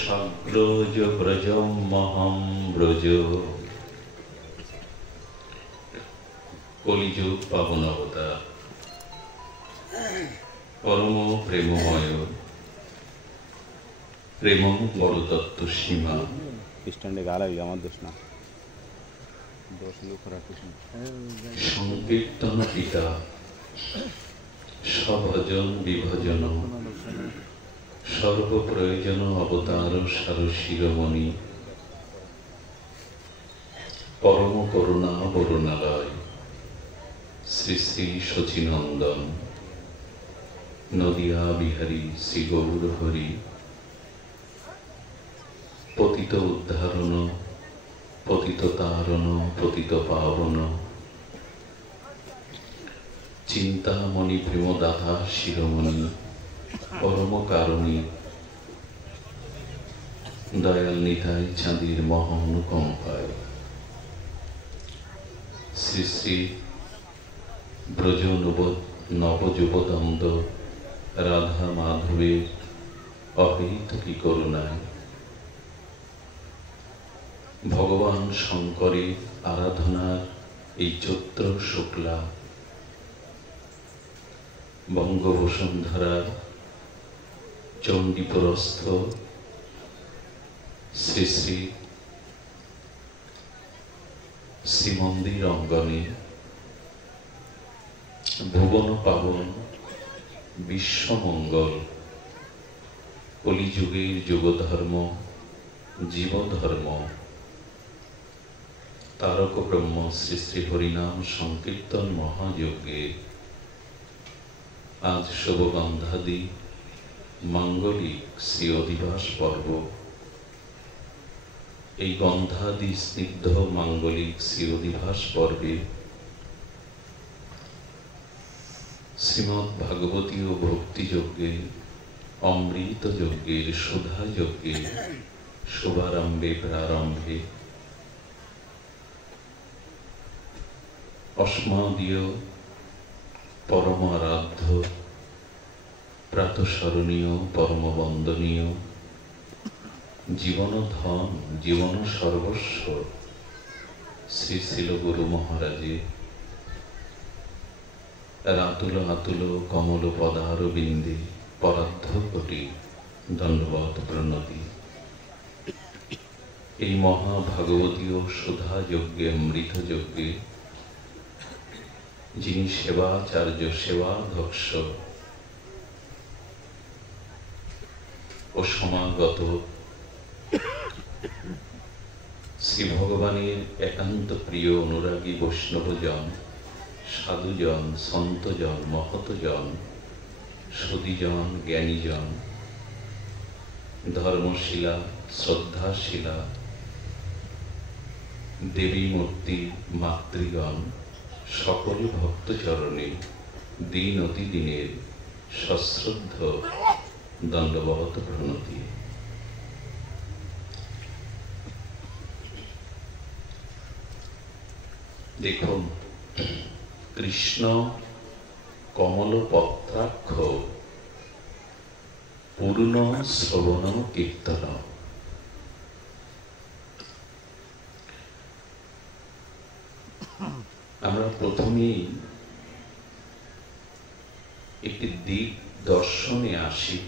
সাগ্রজ ব্রজম মহম ব্রজ। কলিযুগ পাবন অবতার, পরম প্রেমময়, প্রেম বড় তত্ত্ব সীমা। স্ট্যান্ডে গালাবি, আমার দোষ না, দোষ লোক রাখিস না। সংকীর্তন পিতা সভজন বিভজন, সর্বপ্রয়োজন অবতার সার শিরোমণি। পরম করুণা বরুণালয় শ্রী শ্রী শচীনন্দন, নদিয়া বিহারী শ্রী গৌর হরি। পতিত উদ্ধারণ, পতিত তারণ, পতিত পাবন, চিন্তামণি প্রেমদাতা শিরোমণি। পরম কারণী দয়াল নিতাই চাঁদির মহানুকম্পায় শ্রী শ্রী ব্রজ নবযুবদন্দ রাধা মাধবের অহেতুকী করুণায় ভগবান শঙ্করের আরাধনার এই চৈত্র শুক্লা বঙ্গবসুন্ধরার চণ্ডীপুরস্থ শ্রী শ্রী শ্রীমন্দির অঙ্গনে ভুবন পাবন বিশ্বমঙ্গল কলিযুগের যুগধর্ম জীবধর্ম তারক ব্রহ্ম শ্রী শ্রী হরিনাম সংকীর্তন মহাযজ্ঞে আজ শুভগন্ধাদি মাঙ্গলিক শ্রী অধিবাস পর্ব। এই গন্ধাদি স্নিগ্ধ মাঙ্গলিক শ্রী অধিবাস পর্বে শ্রীমদ্ ভাগবতীয় ভক্তিযজ্ঞে অমৃত যজ্ঞের সুধা যজ্ঞে শুভারম্ভে প্রারম্ভে অস্মদীয় পরম আরাধ্য প্রাতঃস্মরণীয় পরম বন্দনীয় জীবন ধন জীবন সর্বস্ব শ্রী শিল গুরু মহারাজে রাতুল আতুল কমল পদারবিন্দে পরার্ধ কোটি দণ্ডবত প্রণতি। এই মহাভাগবতীয় সুধা যজ্ঞে অমৃত যজ্ঞে যিনি সেবাচার্য সেবাধ্যক্ষ ও সমাগত শ্রী ভগবানের একান্ত প্রিয় অনুরাগী বৈষ্ণবজন, সাধুজন, সন্তজন, মহতজন, সুধীজন, জ্ঞানীজন, ধর্মশীলা, শ্রদ্ধাশীলা, দেবী মূর্তি, মাতৃগণ, সকল ভক্তচরণে দিন অতিদিনের সশ্রদ্ধ দণ্ডবত প্রণতি। দেখুন, কৃষ্ণ কমল পত্রাক্ষ পূর্ণ শ্রবণ কীর্তন। আমরা প্রথমেই একটি দিক দর্শনে আসি।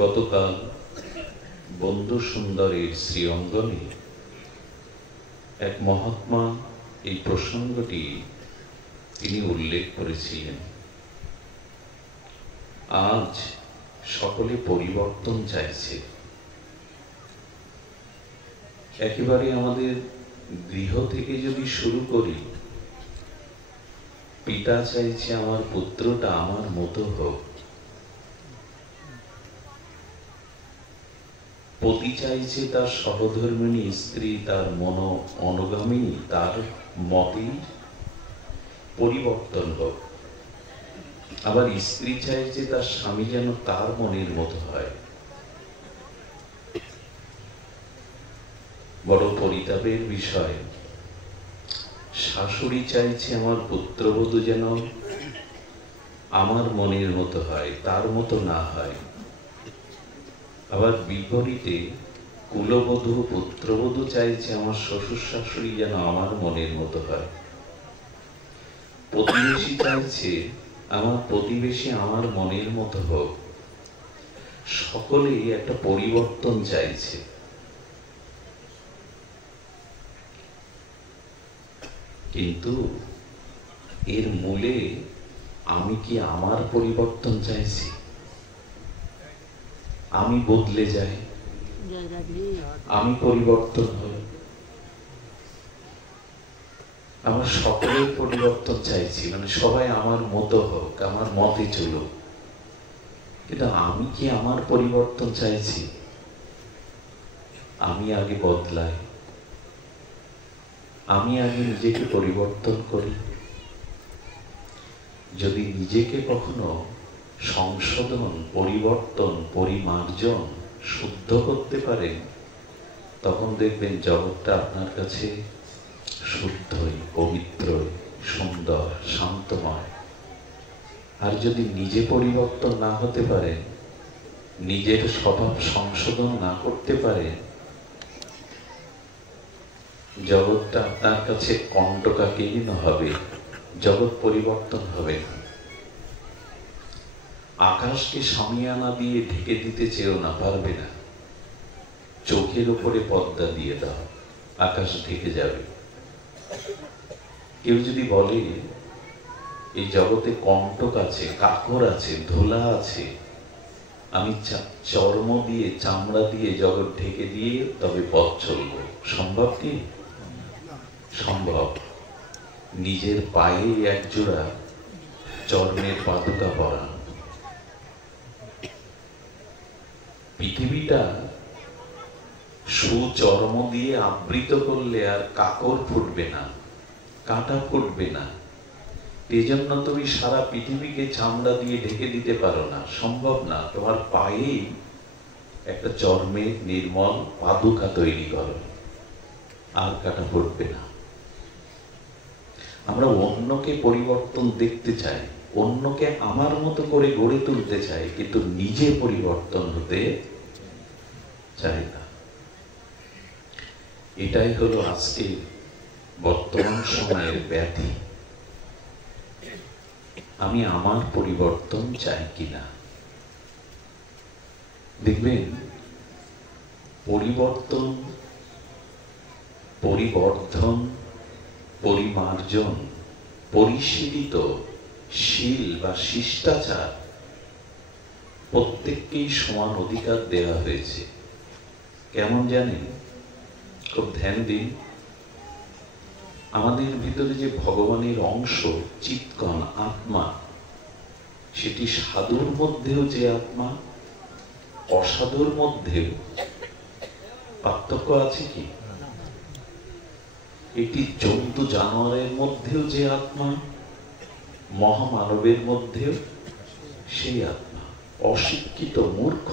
গতকাল বন্ধু সুন্দরের শ্রী অঙ্গনে এক মহাত্মা এই প্রসঙ্গটি তিনি উল্লেখ করেছিলেন। আজ সকলে পরিবর্তন চাইছে। একেবারে আমাদের গৃহ থেকে যদি শুরু করি, পিতা চাইছে আমার পুত্রটা আমার মতো হোক, পতি চাইছে তার সহধর্মিণী স্ত্রী তার অনুগামিনী তার মতে পরিবর্তন হোক, আবার স্ত্রী চাইছে তার স্বামী যেন তার মনের মতো হয়। বড় পরিতাপের বিষয়, শাশুড়ি চাইছে আমার পুত্রবধূ যেন আমার মনের মতো হয়, তার মতো না হয়। আবার বিপরীতে কুলবধূ পুত্রবধূ চাইছে আমার শ্বশুর শাশুড়ি যেন আমার মনের মতো হয়। প্রতিবেশী চাইছে আমার প্রতিবেশী আমার মনের মতো হোক। সকলেই একটা পরিবর্তন চাইছে। কিন্তু এর মূলে আমি কি আমার পরিবর্তন চাইছি? আমি বদলে যাই, আমি পরিবর্তন হই, আমরা সকলের পরিবর্তন চাইছি, মানে সবাই আমার মতো হোক, আমার মতে চলুক। কিন্তু আমি কি আমার পরিবর্তন চাইছি? আমি আগে বদলাই, আমি আগে নিজেকে পরিবর্তন করি। যদি নিজেকে কখনো সংশোধন, পরিবর্তন, পরিমার্জন, শুদ্ধ করতে পারেন, তখন দেখবেন জগৎটা আপনার কাছে শুদ্ধই, পবিত্রই, সুন্দর, শান্তময়। আর যদি নিজে পরিবর্তন না হতে পারেন, নিজের স্বভাব সংশোধন না করতে পারেন, জগৎটা আপনার কাছে কণ্টকাকীর্ণ হবে, জগৎ পরিবর্তন হবে না। আকাশকে সামিয়ানা দিয়ে ঢেকে দিতে চেয়েও না, পারবে না। চোখের উপরে পর্দা দিয়ে দাও, আকাশ ঢেকে যাবে। কেউ যদি বলে এই জগতে কণ্টক আছে, কাকর আছে, ধুলা আছে, আমি চর্ম দিয়ে, চামড়া দিয়ে জগৎ ঢেকে দিয়ে তবে পথ চলবো, সম্ভব কি? সম্ভব। নিজের পায়ে একজোড়া চর্মের পাদুকা পরা। পৃথিবীটা সুচর্ম দিয়ে আবৃত করলে আর কাকর ফুটবে না, কাঁটা ফুটবে না। এই জন্য তুমি সারা পৃথিবীকে চামড়া দিয়ে ঢেকে দিতে পারো না, সম্ভব না। তোমার পায়ে একটা চর্মের নির্মল পাদুকা তৈরি করো, আর কাঁটা ফুটবে না। আমরা অন্যকে পরিবর্তন দেখতে চাই, অন্যকে আমার মতো করে গড়ে তুলতে চাই, কিন্তু নিজে পরিবর্তন হতে চাই না। এটাই হলো আজকে বর্তমান সময়ের ব্যাধি। আমি আমার পরিবর্তন চাই কিনা। দেখবেন পরিবর্তন, পরিবর্ধন, পরিমার্জন, পরিশীলিত শীল বা শিষ্টাচার প্রত্যেককেই সমান অধিকার দেওয়া হয়েছে। কেমন জানেন? খুব ধ্যান দিন। আমাদের ভিতরে যে ভগবানের অংশ, চিৎকণ, আত্মা, সেটি সাধুর মধ্যেও যে আত্মা, অসাধুর মধ্যেও পার্থক্য আছে কি? এটি জন্তু জানোয়ারের মধ্যেও যে আত্মা, মহামানবের মধ্যেও সেই আত্মা। অশিক্ষিত, মূর্খ,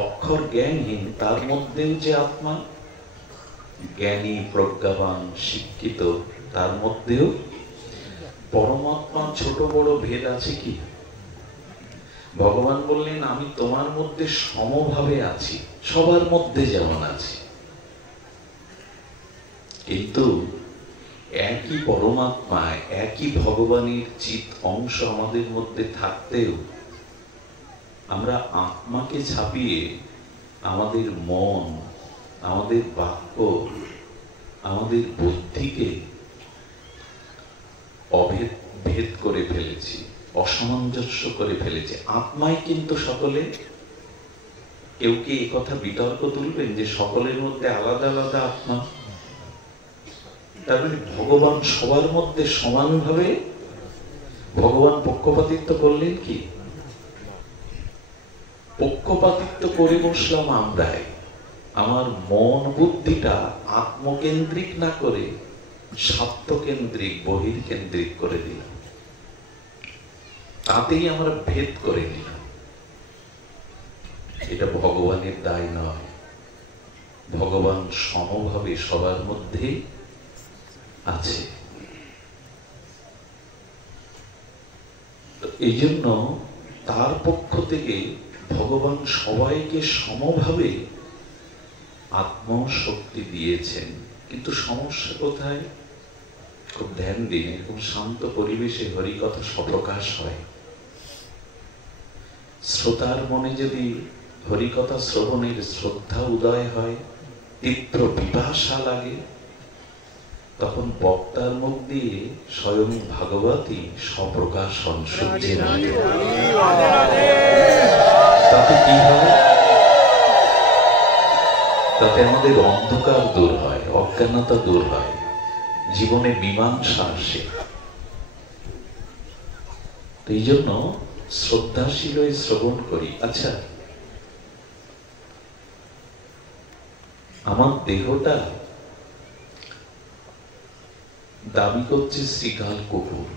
অক্ষর জ্ঞানহীন, তার মধ্যেও যে আত্মা, জ্ঞানী, প্রজ্ঞাবান, শিক্ষিত, তার মধ্যেও পরমাত্মা। ছোট বড় ভেদ আছে কি? ভগবান বললেন আমি তোমার মধ্যে সমভাবে আছি, সবার মধ্যে যেমন আছি। কিন্তু একই পরমাত্মা, একই ভগবানের চিৎ অংশ আমাদের মধ্যে থাকতেও আমরা আত্মাকে ছাপিয়ে আমাদের মন, আমাদের বাক্য, আমাদের বুদ্ধিকে ভেদ করে ফেলেছি, অসামঞ্জস্য করে ফেলেছি। আত্মায় কিন্তু সকলে। কেউ কি এই কথা বিতর্ক তুলবেন যে সকলের মধ্যে আলাদা আলাদা আত্মা? তার মানে ভগবান সবার মধ্যে সমানভাবে। ভগবান পক্ষপাতিত্ব করলেন কি? পক্ষপাতিত্ব করে বসলাম আমরাই। আমার মন বুদ্ধিটা আত্মকেন্দ্রিক না করে স্বার্থকেন্দ্রিক, বহির্কেন্দ্রিক করে দিলাম। তাতেই আমরা ভেদ করে নিলাম। এটা ভগবানের দায় নয়। ভগবান সমভাবে সবার মধ্যে আছে। এই জন্য তার পক্ষ থেকে ভগবান সবাইকে সমভাবে আত্মশক্তি দিয়েছেন, কিন্তু সমস্যা কোথায়? খুব ধ্যান দিন, এরকম শান্ত পরিবেশে হরিকথা স্বপ্রকাশ হয়। শ্রোতার মনে যদি হরিকথা শ্রবণের শ্রদ্ধা উদয় হয়, তীব্র পিপাসা লাগে, তখন বক্তার মুখ দিয়ে স্বয়ং ভাগবতী স্বপ্রকাশন সূর্যে নামে। তাতে কি হয়? তাতে আমাদের অন্ধকার দূর হয়, অজ্ঞানতা দূর হয়, জীবনে মীমাংসা আসে। এই জন্য শ্রদ্ধাশীল হয়ে শ্রবণ করি। আচ্ছা, আমার দেহটা দাবি করছে শ্রীকাল কুকুর।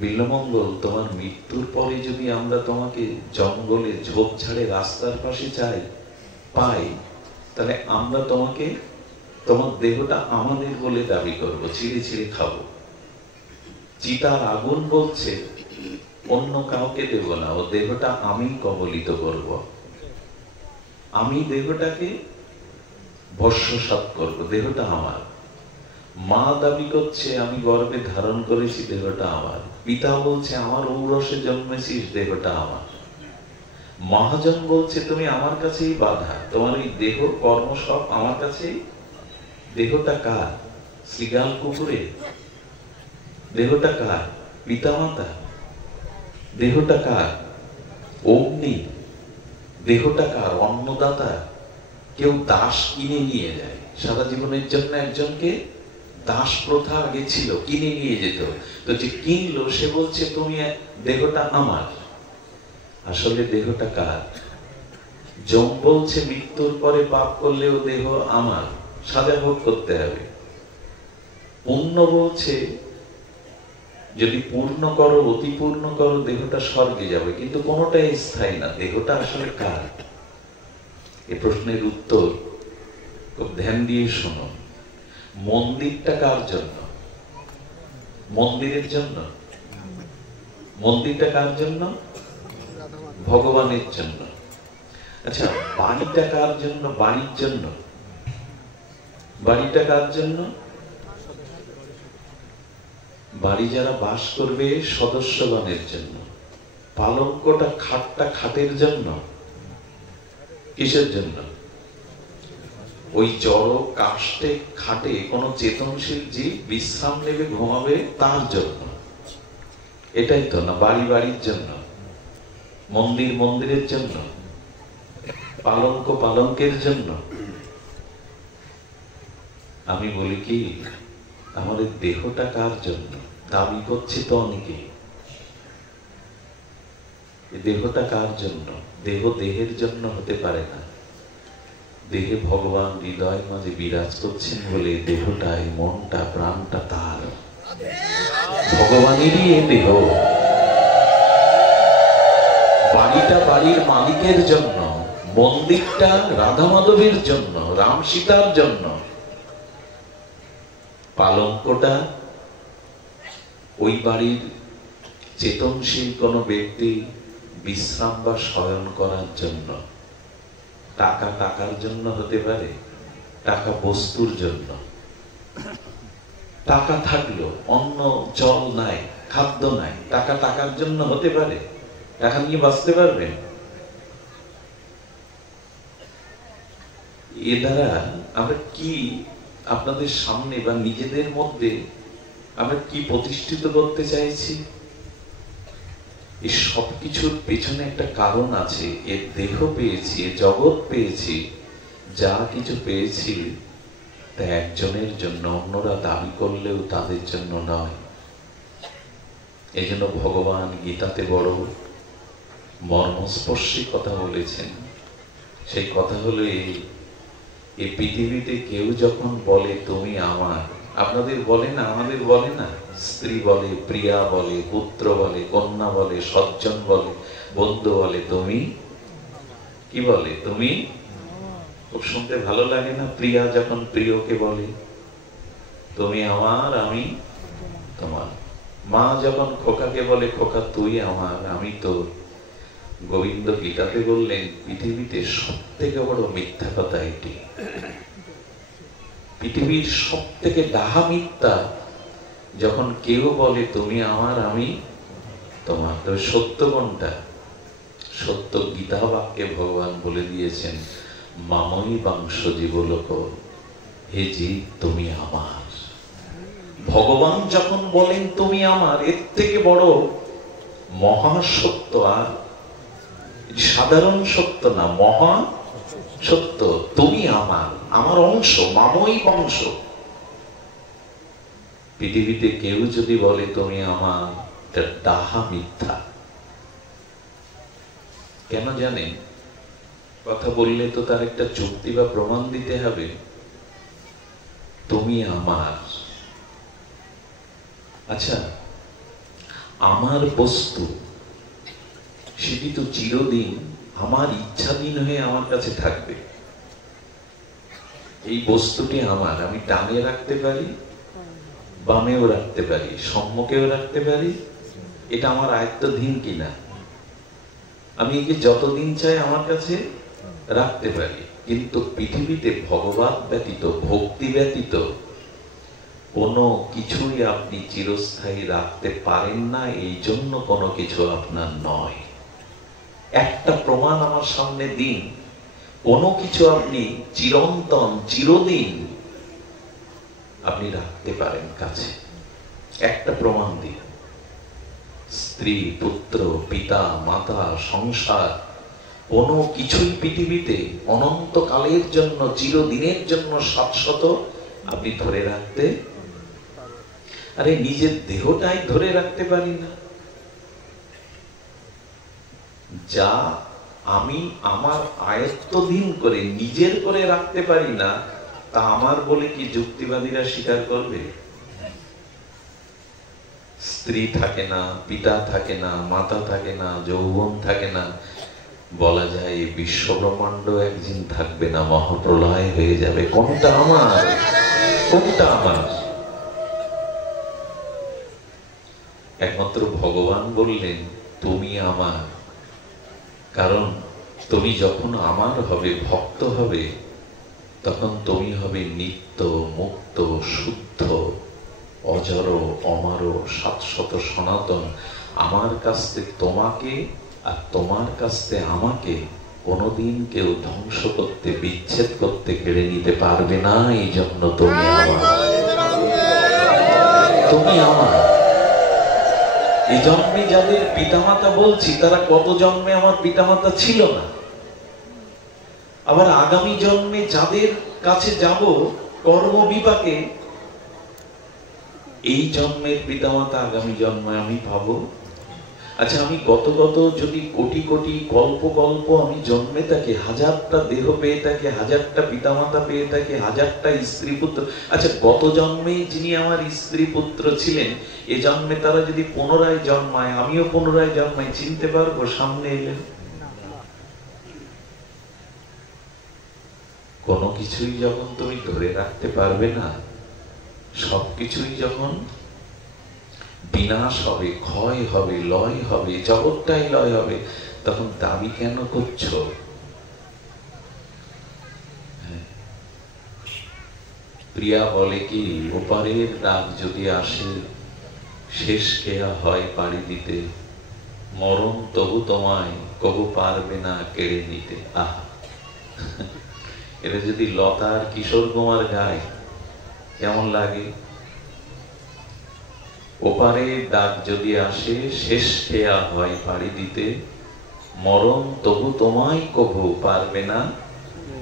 বিল্বমঙ্গল, তোমার মৃত্যুর পরে যদি আমরা তোমাকে জঙ্গলে ঝোপঝাড়ে রাস্তার পাশে পাই, তাহলে আমরা তোমাকে, তোমার দেহটা আমাদের বলে দাবি করব, ছিঁড়ে ছিঁড়ে খাবো। চিতার আগুন বলছে অন্য কাউকে দেব না, ও দেহটা আমি কবলিত করব, আমি দেহটাকে ভস্মসাৎ করব, দেহটা আমার। মা দাবি করছে আমি গর্ভে ধারণ করেছি, দেহটা আমার। পিতা বলছে আমার ঔরসে জন্মেছিস, দেহটা আমার। মহাজন বলছে তুমি আমার কাছেই বাধা, তোমার এই দেহ কর্ম সব আমার কাছেই। দেহটা কার? শ্রীগাল কুকুরে? দেহটা কার? পিতামাতা? দেহটা কার? অগ্নি? দেহটা কার? অন্নদাতা? কেউ দাস কিনে নিয়ে যায়। সারা জীবনের জন্য একজনকে দাস প্রথা আগে ছিল, কিনে নিয়ে যেত। তো যে কিনলো সে বলছে তুমি, দেহটা আমার। আসলে দেহটা কার? যম বলছে মৃত্যুর পরে পাপ করলেও দেহ আমার, সাজা ভোগ করতে হবে। পুণ্য বলছে যদি পূর্ণ করো, অতি পূর্ণ করো, দেহটা স্বর্গে যাবে। কিন্তু কোনোটাই স্থায়ী না। দেহটা আসলে কার? এই প্রশ্নের উত্তর খুব ধ্যান দিয়ে শোনো। মন্দিরটা কার জন্য? মন্দিরের জন্য। মন্দিরটা কার জন্য? ভগবানের জন্য। আচ্ছা, বাড়িটা কার জন্য? বাড়ির জন্য। বাড়িটা কার জন্য? বাড়ি যারা বাস করবে সদস্যগণের জন্য। পালঙ্কটা, খাটটা খাটের জন্য। কিসের জন্য? ওই জড় কাষ্ঠে খাটে কোন চেতনশীল জীব বিশ্রাম নেবে, ঘুমাবে, তার জন্য। এটাই তো না? বাড়ি বাড়ির জন্য, মন্দির মন্দিরের জন্য, পালঙ্ক পালঙ্কের জন্য। আমি বলি কি, আমাদের দেহটা কার জন্য? দাবি করছে তো অনেকে। দেহটা কার জন্য? দেহ দেহের জন্য হতে পারে না। দেহে ভগবান হৃদয় মাঝে বিরাজ করছেন বলে দেহটাই, মনটা, প্রাণটা তার, ভগবানেরই এ দেহ। বাড়িটা বাড়ির মালিকের জন্য, মন্দিরটা রাধা মাধবের জন্য, রাম সীতার জন্য। পালঙ্কটা ওই বাড়ির চেতনশীল কোন ব্যক্তি বিশ্রাম বা শয়ন করার জন্য। টাকা টাকার জন্য হতে পারে, টাকা বস্তুর জন্য। টাকা থাকলো অন্ন জল নাই, খাদ্য নাই, টাকা টাকার জন্য হতে পারে? টাকা নিয়ে বাঁচতে পারবেন? এ দ্বারা আমরা কি আপনাদের সামনে বা নিজেদের মধ্যে আমরা কি প্রতিষ্ঠিত করতে চাইছি? এই সবকিছুর পেছনে একটা কারণ আছে। এর দেহ পেয়েছি, এ জগৎ পেয়েছি, যা কিছু পেয়েছি তা একজনের জন্য, অন্যরা দাবি করলেও তাদের জন্য নয়। এই জন্য ভগবান গীতাতে বড় মর্মস্পর্শী কথা বলেছেন। সেই কথা হলো এই পৃথিবীতে কেউ যখন বলে তুমি আমার, আপনাদের বলে না, আমাদের বলে না, স্ত্রী বলে, প্রিয়া বলে, পুত্র বলে, কন্যা বলে, সজ্জন বলে, বন্ধু বলে, তুমি কি বলে? তুমি। খুব শুনতে ভালো লাগে না? প্রিয়া যখন প্রিয়কে বলে তুমি আমার, আমি তোমার। মা যখন খোকাকে বলে খোকা তুই আমার, আমি তোর। গোবিন্দ গীতাতে বললেন পৃথিবীতে সব থেকে বড় মিথ্যা কথা এটি, পৃথিবীর সব থেকে ডাহা মিথ্যা যখন কেউ বলে তুমি আমার আমি তোমার। তবে সত্য কোনটা? সত্য গীতা বাক্যে ভগবান বলে দিয়েছেন মামই বাংশ জীবলোক, হে জীব তুমি আমার। ভগবান যখন বলেন তুমি আমার, এর থেকে বড় মহা সত্য আর সাধারণ সত্য না, মহা সত্য। তুমি আমার, আমার অংশ, মামই বংশ। পৃথিবীতে কেউ যদি বলে তুমি আমার, এটা ডাহা মিথ্যা। কেন জানেন? কথা বললে তো তার একটা যুক্তি বা প্রমাণ দিতে হবে। তুমি আমার, আচ্ছা আমার বস্তু সেটি তো চিরদিন আমার ইচ্ছাধীন হয়ে আমার কাছে থাকবে। এই বস্তুটি আমার, আমি ডানে রাখতে পারি, বামেও রাখতে পারি, সম্মুখেও রাখতে পারি, এটা আমার আয়ত্তাধীন কিনা। আমি একে যতদিন চাই আমার কাছে রাখতে পারি। কিন্তু পৃথিবীতে ভগবান ব্যতীত, ভক্তি ব্যতীত কোনো কিছুই আপনি চিরস্থায়ী রাখতে পারেন না। এই জন্য কোনো কিছু আপনার নয়। একটা প্রমাণ আমার সামনে দিন, কোনো কিছু আপনি চিরন্তন, চিরদিন আপনি রাখতে পারেন কাছে। একটা প্রমাণ দিন। স্ত্রী, পুত্র, পিতা, মাতা, সংসার, কোনো কিছুই পৃথিবীতে অনন্তকালের জন্য, চিরদিনের জন্য শাশ্বত আপনি ধরে রাখতে, আরে নিজের দেহটাই ধরে রাখতে পারি না। যা আমি আমার আয়ত্তাধীন করে নিজের করে রাখতে পারি না, তা আমার বলে কি যুক্তিবাদীরা স্বীকার করবে? স্ত্রী থাকে না, পিতা থাকে না, মাতা থাকে না, যৌবন থাকে না, বলা যায় বিশ্ব ব্রহ্মাণ্ড একদিন থাকবে না, মহাপ্রলয় হয়ে যাবে। কোনটা আমার? কোনটা আমার? একমাত্র ভগবান বললেন তুমি আমার। কারণ তুমি যখন আমার হবে, ভক্ত হবে, তখন তুমি হবে নিত্য, মুক্ত, শুদ্ধ, অজর, অমর, শাশ্বত, সনাতন। আমার কাছ থেকে তোমাকে আর তোমার কাছ থেকে আমাকে কোনোদিন কেউ ধ্বংস করতে, বিচ্ছেদ করতে, কেড়ে নিতে পারবে না। এই জন্য তুমি আমার, তুমি আমার। এই জন্মে যাদের পিতামাতা বলছি, তারা কত জন্মে আমার পিতামাতা ছিল না। আবার আগামী জন্মে যাদের কাছে যাব কর্ম বিপাকে, এই জন্মের পিতামাতা আগামী জন্মে আমি পাবো। আচ্ছা, আমি গত যদি কোটি কোটি কল্প কল্প আমি জন্মে থাকি, হাজারটা দেহ পেয়ে থাকি, হাজারটা পিতামাতা পেয়ে থাকি, হাজারটা স্ত্রী পুত্র, আচ্ছা গত জন্মে যিনি আমার স্ত্রী পুত্র ছিলেন, এ জন্মে তারা যদি পুনরায় জন্মায়, আমিও পুনরায় জন্মাই, চিনতে পারবো সামনে এলেন? কোনো কিছুই যখন তুমি ধরে রাখতে পারবে না, সবকিছুই যখন বিনাশ হবে, ক্ষয় হবে, লয় হবে, জগৎটাই লয় হবে, তখন দাবি কেন করছো? প্রিয়া বলে কি, ওপারের রাগ যদি আসে, শেষ কেয়া হয় পাড়ি দিতে, মরণ তবু তোমায় কবু পারবে না কেড়ে নিতে। আহা, এটা যদি লতা আর কিশোর কুমার গায় কেমন লাগে? ওপারে ডাক যদি আসে, শেষ খেয়া হয় পাড়ি দিতে, মরণ তবু তোমায় কবু পারবে না।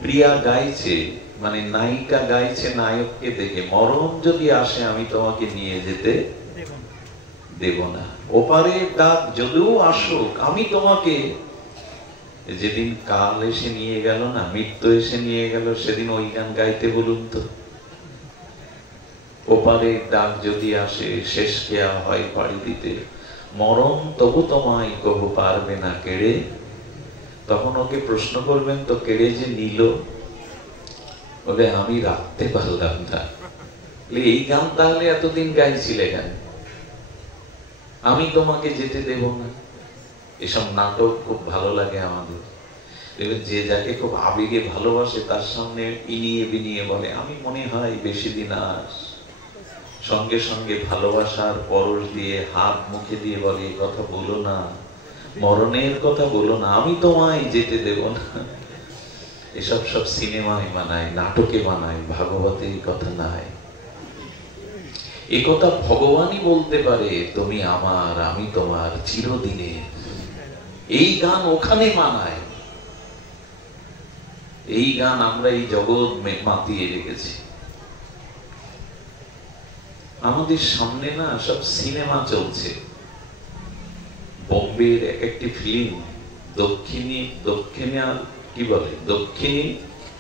প্রিয়া গাইছে, মানে নায়িকা গাইছে নায়ককে দেখে, মরণ যদি আসে আমি তোমাকে নিয়ে যেতে দেব না। ওপারে ডাক যদিও আসুক, আমি তোমাকে, যেদিন কাল এসে নিয়ে গেল না, মৃত্যু এসে নিয়ে গেল, সেদিন ওই গান গাইতে বলুন তো। ওপারে ডাক যদি আসে, শেষ কেয়া হয় পাড়ি দিতে, মরণ তবু তোমায় কবু পারবে না কেড়ে। তখন ওকে প্রশ্ন করবেন, তো কেড়ে যে নিল, বলে আমি রাখতে পারলাম না। এই গান তাহলে এতদিন গাইছিলে কেন? আমি তোমাকে যেতে দেব না। এসব নাটক খুব ভালো লাগে আমাদের। যে যাকে খুব আবেগে ভালোবাসে তার সামনে ইনিয়ে বিনিয়ে বলে আমি মনে হয় বেশি দিন আর, সঙ্গে সঙ্গে ভালোবাসার পরশ দিয়ে হাত মুখে দিয়ে বলে এই কথা বলো না, মরণের কথা বলো না, আমি তোমায় যেতে দেব না। এসব সব সিনেমায় বানায়, নাটকে বানায়, ভাগবতে এই কথা নাই। এ কথা ভগবানই বলতে পারে তুমি আমার আমি তোমার চিরদিনের। এই গান ওখানে মানায়, এই গান আমরা এই জগৎ মাতিয়ে রেখেছি। আমাদের সামনে না সব সিনেমা চলছে। বোম্বের এক একটি ফিল্ম দক্ষিণী কি বলে দক্ষিণী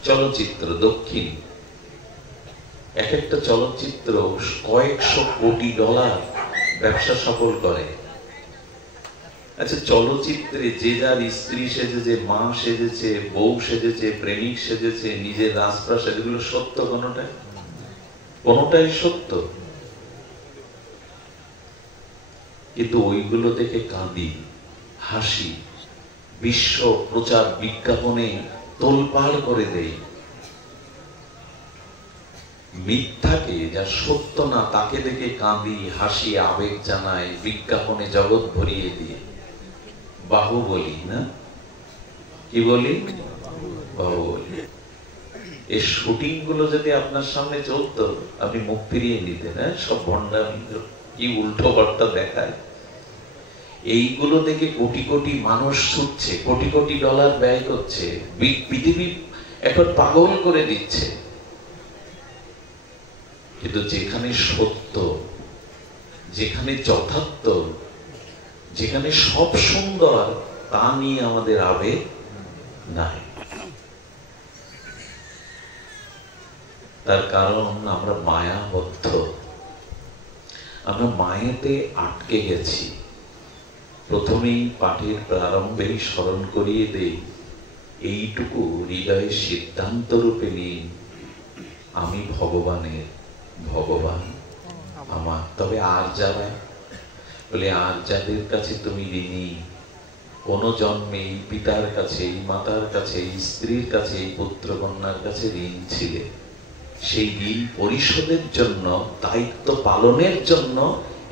চলচ্চিত্র, দক্ষিণ এক একটা চলচ্চিত্র কয়েকশো কোটি ডলার ব্যবসা সফল করে। আচ্ছা, চলচ্চিত্রে যে যার স্ত্রী সেজেছে, মা সেজেছে, বউ সেজেছে, প্রেমিক সেজেছে, নিজের রাজপ্রাসাদ, এগুলো সত্য? কোনোটাই সত্য? কিন্তু ওইগুলো দেখে কাঁদি, হাসি, বিশ্ব প্রচার বিজ্ঞাপনে তোলপাড় করে দেয়। মিথ্যাকে, যা সত্য না তাকে দেখে কাঁদি, হাসি, আবেগ জানায়, বিজ্ঞাপনে জগৎ ভরিয়ে দিয়ে। বাহুবলী না, কি বলি, বাহুবলী। এই শুটিং গুলো যদি আপনার সামনে চলতো আপনি মুখ ফিরিয়ে নিতেন। সব ভণ্ডামি, কি উল্টো পাল্টা দেখায়। এইগুলো দেখে কোটি কোটি মানুষ ছুটছে, কোটি কোটি ডলার ব্যয় করছে, পৃথিবী এখন পাগল করে দিচ্ছে। কিন্তু যেখানে সত্য, যেখানে যথার্থ, যেখানে সব সুন্দর, তা নিয়ে আমাদের আবেগ নাই। তার কারণ আমরা মায়াবদ্ধ, আমরা মায়েতে আটকে গেছি। প্রথমেই পাঠের প্রারম্ভেই স্মরণ করিয়ে দেই, এইটুকু হৃদয়ে সিদ্ধান্ত রূপে নিন, আমি ভগবানের, ভগবান আমার। তবে আর যারা বলে, আর যাদের কাছে তুমি ঋণী, কোন জন্মে এই পিতার কাছে, এই মাতার কাছে, এই স্ত্রীর কাছে, এই পুত্র কন্যার কাছে ঋণ ছিলে, সেই ঋণ পরিশোধের জন্য, দায়িত্ব পালনের জন্য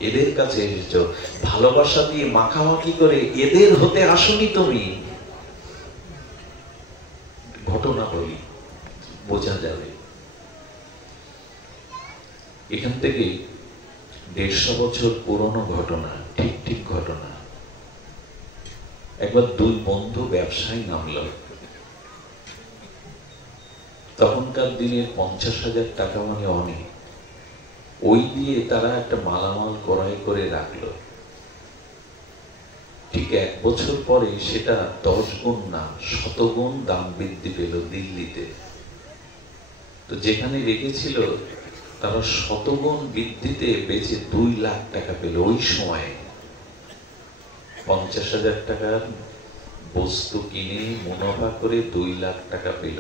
এদের কাছে এসেছো। ভালোবাসা দিয়ে মাখামাখি করে এদের হতে আসনি তুমি। ঘটনা বলি, বোঝা যাবে। এখান থেকে 150 বছর পুরনো ঘটনা, ঠিক ঘটনা। একবার দুই বন্ধু ব্যবসায় নামলো। তখনকার দিনের 50,000 টাকা মানে অনেক। ওই দিয়ে তারা একটা মালামাল ক্রয় করে রাখলো। ঠিক 1 বছর পরে সেটা 10 গুণ না 100 গুণ দাম বৃদ্ধি পেল দিল্লিতে। তো যেখানে রেখেছিল তারা 100 গুণ বৃদ্ধিতে বেচে 2 লাখ টাকা পেল। ওই সময়ে 50,000 টাকার বস্তু কিনে মুনাফা করে 2 লাখ টাকা পেল।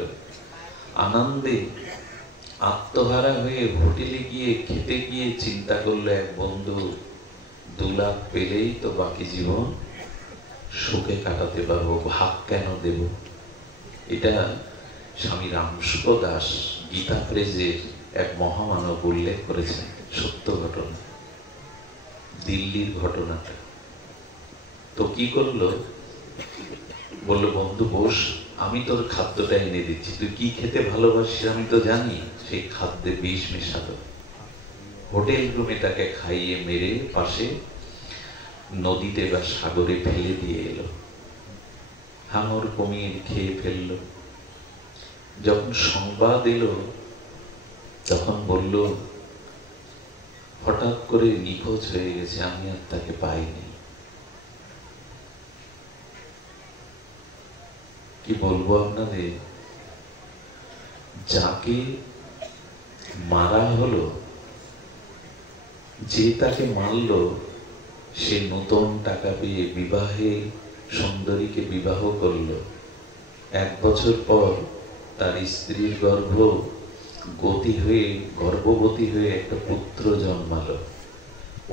আনন্দে আত্মহারা হয়ে হোটেলে গিয়ে খেতে গিয়ে চিন্তা করলো এক বন্ধু, 2 লাখ পেলেই তো বাকি জীবন সুখে কাটাতে পারবো, ভাগ কেন দেব? এটা স্বামী রামসুখ দাস গীতা প্রেজের এক মহামানব উল্লেখ করেছেন, সত্য ঘটনা, দিল্লির ঘটনাটা। তো কি করলো, বললো বন্ধু বস, আমি তোর খাদ্যটা এনে দিচ্ছি, তুই কি খেতে ভালোবাসিস আমি তো জানি। সেই খাদ্যে বিষ মেশালো। হোটেল রুমে তাকে খাইয়ে মেরে পাশে নদীতে বা সাগরে ফেলে দিয়ে এলো। হাঙর কুমির খেয়ে ফেললো। যখন সংবাদ এলো তখন বলল হঠাৎ করে নিখোঁজ হয়ে গেছে, আমি আর তাকে পাইনি। কি বলবো আপনাদের, যাকে মারা হলো, যে তাকে মারলো, সে নতুন টাকা পেয়ে বিবাহে সুন্দরীকে বিবাহ করলো। 1 বছর পর তার স্ত্রীর গর্ভবতী হয়ে একটা পুত্র জন্মালো।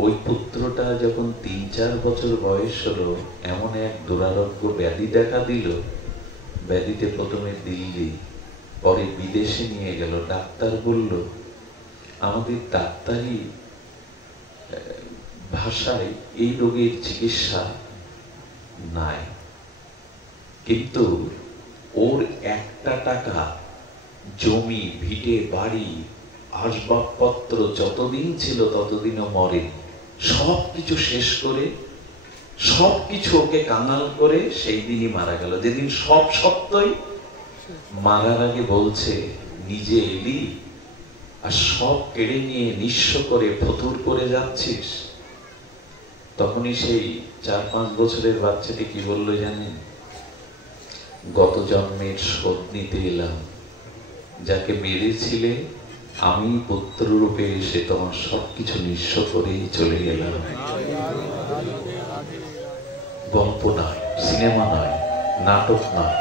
ওই পুত্রটা যখন 3-4 বছর বয়স হলো, এমন এক দুরারোগ্য ব্যাধি দেখা দিল। ব্যাধিতে প্রথমে দিল্লি, পরে বিদেশে নিয়ে গেল। ডাক্তার বলল, আমাদের ডাক্তারি ভাষায় এই রোগের চিকিৎসা নাই, কিন্তু ওর একটা টাকা, জমি, ভিটে, বাড়ি, আসবাবপত্র যতদিন ছিল ততদিনও মরে, সবকিছু শেষ করে, সবকিছু ওকে কাঙাল করে সেই দিনই মারা গেল। যেদিন সব সত্যই, মারার আগে বলছে, নিজে এলি আর সব কেড়ে নিয়ে নিঃস্ব করে ফতুর করে যাচ্ছিস। তখনই সেই 4-5 বছরের বাচ্চাটি কি বললো জানেন? গত জন্মের শোধ নিতে এলাম, যাকে মেরেছিলে আমি পুত্র রূপে এসে তোমার সবকিছু নিঃস্ব করেই চলে গেলাম। গল্প নয়, সিনেমা নয়, নাটক নয়।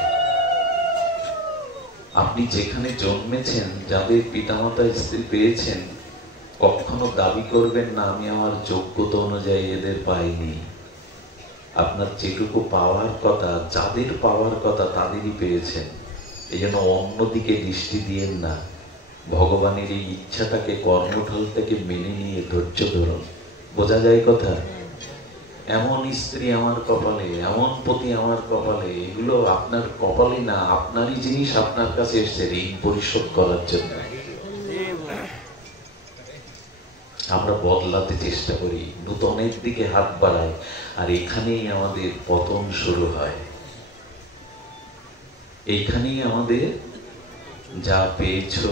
আপনি যেখানে জন্মেছেন, যাদের পিতামাতা স্ত্রী পেয়েছেন, কখনো দাবি করবেন না আমি আমার যোগ্যতা অনুযায়ী এদের পাইনি। আপনার যেটুকু পাওয়ার কথা, যাদের পাওয়ার কথা তাদেরই পেয়েছেন। এই জন্য অন্যদিকে দৃষ্টি দিয়েন না। ভগবানের এই ইচ্ছাটাকে, কর্মঢল থেকে মেনে নিয়ে ধৈর্য ধরুন। বোঝা যায় কথা? এমন স্ত্রী আমার কপালে, এমন পতি আমার কপালে, এগুলো আপনার কপালে না, আপনারই জিনিস আপনার কাছে এসছে ঋণ পরিশোধ করার জন্য। আমরা বদলাতে চেষ্টা করি, নূতনের দিকে হাত বাড়াই, আর এখানেই আমাদের পতন শুরু হয়। এইখানেই আমাদের যা পেয়েছো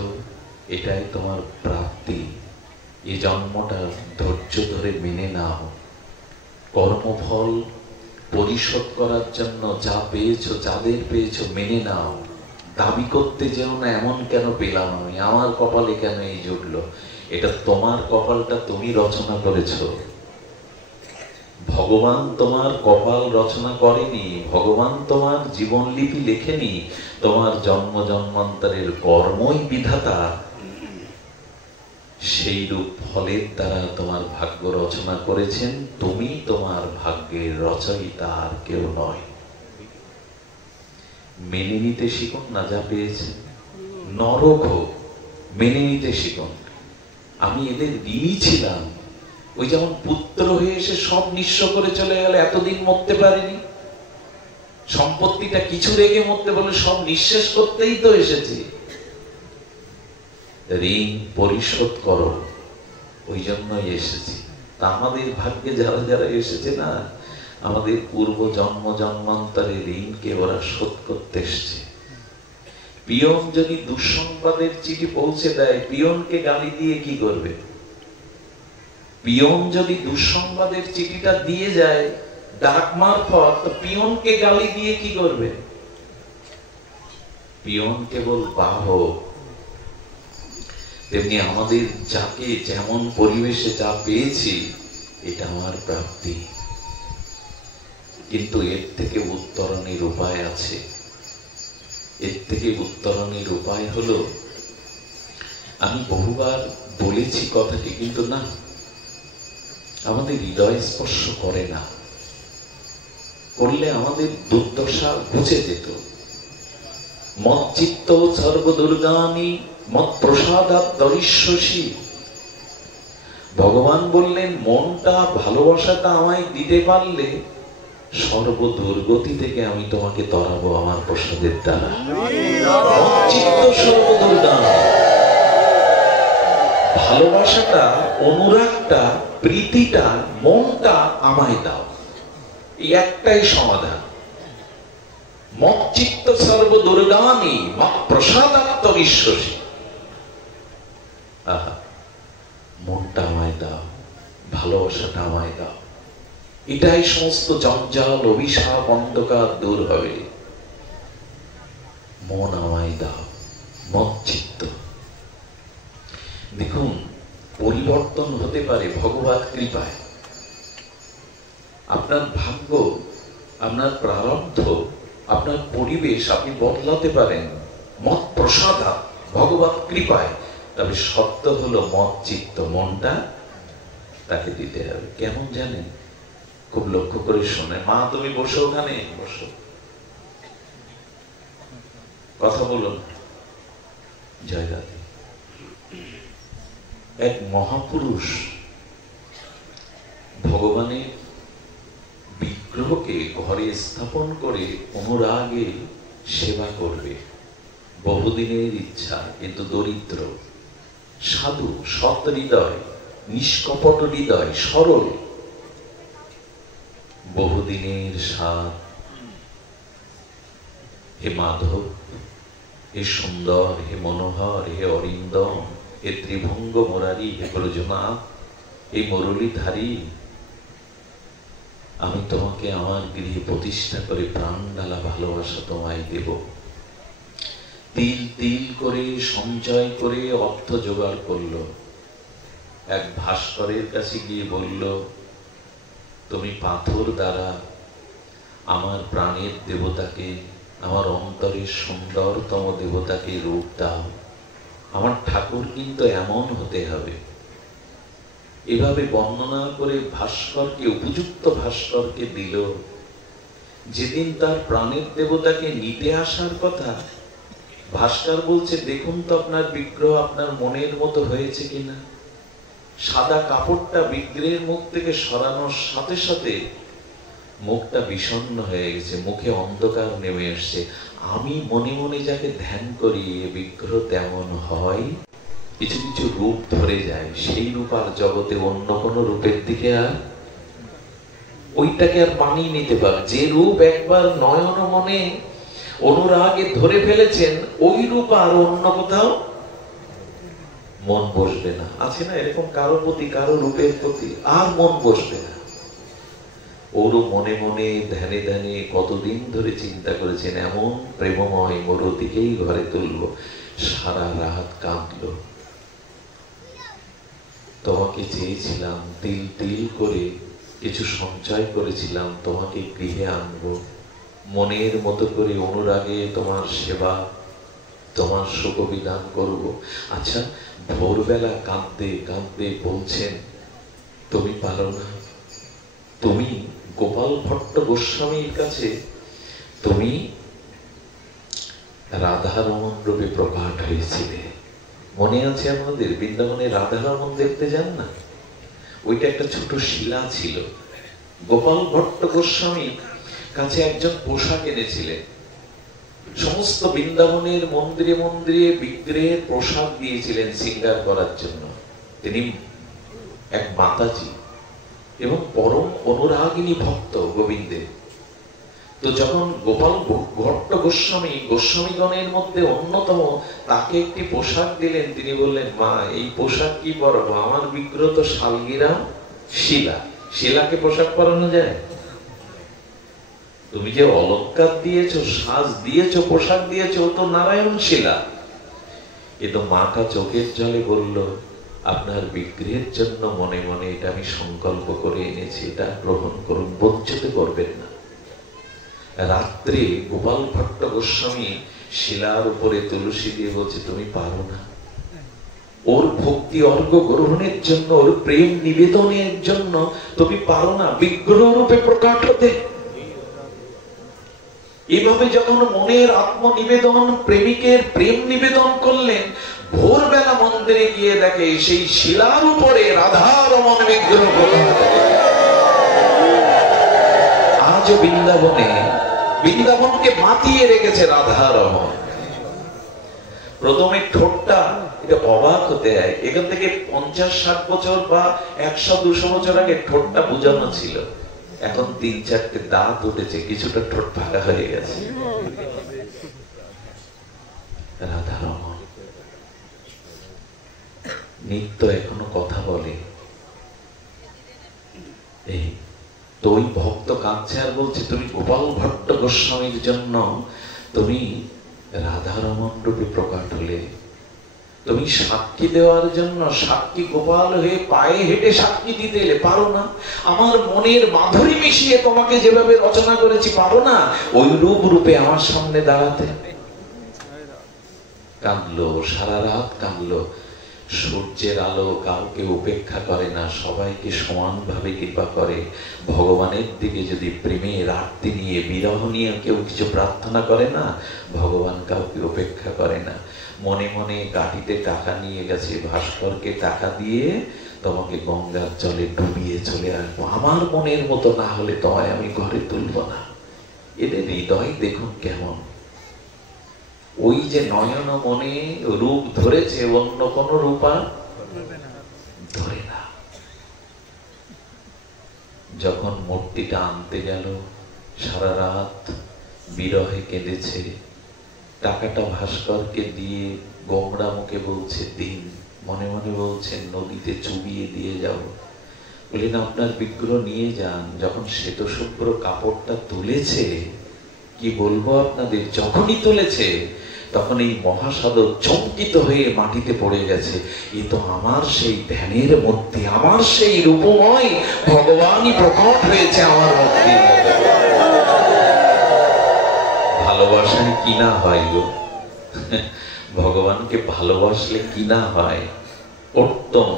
এটাই তোমার প্রাপ্তি। এই জন্মটা ধৈর্য ধরে মেনে নাও। কর্মফল পরিশোধ করার জন্য যা পেয়েছো, যাদের পেয়েছো, মেনে নাও। দাবি করতে যেও না এমন কেন পেলাম আমি, আমার কপালে কেন এই জুটলো। এটা তোমার কপালটা তুমি রচনা করেছো। ভগবান তোমার কপাল রচনা করেনি, ভগবান তোমার জীবনলিপি লেখেনি। তোমার জন্ম জন্মান্তরের কর্মই বিধাতা। সেই রূপ ফলের দ্বারা তোমার ভাগ্য রচনা করেছেন। তুমি তোমার ভাগ্যের রচয়িতা, আর কেউ নয়। মেনে নিতে শিখুন না যা পেয়েছেন। নরক হোক, মেনে নিতে শিখুন। আমি এদের ঋণী ছিলাম। ওই যেমন পুত্র হয়ে এসে সব নিঃস্ব করে চলে গেল, এতদিন মরতে পারেনি। সম্পত্তিটা কিছু রেখে মরতে বলে সব নিঃশেষ করতেই তো এসেছি। ঋণ পরিশোধ করো, ওই জন্যই এসেছি। তা আমাদের ভাগ্যে যারা যারা এসেছে না, আমাদের পূর্ব জন্ম জন্মান্তরের ঋণকে ওরা শোধ করতে এসছে। পিয়ন যদি দুঃসংবাদের চিঠি পৌঁছে দেয়, পিয়নকে গালি দিয়ে কি করবে? পিয়ন যদি দুঃসংবাদের চিঠিটা দিয়ে যায় ডাক মারফত, তো পিয়নকে গালি দিয়ে কি করবে? পিয়ন কেবল বাহক। তেমনি আমাদের যাকে যেমন পরিবেশে যা পেয়েছি, এটা আমার প্রাপ্তি। কিন্তু এর থেকে উত্তরণের উপায় আছে। এর থেকে উত্তরণের উপায় হলো, আমি বহুবার বলেছি কথাটি, কিন্তু না, আমাদের হৃদয় স্পর্শ করে না। করলে আমাদের দুর্দশা বুঝে যেত। মত চিত্ত সর্বদুর্গানি মত প্রসাদাৎ তরিষ্যসি। ভগবান বললেন, মনটা, ভালোবাসাটা আমায় দিতে পারলে সর্ব দুর্গতি থেকে আমি তোমাকে তরাবো আমার প্রসাদের দ্বারা। মত চিত্ত সর্বদুর্গানি। ভালোবাসাটা, অনুরাগটা, প্রীতিটা, মনটা আমায় দাও। এই একটাই সমাধান। মত চিত্ত সর্বদুর্গানি মত প্রসাদাৎ তরিষ্যসি। আহা, মনটা আমায় দাও, ভালোবাসাটা আমায় দাও। এটাই সমস্ত জঞ্জাল, অভিশাপ, অন্ধকার দূর হবে। মন আমায় দাও, মত চিত্ত। দেখুন, পরিবর্তন হতে পারে ভগবত কৃপায়। আপনার ভাগ্য, আপনার প্রারব্ধ, আপনার পরিবেশ আপনি বদলাতে পারেন মত প্রসাদাৎ, ভগবত কৃপায়। তবে সত্য হলো মত চিত্ত, মনটা তাকে দিতে হবে। কেমন জানেন? খুব লক্ষ্য করে শোনে। মা তুমি বসো, ওখানে বসো, কথা বলো না। জয় দাদি। এক মহাপুরুষ ভগবানের বিগ্রহকে ঘরে স্থাপন করে অনুরাগে সেবা করবে, বহুদিনের ইচ্ছা, কিন্তু দরিদ্র, সাধু, সৎ হৃদয়, নিষ্কপট হৃদয়, সরল, বহুদিনের স্বাদ। হে মাধব, হে সুন্দর, হে মনোহর, হে অরিন্দম, হে ত্রিভঙ্গ মুরারি, হে ব্রজনাথ, হে মুরলীধারী, আমি তোমাকে আমার গৃহে প্রতিষ্ঠা করে প্রাণ ঢালা ভালোবাসা তোমায় দেব। তিল তিল করে সঞ্চয় করে অর্থ জোগাড় করলো। এক ভাস্করের কাছে গিয়ে বলল, তুমি পাথর দ্বারা আমার প্রাণের দেবতাকে, আমার অন্তরের সুন্দরতম দেবতাকে রূপ দাও। আমার ঠাকুর কিন্তু এমন হতে হবে। এভাবে বর্ণনা করে ভাস্করকে, উপযুক্ত ভাস্করকে দিল। যেদিন তার প্রাণের দেবতাকে নিতে আসার কথা, ভাস্কর বলছে, দেখুন তো আপনার বিগ্রহ আপনার মনের মতো হয়েছে কিনা। সাদা কাপড়টা বিগ্রহের মুখ থেকে সরানোর সাথে সাথে মুখটা বিষণ্ণ হয়ে গেছে, মুখে অন্ধকার নেমে এসছে। আমি মনে মনে যাকে ধ্যান করি, এ বিগ্রহ তেমন হয়। কিছু কিছু রূপ ধরে যায়, সেই রূপ আর জগতে অন্য কোনো রূপের দিকে আর ওইটাকে আর মানিয়ে নিতে পারে। যে রূপ একবার নয়ন মনে অনুরাগে ধরে ফেলেছেন, ওই রূপ আর অন্য কোথাও মন বসবে না। আছে না এরকম কারো প্রতি, কারো রূপের প্রতি আর মন বসবে না। ওরও মনে মনে ধ্যানে ধ্যানে কতদিন ধরে চিন্তা করেছেন, এমন প্রেমময় মূর্তিকেই ঘরে তুলব। সারা রাত কাঁদলো। তোমাকে চেয়েছিলাম, তিল তিল করে কিছু সঞ্চয় করেছিলাম, তোমাকে গৃহে আনবো, মনের মতো করে অনুরাগে তোমার সেবা, তোমার সুখবিধান করব। আচ্ছা, ভোরবেলা কাঁদতে কাঁদতে বলছেন, তুমি পারো না। তুমি গোপাল ভট্ট গোস্বামীর কাছে তুমি রাধারমণ রূপে প্রকাট হয়েছিলে। মনে আছে আমাদের? বৃন্দাবনে রাধারমণ দেখতে যান না? ওইটা একটা ছোট শিলা ছিল। গোপাল ভট্ট গোস্বামী কাছে একজন পোশাক এনেছিলেন। সমস্ত বৃন্দাবনের মন্দিরে মন্দিরে বিগ্রহের পোশাক দিয়েছিলেন শৃঙ্গার করার জন্য। তিনি এক মাতাজি এবং পরম অনুরাগিনী ভক্ত গোবিন্দের। তো যখন গোপাল ভট্ট গোস্বামী গোস্বামীগণের মধ্যে অন্যতম, তাকে একটি পোশাক দিলেন। তিনি বললেন, মা এই পোশাক কি পরাবো? আমার বিগ্রহ তো শালগিরাম শিলা, শিলাকে পোশাক পরানো যায়? তুমি যে অলংকার দিয়েছো, সাজ দিয়েছো, পোশাক দিয়েছো, ও তো নারায়ণ শিলা। কিন্তু মাটা চোখের জলে বলল, আপনার বিগ্রহের জন্য মনে মনে এটা আমি সংকল্প করে এনেছি, এটা গ্রহণ করুন, বঞ্চিত করবেন না। রাত্রে গোপাল ভট্ট গোস্বামী শিলার উপরে তুলসী দিয়ে বলছে, তুমি পারো না। ওর ভক্তি অর্ঘ গ্রহণের জন্য, ওর প্রেম নিবেদনের জন্য তুমি পারো না বিগ্রহ রূপে প্রকাট হতে। এভাবে যখন মনের আত্মনিবেদন, প্রেমিকের প্রেম নিবেদন করলেন, ভোরবেলা মন্দিরে গিয়ে দেখে সেই শিলার উপরে রাধারমণ বিগ্রহ প্রকাট। আজও বৃন্দাবনে, বৃন্দাবনকে মাতিয়ে রেখেছে রাধারমণ। প্রথমে ঠোঁটটা, এটা অবাক হতে হয়, এখান থেকে 50-60 বছর বা 100-200 বছর আগে ঠোঁটটা বুঝানো ছিল। এখন 3-4টে দাঁত উঠেছে, কিছুটা ঠোঁট ফাঁকা হয়ে গেছে। রাধারমণ নিত্য এখনো কথা বলে। এই তো ওই ভক্ত কাঁদছে আর বলছে, তুমি গোপাল ভট্ট গোস্বামীর জন্য তুমি রাধারমণ রূপে প্রকাট হলে। তুমি সাক্ষী দেওয়ার জন্য সাক্ষী গোপাল হয়ে পায়ে হেঁটে সাক্ষী দিতে এলে, পারো না। আমার মনের মাধুরী মিশিয়ে তোমাকে যেভাবে রচনা করেছি, পারো না ওই রূপ রূপে আমার সামনে দাঁড়াতে। কাঁদলো, সারা রাত কাঁদলো। সূর্যের আলো কাউকে উপেক্ষা করে না, সবাইকে সমানভাবে কৃপা করে। ভগবানের দিকে যদি প্রেমের আরতি নিয়ে, বিরহ নিয়ে কেউ কিছু প্রার্থনা করে না, ভগবান কাউকে উপেক্ষা করে না। মনে মনে গাড়িতে টাকা নিয়ে গেছে, ভাস্করকে টাকা দিয়ে তোমাকে গঙ্গার জলে ডুবিয়ে চলে আসবো, আমার মনের মতো না হলে তোমায় আমি ঘরে তুলব না। এদের হৃদয় দেখুন কেমন। ওই যে নয়ন মনে রূপ ধরেছে, অন্য কোন রূপ আর ধরে না। যখন মূর্তিটা আনতে গেল, সারা রাত বিরহে কেঁদেছে। টাকাটা ভাস্করকে দিয়ে গোমড়া মুখে বলছে দিন, মনে মনে বলছেন নদীতে চুবিয়ে দিয়ে যাও। বললেন আপনার বিগ্রহ নিয়ে যান। যখন শ্বেতশুভ্র কাপড়টা তুলেছে, কি বলবো আপনাদের, যখনই তুলেছে তখন এই মহাসাগর চমকিত হয়ে মাটিতে পড়ে গেছে। এ তো আমার সেই ধ্যানের মধ্যে, আমার সেই রূপময় ভগবানই প্রকট হয়েছে আমার মধ্যে। ভালোবাসায় কি না হয় গো, ভগবানকে ভালোবাসলে কি না হয়। কর্তম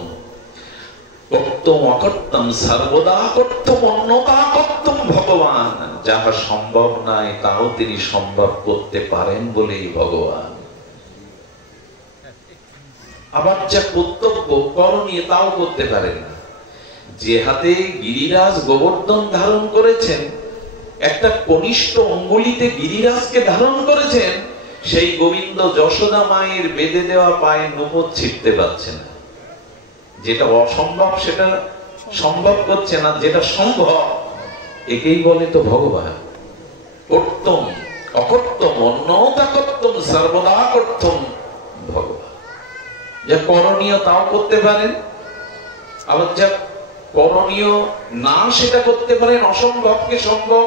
কর্তম অকর্তম সর্বদা কর্তম অন্যতা কর্তম ভগবান। যাহা সম্ভব নাই তাও তিনি সম্ভব করতে পারেন বলেই ভগবান। আবার যা কর্তব্য করণীয় তাও করতে পারেন না। যে হাতে গিরিরাজ গোবর্ধন ধারণ করেছেন, একটা কনিষ্ঠ অঙ্গুলিতে গিরিরাজকে ধারণ করেছেন, সেই গোবিন্দ যশোদা মায়ের বেঁধে দেওয়া পায়ে নূপুর ছিটতে পারছে না। যেটা অসম্ভব সেটা সম্ভব করছে না, যেটা সম্ভব একেই বলে তো ভগবান। কর্তম অকর্তম অন্যতা কর্তম সর্বদা কর্তম ভগবান। যা করণীয় তাও করতে পারেন, আবার যা করণীয় না সেটা করতে পারেন। অসম্ভবকে সম্ভব,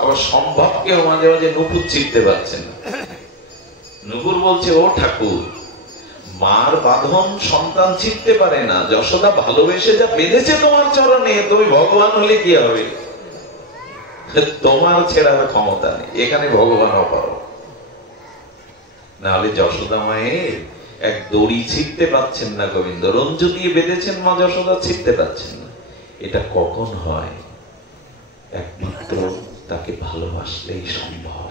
আবার সম্ভবকেও মাঝে মাঝে নূপুর ছিটতে পারছেন না। নূপুর বলছে ও ঠাকুর, মার বাঁধন সন্তান ছিটতে পারে না, যশোদা ভালোবেসে যা বেঁধেছে তোমার চরণে, তুমি ভগবান হলে কি হবে? তোমার ছেড়ার ক্ষমতা নেই, এখানে ভগবান অপার। নাহলে যশোদা মায়ের এক দড়ি ছিটতে পাচ্ছেন না গোবিন্দ, রঞ্জু দিয়ে বেঁধেছেন মা যশোদা, ছিটতে পাচ্ছেন না। এটা কখন হয়? একমাত্র তাকে ভালোবাসলেই সম্ভব।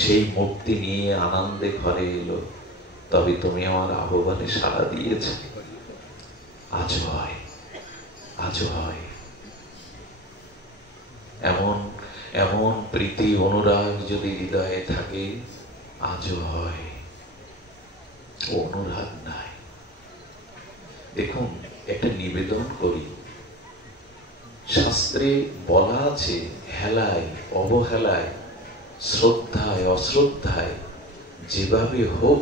সেই মুক্তি নিয়ে আনন্দে ঘরে এলো, তবে তুমি আমার আহ্বানে সাড়া দিয়েছ। আজও হয়, আজও হয়। এমন এমন প্রীতি অনুরাগ যদি হৃদয়ে থাকে, আজও হয়। অনুরাগ নাই। দেখুন, একটা নিবেদন করি। শাস্ত্রে বলা আছে, হেলায় অবহেলায়, শ্রদ্ধায় অশ্রদ্ধায়, যেভাবে হোক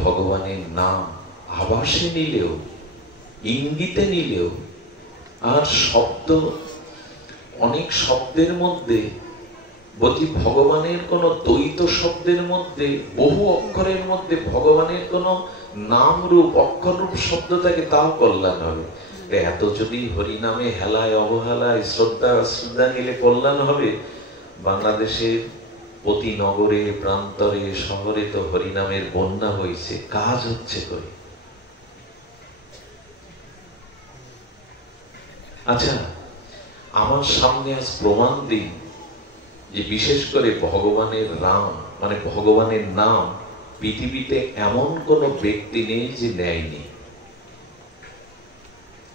ভগবানের নাম আভাসে নিলেও, ইঙ্গিতে নিলেও, আর শব্দ, অনেক শব্দের মধ্যে বলছি ভগবানের কোন দ্বৈত শব্দের মধ্যে, বহু অক্ষরের মধ্যে ভগবানের কোন নাম রূপ অক্ষর রূপ শব্দ থাকে, তাও কল্যাণ হবে। এত যদি হরিনামে হেলায় অবহেলায় শ্রদ্ধা অশ্রদ্ধা নিলে কল্যাণ হবে, বাংলাদেশের প্রতি নগরে প্রান্তরে শহরে তো হরিনামের বন্যা হয়েছে, কাজ হচ্ছে কই? আচ্ছা, আমার সামনে আজ প্রমাণ দিন যে বিশেষ করে ভগবানের নাম, মানে ভগবানের নাম পৃথিবীতে এমন কোন ব্যক্তি নেই যে নেয়নি।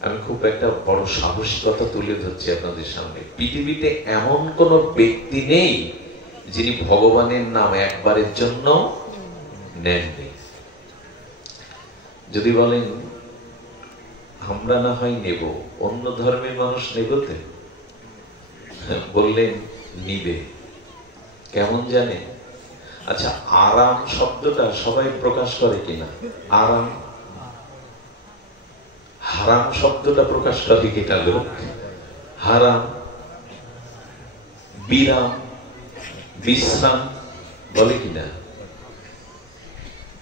আমি খুব একটা বড় সাহসিকতা তুলে ধরছি আপনাদের সামনে। পৃথিবীতে এমন কোন ব্যক্তি নেই যিনি ভগবানের নাম একবারের জন্য নেননি। যদি বলেন আমরা না হয় নেব, অন্য ধর্মের মানুষ নেবতে বললেন নিবে, কেমন জানে? আচ্ছা, আরাম শব্দটা সবাই প্রকাশ করে কিনা? আরাম। হারাম শব্দটা প্রকাশ করে কিনা লোক? হারাম। বিরাম, বিশ্রাম বলে কিনা?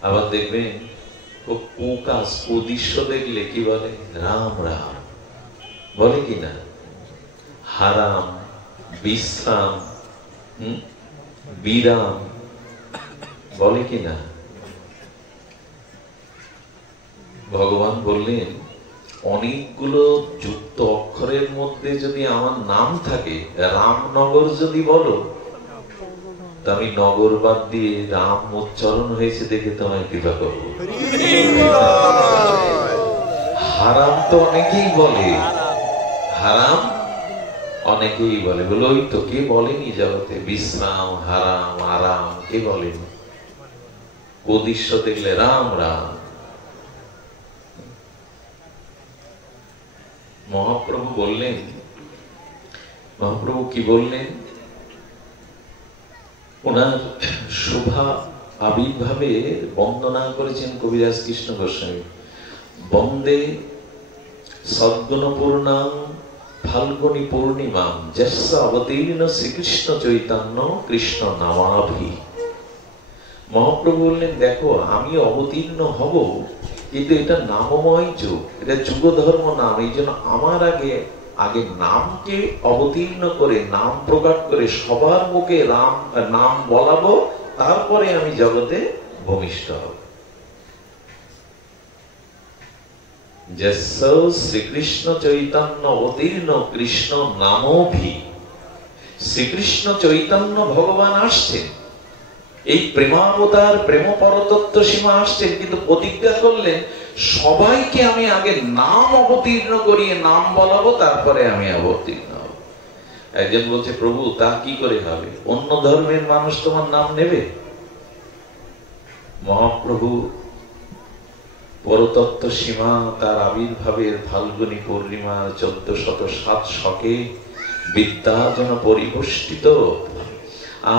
আবার দেখবেন কুকাজ উদ্দেশ্য দেখলে কি বলে? রাম রাম বলে কিনা? হারাম, বিশ্রাম, বিরাম বলে কিনা? ভগবান বললেন, অনেকগুলো যুক্ত অক্ষরের মধ্যে যদি আমার নাম থাকে, রামনগর যদি বলো, তা আমি নগর বাদ দিয়ে রাম উচ্চারণ হয়েছে দেখে তোমায় কৃপা করবো। হারাম তো অনেকেই বলে, হারাম অনেকেই বলে, বলে ওই তো কে বলেনি জগতে বিশ্রাম, হারাম, আরাম, কে বলেনি? উদ্দেশ্য দেখলে রাম রাম। মহাপ্রভু বললেন, মহাপ্রভু কি বললেন? ওনার শোভা আবির্ভাবে বন্দনা করেছেন কবিরাজ কৃষ্ণ গোস্বামী। বন্দে সদ্গুণপূর্ণাং ফাল্গুনী পূর্ণিমা যস্য অবতীর্ণ শ্রীকৃষ্ণ চৈতন্য কৃষ্ণ নামাভি। মহাপ্রভু বললেন, দেখো আমি অবতীর্ণ হব, কিন্তু এটা নামময় যুগ, এটা যুগ ধর্ম নাম। এই জন্য আমার আগে আগে নামকে অবতীর্ণ করে, নাম প্রকাশ করে সবার মুখে নাম বলাবো, তারপরে আমি জগতে ভূমিষ্ঠ হব। যস্য শ্রীকৃষ্ণ চৈতন্য অবতীর্ণ কৃষ্ণ নামভি। শ্রীকৃষ্ণ চৈতন্য ভগবান আসছেন, এই প্রেমাবতার প্রেম পরতত্ত্ব সীমা আসছেন, কিন্তু প্রতিজ্ঞা করলেন সবাইকে আমি আগে নাম অবতীর্ণ করিয়ে নাম বলাবো, তারপরে আমি অবতীর্ণ হব। একজন বলছে, প্রভু তা কি করে হবে? অন্য ধর্মের মানুষ তোমার নাম নেবে? মহাপ্রভু পরতত্ত্ব সীমা তার আবির্ভাবের ফাল্গুনী পূর্ণিমা 1407 শকে বিদ্যাজন পরিবেষ্টিত,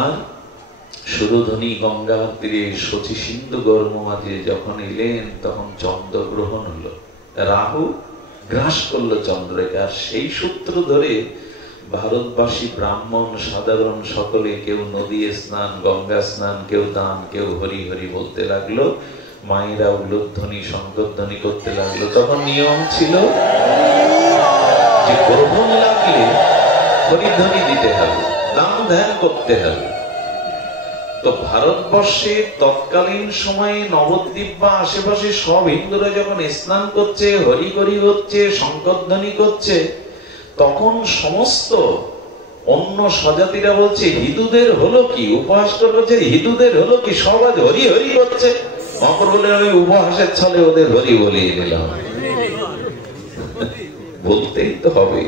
আর সুরধ্বনি গঙ্গার তীরে শচী সিন্ধু গর্ম মাঝে যখন এলেন, তখন চন্দ্রগ্রহণ হলো, রাহু গ্রাস করলো চন্দ্রকে। আর সেই সূত্র ধরে ভারতবাসী ব্রাহ্মণ সাধারণ সকলে কেউ নদী স্নান, গঙ্গা স্নান, কেউ দান, কেউ হরি হরি বলতে লাগলো। মায়েরা উলুধ্বনি শঙ্করধ্বনি করতে লাগলো। তখন নিয়ম ছিল যে গ্রহণ লাগলে হরিধ্বনি দিতে হবে, দান ধ্যান করতে হবে। তো ভারতবর্ষে তৎকালীন সময়ে নবদ্বীপ বা আশেপাশে সব হিন্দুরা যখন স্নান করছে, হরি হরি হচ্ছে, শঙ্করধ্বনি করছে, তখন সমস্ত অন্য স্বজাতিরা বলছে হিন্দুদের হলো কি? উপহাস করছে, হিন্দুদের হলো কি? সব আজ হরি হরি করছে। মকর বলে আমি উপহাসের ছলে ওদের হরি বলিয়ে দিলাম। বলতেই তো হবে।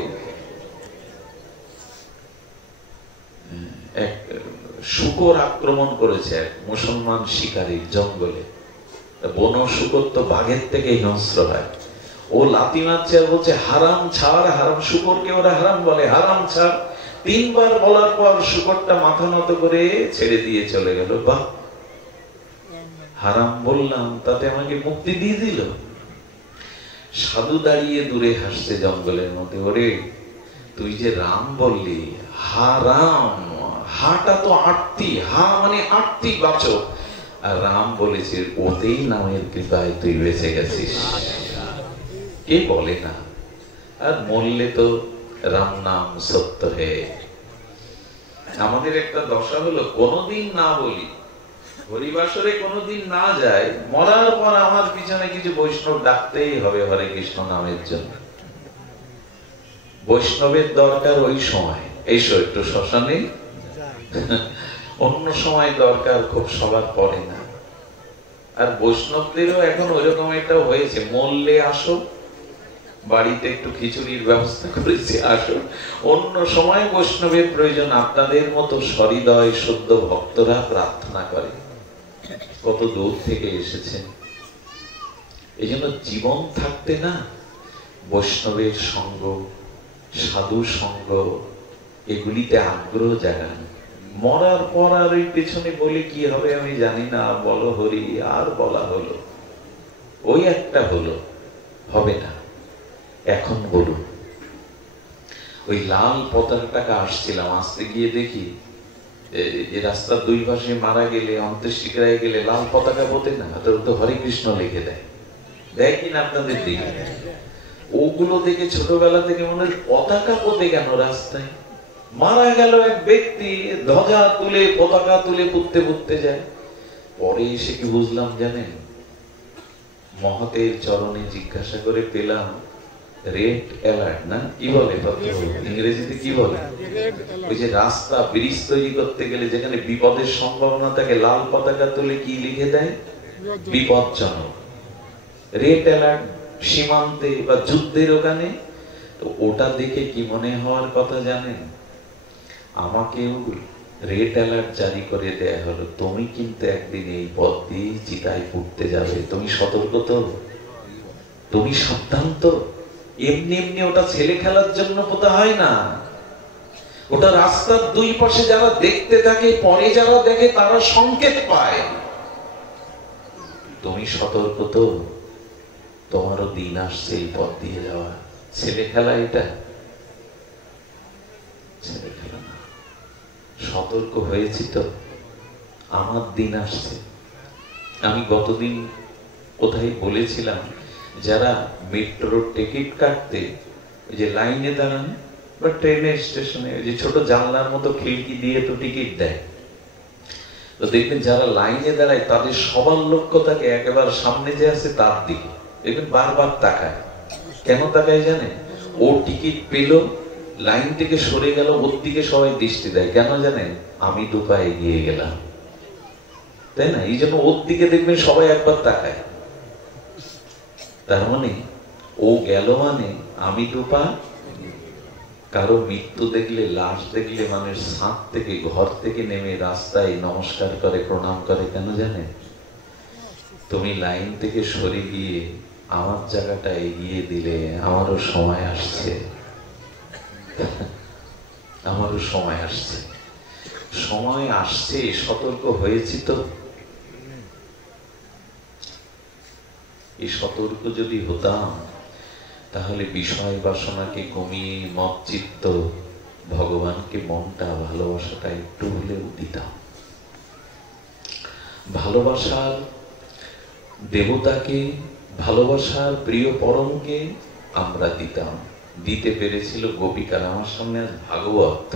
এক শুকর আক্রমণ করেছে এক মুসলমান শিকারী জঙ্গলে। বন শুকর তো বাঘের থেকে হিংস্র হয়। ও লাথি মারছে আর বলছে হারাম ছাড়, হারাম। শুকরকে ওরা হারাম বলে, হারাম ছাড়। 3 বার বলার পর শুকরটা মাথা নত করে ছেড়ে দিয়ে চলে গেল। বাহ, হারাম বললাম তাতে আমাকে মুক্তি দিয়ে দিল। সাধু দাঁড়িয়ে দূরে হাসছে জঙ্গলের মধ্যে। ওরে তুই যে রাম বললি, হারাম, হাটা তো আটটি, হা মানে আটটি বাচক, আর রাম বলেছে ওতেই নামের কৃপায় তুই বেঁচে গেছিস। কে বলে না? আর মরলে তো রাম নাম সত্য হে। আমাদের একটা দশা হলো, কোনদিন না বলি, হরিবাসরে কোনদিন না যায়, মরার পর আমার পিছনে কিছু বৈষ্ণব ডাকতেই হবে হরে কৃষ্ণ নামের জন্য। বৈষ্ণবের দরকার ওই সময়, এইসব একটু শ্মশানে, অন্য সময় দরকার খুব সবার পড়ে না। আর বৈষ্ণবদেরও এখন ওইরকম একটা হয়েছে, মরলে আসো, বাড়িতে একটু খিচুড়ির ব্যবস্থা করেছে, আসো। অন্য সময় বৈষ্ণবের প্রয়োজন। আপনাদের মতো সহৃদয় শুদ্ধ ভক্তরা প্রার্থনা করে, কত দূর থেকে এসেছেন। এই জন্য জীবন থাকতে না বৈষ্ণবের সঙ্গ, সাধু সঙ্গ, এগুলিতে আগ্রহ জাগান। মরার পর আর ওই পেছনে বলে কি হবে আমি জানি না, বলো হরি, আর বলা হলো, ওই একটা হলো, হবে না। এখন বলুন, ওই লাল পতাকাটা আসছিলাম, আসতে গিয়ে দেখি যে রাস্তার 2 পাশে মারা গেলে, অন্ত্যেষ্টিক্রিয়ায় গেলে লাল পতাকা পোতে না, তো হরে কৃষ্ণ লিখে দেয়। দেয় কিনা আপনাদের দিকে? ওগুলো দেখে ছোটবেলা থেকে মনে হয় পতাকা পোতে কেন রাস্তায়? মারা গেল এক ব্যক্তি, ধ্বজা তুলে পতাকা তুলে পুঁততে পুঁততে যায়। পরে এসে কি বুঝলাম জানেন? মহতের চরণে জিজ্ঞাসা করে পেলাম রেড অ্যালার্ট, না কি বলে ইংরেজিতে কি বলে, ওই যে রাস্তা ব্রিজ তৈরি করতে গেলে যেখানে বিপদের সম্ভাবনা থাকে লাল পতাকা তুলে কি লিখে দেয়, বিপজ্জনক। রেড অ্যালার্ট সীমান্তে বা যুদ্ধের ওখানে, তো ওটা দেখে কি মনে হওয়ার কথা জানেন, আমাকেও রেড অ্যালার্ট জারি করে দেয়া হলো, তুমি কিন্তু একদিন এই পথ দিয়ে চিতায় পুড়তে যাবে, তুমি সতর্ক তো, তুমি সাবধান তো। এমনি এমনি ওটা ছেলে খেলার জন্য পোতা হয় না, ওটা রাস্তার দুই পাশে যারা দেখতে থাকে, পরে যারা দেখে তারা সংকেত পায়, তুমি সতর্ক তো, তোমারও দিন আসছে এই পথ দিয়ে যাওয়া। ছেলে খেলা এটা, ছেলে খেলা না। সতর্ক হয়েছি তো, আমার দিন আসছে। আমি গতদিন কোথায় বলেছিলাম, যারা মেট্রোর টিকিট কাটতে ওই যে লাইনে দাঁড়ান, বা ট্রেনের স্টেশনে ওই যে ছোট জানলার মতো খিড়কি দিয়ে তো টিকিট দেয়, তো দেখবেন যারা লাইনে দাঁড়ায় তাদের সবার লক্ষ্য থাকে একেবারে সামনে যে আছে তার দিকে, দেখবেন বারবার তাকায়। কেন তাকায় জানেন, ও টিকিট পেল, লাইন থেকে সরে গেল, ওর দিকে সবাই দৃষ্টি দেয়, কেন জানেন, আমি দু পা এগিয়ে গেলাম, তাই না? এই জন্য ওর দিকে দেখবেন সবাই একবার তাকায়। তার মানে ও গেল মানে আমি দু পা। কারো মৃত্যু দেখলে, লাশ দেখলে মানুষ ছাদ থেকে, ঘর থেকে নেমে রাস্তায় নমস্কার করে, প্রণাম করে, কেন জানেন, তুমি লাইন থেকে সরে গিয়ে আমার জায়গাটা এগিয়ে দিলে, আমারও সময় আসছে, আমারও সময় আসছে, সময় আসছে, সতর্ক হয়েছি তো। এই সতর্ক যদি হতাম, তাহলে বিষয় বাসনাকে কমিয়ে মত চিত্ত ভগবানকে মনটা, ভালোবাসাটা একটু হলেও দিতাম। ভালোবাসার দেবতাকে, ভালোবাসার প্রিয় পরমকে আমরা দিতাম, দিতে পেরেছিল গোপিকার। আমার সামনে আজ ভাগবত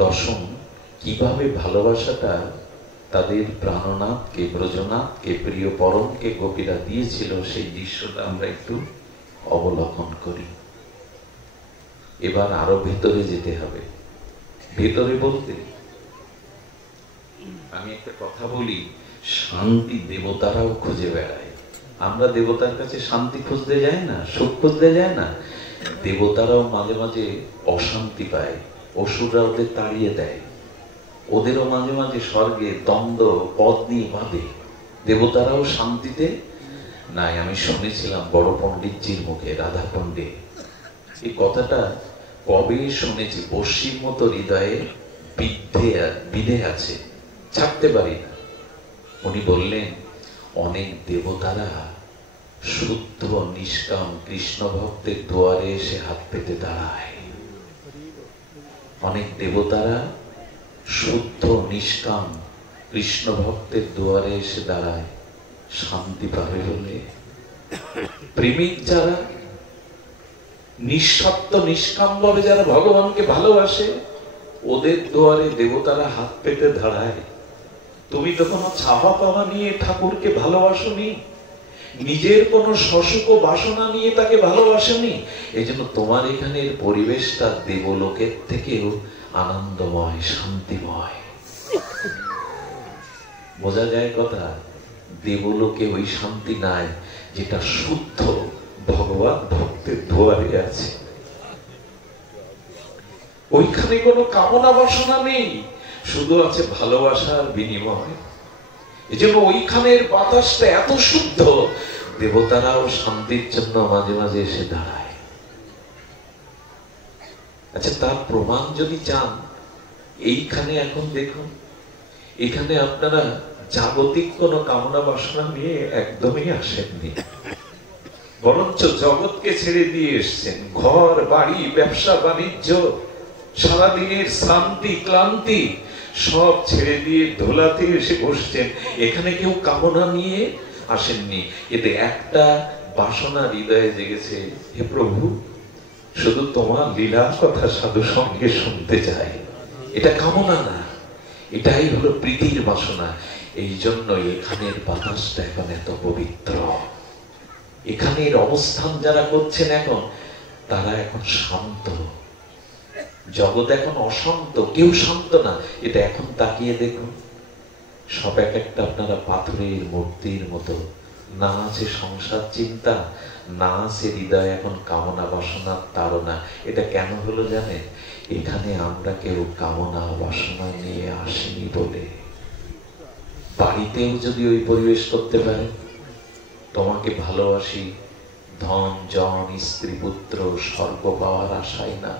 দশম, কিভাবে ভালোবাসাটা তাদের প্রাণনাথকে, ব্রজনাথকে, প্রিয় পরমকে গোপীরা দিয়েছিল, সেই দৃশ্যটা আমরা একটু অবলোকন করি। এবার আরো ভেতরে যেতে হবে। ভেতরে বলতে আমি একটা কথা বলি, শান্তি দেবতারাও খুঁজে বেড়ায়। আমরা দেবতার কাছে শান্তি খুঁজতে যাই না, সুখ খুঁজতে যাই না, দেবতারাও মাঝে মাঝে অশান্তি পায়, অসুররা ওদের তাড়িয়ে দেয়, ওদেরও মাঝে মাঝে স্বর্গে দ্বন্দ্ব পদ নিয়ে বাঁধে, দেবতারাও শান্তিতে নাই। আমি শুনেছিলাম বড় পণ্ডিতজির মুখে, রাধা পণ্ডিত, এই কথাটা কবে শুনেছি, বর্ষির মতো হৃদয়ে বিধে আছে, ছাড়তে পারি না। উনি বললেন, অনেক দেবতারা শুদ্ধ নিষ্কাম কৃষ্ণ ভক্তের দুয়ারে এসে হাত পেতে দাঁড়ায়। অনেক দেবতারা শুদ্ধ নিষ্কাম কৃষ্ণ ভক্তের দুয়ারে এসে দাঁড়ায় শান্তি পাবে বলে। প্রেমিক যারা, নিঃস্বার্থ নিষ্কাম ভাবে যারা ভগবানকে ভালোবাসে, ওদের দুয়ারে দেবতারা হাত পেতে দাঁড়ায়। তুমি তো কোনো ছাপা পাওয়া নিয়ে ঠাকুরকে ভালোবাসোনি, নিজের কোনো শশুক বাসনা নিয়ে তাকে ভালোবাসোনি, এই জন্য তোমার এখানের পরিবেশটা দেবলোকের থেকেও আনন্দময়, শান্তিময়। বোঝা যায় কথা, দেবলোকে ওই শান্তি নাই যেটা শুদ্ধ ভগবান ভক্তের দুয়ারে আছে। ওইখানে কোনো কামনা বাসনা নেই, শুধু আছে ভালোবাসার বিনিময়। এজন্য ওইখানের বাতাসটা এত শুদ্ধ, দেবতারাও শান্তির জন্য মাঝে মাঝে এসে দাঁড়ায়। আচ্ছা, তার প্রমাণ যদি চান, এইখানে এখন দেখুন, এখানে আপনারা জাগতিক কোনো কামনা বাসনা নিয়ে একদমই আসেননি, বরঞ্চ জগৎকে ছেড়ে দিয়ে এসছেন। ঘর বাড়ি, ব্যবসা বাণিজ্য, সারাদিনের শান্তি ক্লান্তি সব ছেড়ে দিয়ে ধোলাতে এসে বসছেন। এখানে কেউ কামনা নিয়ে আসেননি। এতে একটা বাসনা হৃদয়ে জেগেছে, হে প্রভু, শুধু তোমার লীলা কথা সাধু সঙ্গে শুনতে চাই। এটা কামনা না, এটাই হলো প্রীতির বাসনা। এই জন্য এখানের বাতাসটা এখন এত পবিত্র। এখানের অবস্থান যারা করছেন এখন, তারা এখন শান্ত। জগৎ এখন অশান্ত, কেউ শান্ত না। এটা এখন তাকিয়ে দেখুন, সব এক একটা আপনারা পাথরের মূর্তির মতো। না আছে সংসার চিন্তা, না আছে হৃদয় এখন কামনা বাসনার তাড়না। এটা কেন হলো জানেন? এখানে আমরা কেউ কামনা বাসনা নিয়ে আসিনি বলে। বাড়িতেও যদি ওই পরিবেশ করতে পারে, তোমাকে ভালোবাসি ধন জন স্ত্রী পুত্র স্বর্গ পাওয়ার আশায় না,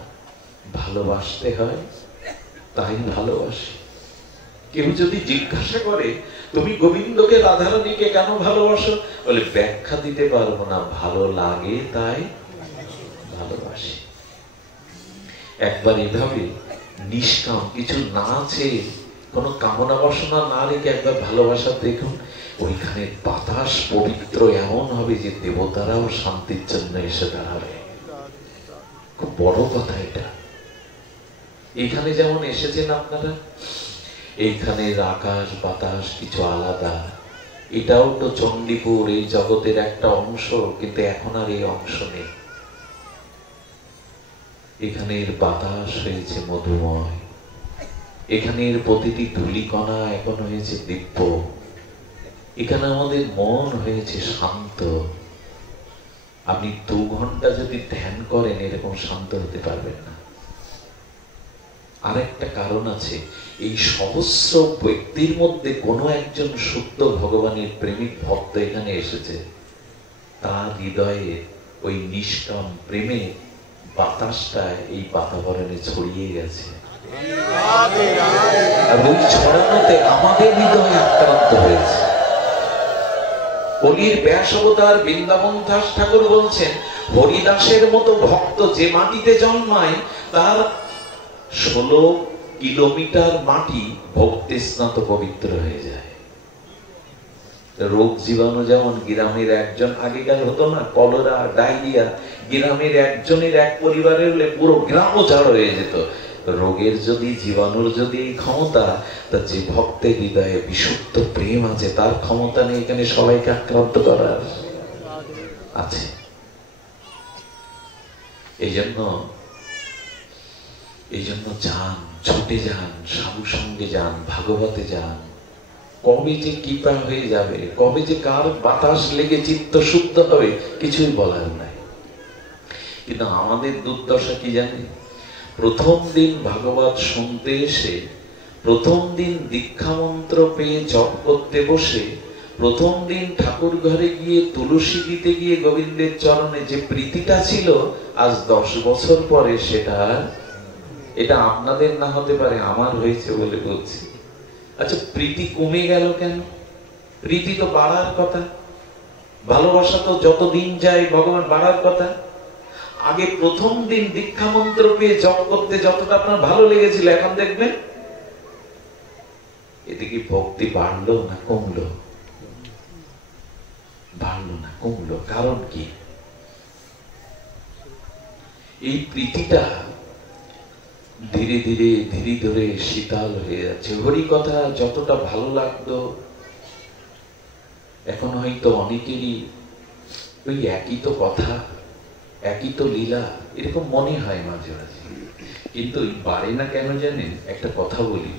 ভালোবাসতে হয় তাই ভালোবাসি। কেউ যদি জিজ্ঞাসা করে তুমি গোবিন্দকে রাধারানীকে কেন ভালোবাসো, বলে ব্যাখ্যা দিতে পারবো না, ভালো লাগে তাই ভালোবাসি। একবার এভাবে নিষ্কাম কিছু না আছে, কোনো কামনা বাসনা না রেখে একবার ভালোবাসা দেখুন। ওইখানে বাতাস পবিত্র এমন হবে যে দেবতারাও শান্তির জন্য এসে দাঁড়াবে। খুব বড় কথা এটা। এখানে যেমন এসেছেন আপনারা, এইখানের আকাশ বাতাস কিছু আলাদা। এটাও তো চণ্ডীপুর, এই জগতের একটা অংশ, কিন্তু এখন আর এই অংশ নেই। এখানের বাতাস হয়েছে মধুময়, এখানের প্রতিটি ধূলিকণা এখন হয়েছে দিব্য, এখানে আমাদের মন হয়েছে শান্ত। আপনি 2 ঘন্টা যদি ধ্যান করেন এরকম শান্ত হতে পারবেন না। আরেকটা কারণ আছে, এই সহস্র ব্যক্তির মধ্যে কোনো একজন শুদ্ধ ভগবানের প্রেমিক ভক্ত এখানে এসেছে, তার হৃদয়ে ওই নিষ্কাম প্রেমে বাতাসটা এই বাতাবরণে ছড়িয়ে গেছে। আর ওই ছড়ানোতে আমাদের হৃদয় আক্রান্ত হয়েছে। কলির ব্যাস অবতার বৃন্দাবন দাস ঠাকুর বলছেন, হরিদাসের মতো ভক্ত যে মাটিতে জন্মায়, তার 16 কিলোমিটার মাটি ভক্তি স্নাত পবিত্র হয়ে যায়। রোগ জীবাণু যেমন গ্রামের একজন, আগেকার হতো না কলেরা ডায়রিয়া, গ্রামের একজনের এক পরিবারের হলে পুরো গ্রামও ঝাড় হয়ে যেত। রোগের যদি জীবাণুর যদি এই ক্ষমতা, তা যে ভক্তের হৃদয়ে বিশুদ্ধ প্রেম আছে তার ক্ষমতা নেই এখানে সবাইকে আক্রান্ত করার? আছে। এই জন্য যান, ছুটে যান, সাধু সঙ্গে যান, ভাগবতে যান। কবে যে কৃপা হয়ে যাবে, কবে যে কার বাতাস লেগে চিত্ত শুদ্ধ হবে, কিছুই বলার নাই। কিন্তু আমাদের দুর্দশা কি জানে? প্রথম দিন ভাগবত শুনতে এসে, প্রথম দিন দীক্ষা মন্ত্র পেয়ে জপ করতে বসে, প্রথম দিন ঠাকুর ঘরে গিয়ে তুলসী দিতে গিয়ে গোবিন্দের চরণে যে প্রীতিটা ছিল, আজ 10 বছর পরে সেটা, এটা আপনাদের না হতে পারে, আমার হয়েছে বলে বলছি। আচ্ছা, প্রীতি কমে গেল কেন? প্রীতি তো বাড়ার কথা, ভালোবাসা তো যত দিন যায় ভগবান বাড়ার কথা। আগে প্রথম দিন দীক্ষা মন্ত্র পেয়ে জপ করতে যতটা আপনার ভালো লেগেছিল, এখন দেখবেন এদিকে ভক্তি বাড়লো না কমলো? বাড়লো না কমলো। কারণ কি? এই প্রীতিটা ধীরে ধীরে ধীরে ধীরে শীতল হয়ে যাচ্ছে। হরি কথা যতটা ভালো লাগতো, এখন হয়তো অনেকেরই ওই একই তো কথা, একই তো লীলা, এরকম মনে হয় মাঝে মাঝে। কিন্তু বাড়ে না কেন জানেন? একটা কথা বলি,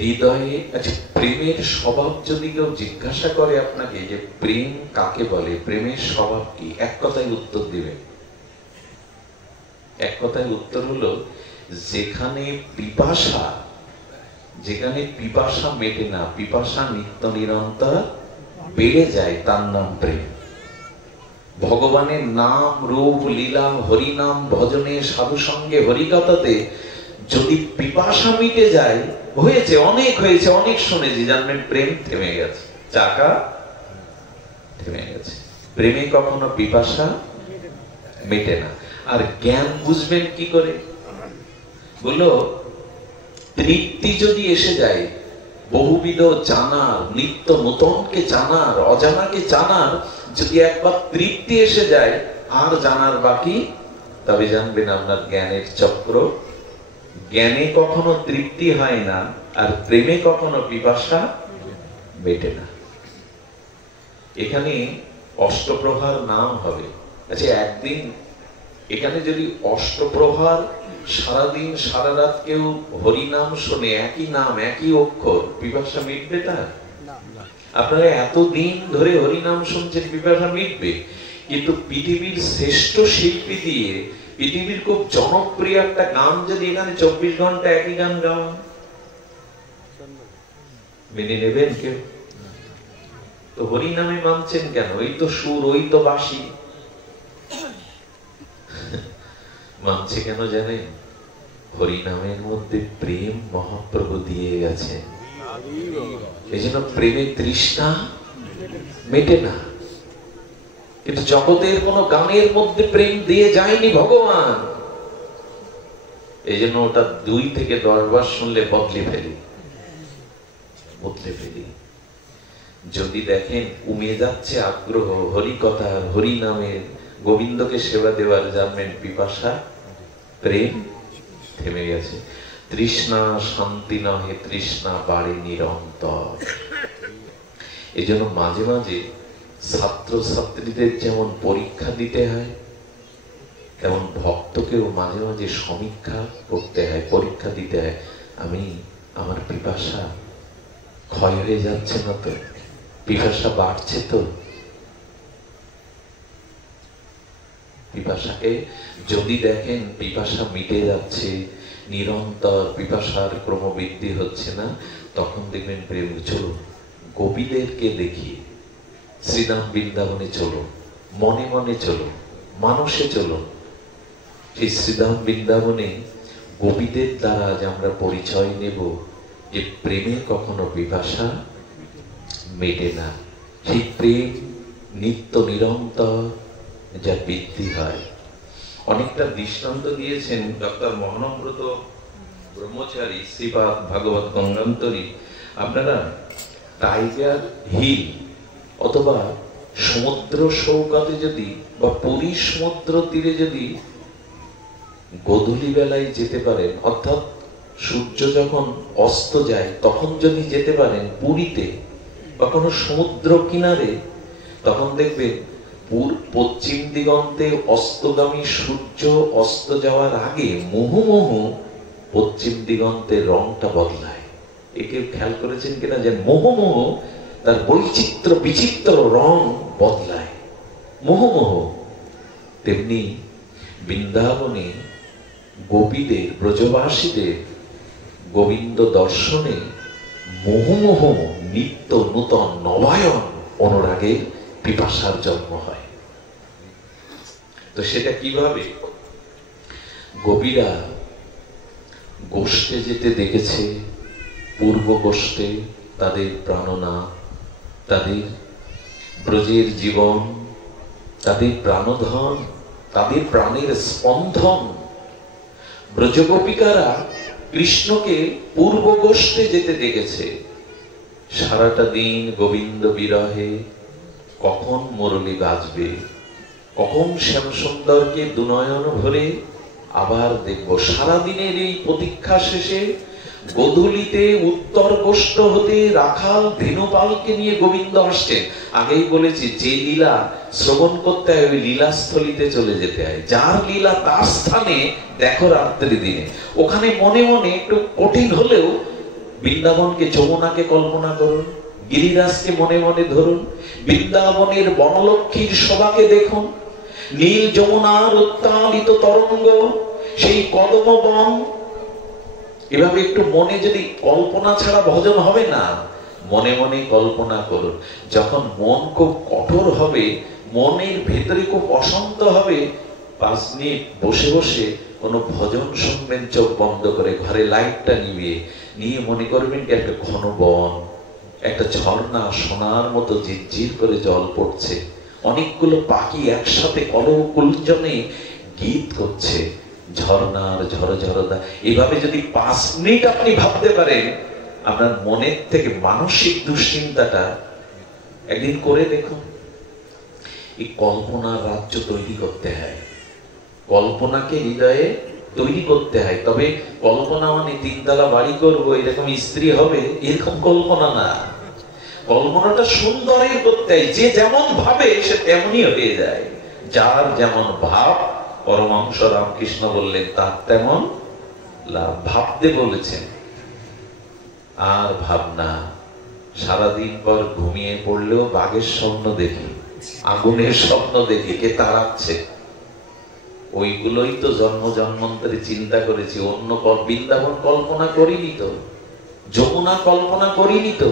হৃদয়ে, আচ্ছা, প্রেমের স্বভাব যদি কেউ জিজ্ঞাসা করে আপনাকে যে প্রেম কাকে বলে, প্রেমের স্বভাব কি, এক কথায় উত্তর দিবেন। এক কথায় উত্তর হলো, যেখানে পিপাসা মেটে না, পিপাসা নিত্য নিরন্তর বেড়ে যায়, তার নাম প্রেম। ভগবানের নাম রূপ লীলা হরিনাম ভজনে সাধু সঙ্গে হরিকথাতে যদি পিপাসা মিটে যায়, হয়েছে অনেক শুনেছি, জানবেন প্রেম থেমে গেছে, চাকা থেমে গেছে। প্রেমে কখনো পিপাসা মেটে না। আর জ্ঞান বুঝবেন কি করে? বললো, তৃপ্তি যদি এসে যায়, বহুবিধ জানার, নিত্য নূতনকে জানার, অজানাকে জানার যদি একবার তৃপ্তি এসে যায়, আর জানার বাকি, তবে জানবেন আপনার জ্ঞানের চক্র। জ্ঞানে কখনো তৃপ্তি হয় না, আর প্রেমে কখনো পিপাসা মেটে না। এখানে অষ্টপ্রভার নাম হবে। আচ্ছা, একদিন এখানে যদি অষ্টপ্রভার সারাদিন সারা রাত কেউ হরিনাম শোনে, একই নাম একই অক্ষর, পিপাসা মিটবে তার? আপনারা এতদিন ধরে হরিনাম শুনছেন, পিপাসা মিটবে? কিন্তু পৃথিবীর শ্রেষ্ঠ শিল্পী দিয়ে পৃথিবীর খুব জনপ্রিয় একটা গান যদি এখানে 24 ঘন্টা একই গান গাওয়া, মেনে নেবেন কেউ? তো হরিনামে মানছেন কেন? ওই তো সুর, ওই তো বাঁশি। মানছে কেন জানেন? হরিনামের মধ্যে প্রেম মহাপ্রভু দিয়ে গেছেন, এই জন্য প্রেমের তৃষ্ণা মেটে না। কিন্তু জগতের কোন গানের মধ্যে প্রেম দিয়ে যায়নি ভগবান, এই জন্য ওটা 2 থেকে 10 বার শুনলে বদলে ফেলি। যদি দেখেন উমে যাচ্ছে আগ্রহ হরি কথা, হরি নামের, গোবিন্দকে সেবা দেওয়ার, জানবেন পিপাসা প্রেম থেমে গেছে। তৃষ্ণা শান্তি নহে, তৃষ্ণা বাড়ে নিরন্তর। এই জন্য মাঝে মাঝে ছাত্র ছাত্রীদের যেমন পরীক্ষা দিতে হয়, তেমন ভক্তকেও মাঝে মাঝে সমীক্ষা করতে হয়, পরীক্ষা দিতে হয়। আমার পিপাসা ক্ষয় হয়ে যাচ্ছে না তো? পিপাসা বাড়ছে তো? পিপাসাকে যদি দেখেন পিপাসা মিটে যাচ্ছে, নিরন্তর পিপাসার ক্রমবৃদ্ধি হচ্ছে না, তখন দেখবেন প্রেম। চলো গোপীদেরকে দেখি, শ্রীধাম বৃন্দাবনে চলো, মনে মনে চলো, মানসে চলো। সেই শ্রীধাম বৃন্দাবনে গোপীদের দ্বারা যে আমরা পরিচয় নেব যে প্রেমে কখনো পিপাসা মেটে না, সেই প্রেম নিত্য নিরন্তর যা বৃদ্ধি হয়। অনেকটা দৃষ্টান্ত দিয়েছেন ডক্টর মহানব্রত ব্রহ্মচারী শ্রীপাদ ভাগবত গঙ্গান্তরী। আপনারা টাইগার হিল অথবা সমুদ্র সৈকতে যদি বা পুরী সমুদ্র তীরে যদি গোধূলি বেলায় যেতে পারেন, অর্থাৎ সূর্য যখন অস্ত যায় তখন যদি যেতে পারেন পুরীতে বা কোনো সমুদ্র কিনারে, তখন দেখবেন পশ্চিম দিগন্তে অস্তগামী সূর্য অস্ত যাওয়ার আগে মুহুর্মুহু পশ্চিম দিগন্তের রংটা বদলায়। একে খেয়াল করেছেন কিনা যে মুহুর্মুহু তার বৈচিত্র্য বিচিত্র রং বদলায়, মুহুর্মুহু। তেমনি বৃন্দাবনে গোপীদের, ব্রজবাসীদের গোবিন্দ দর্শনে মুহুর্মুহু নিত্য নূতন নবায়ন অনুরাগের পিপাসার জন্ম হয়। তো সেটা কিভাবে? গোপীরা গোষ্ঠে যেতে দেখেছে, পূর্ব গোষ্ঠে তাদের প্রাণনাথ, তাদের ব্রজের জীবন, তাদের প্রাণধন, তাদের প্রাণের স্পন্দন। ব্রজগোপিকারা কৃষ্ণকে পূর্ব গোষ্ঠে যেতে দেখেছে। সারাটা দিন গোবিন্দ বিরহে, কখন মুরলী বাজবে, কখন শ্যাম সুন্দরকে দুনয়ন ভরে আবার দেখব। সারাদিনের এই প্রতীক্ষা শেষে গোধূলিতে উত্তর গোষ্ঠ হতে রাখাল ধেনুপালকে নিয়ে গোবিন্দ আসছেন। আগেই বলেছি, যে লীলা শ্রবণ করতে হয় ওই লীলাস্থলিতে চলে যেতে হয়। যার লীলা তার স্থানে দেখো রাত্রি দিনে। ওখানে মনে মনে একটু কঠিন হলেও বৃন্দাবনকে, যমুনাকে কল্পনা করুন, গিরিরাজকে মনে মনে ধরুন, বৃন্দাবনের বনলক্ষ্মীর শোভাকে দেখুন, নীল যমুনার উত্তালিত তরঙ্গ, সেই কদম বন। এভাবে একটু মনে যদি কল্পনা ছাড়া ভজন হবে না, মনে মনে কল্পনা করুন। যখন মন খুব কঠোর হবে, মনের ভেতরে খুব অশান্ত হবে, 5 মিনিট বসে বসে কোনো ভজন শুনবেন চোখ বন্ধ করে, ঘরে লাইটটা নিভিয়ে, নিয়ে মনে করবেন কি একটা ঘন বন, একটা ঝর্ণা সোনার মতো ঝিরঝির করে জল পড়ছে, অনেকগুলো পাখি একসাথে কলকুঞ্জনে গীত করছে, ঝর্ণার ঝরঝরদা। এইভাবে যদি 5 মিনিট আপনি ভাবতে পারেন, আপনার মনের থেকে মানসিক দুশ্চিন্তাটা একদিন করে দেখুন। এই কল্পনার রাজ্য তৈরি করতে হয়, কল্পনাকে হৃদয়ে তৈরি করতে হয়। তবে কল্পনা মানে 3 তলা বাড়ি করবো, এরকম স্ত্রী হবে, এরকম কল্পনা না। কল্পনাটা সুন্দরের করতে, যে যেমন ভাবে সে তেমনই হয়ে যায়। যার যেমন ভাব, পরমাংশ রামকৃষ্ণ বললেন তার তেমন লাভ। ভাবতে বলেছেন, আর ভাবনা। সারাদিন পর ঘুমিয়ে পড়লেও বাঘের স্বপ্ন দেখি, আগুনের স্বপ্ন দেখি, কে তাড়াচ্ছে, ওইগুলোই তো জন্ম জন্মান্তরে চিন্তা করেছি। অন্য বৃন্দাবন কল্পনা করিনি তো, যমুনা কল্পনা করিনি তো,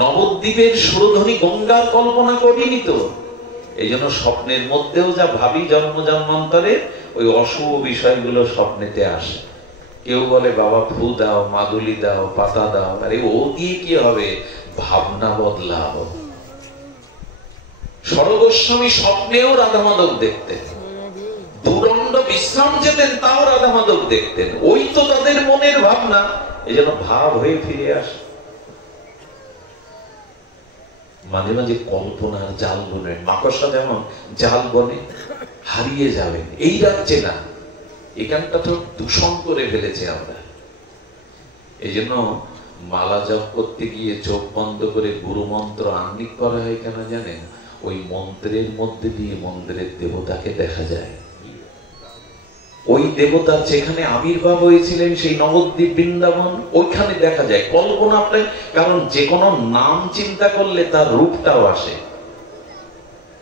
নবদ্বীপের সুরধ্বনি গঙ্গার কল্পনা করিনি তো। এই জন্য স্বপ্নের মধ্যেও যা ভাবি জন্ম জন্মান্তরে, ওই অশুভ বিষয়গুলো স্বপ্নেতে আসে। কেউ বলে বাবা ফু দাও, মাদুলি দাও, পাতা দাও, আরে ও দিয়ে কি হবে, ভাবনা বদলাও। সরগোস্বামী স্বপ্নেও রাধা মাধব দেখতেন, দুরণ্ড বিশ্রাম যেতেন তাও রাধা মাধব দেখতেন। ওই তো তাদের মনের ভাবনা, এই জন্য ভাব হয়ে ফিরে আসে। মাঝে মাঝে কল্পনার জাল বুনেন, মাকড়সা যেমন জাল বনে, হারিয়ে যাবেন এই রাজ্যে না, এখানটা তো দূষণ করে ফেলেছে আমরা। এই জন্য মালা জপ করতে গিয়ে চোখ বন্ধ করে গুরু মন্ত্র আহ্নিক করা হয় কেন জানেন? ওই মন্ত্রের মধ্যে দিয়ে মন্দিরের দেবতাকে দেখা যায়। ওই দেবতা যেখানে আবির্ভাব হয়েছিলেন, সেই নবদ্বীপ বৃন্দাবন, ওইখানে দেখা যায়। কল্পনা আপনার, কারণ যে কোনো নাম চিন্তা করলে তার রূপটাও আসে।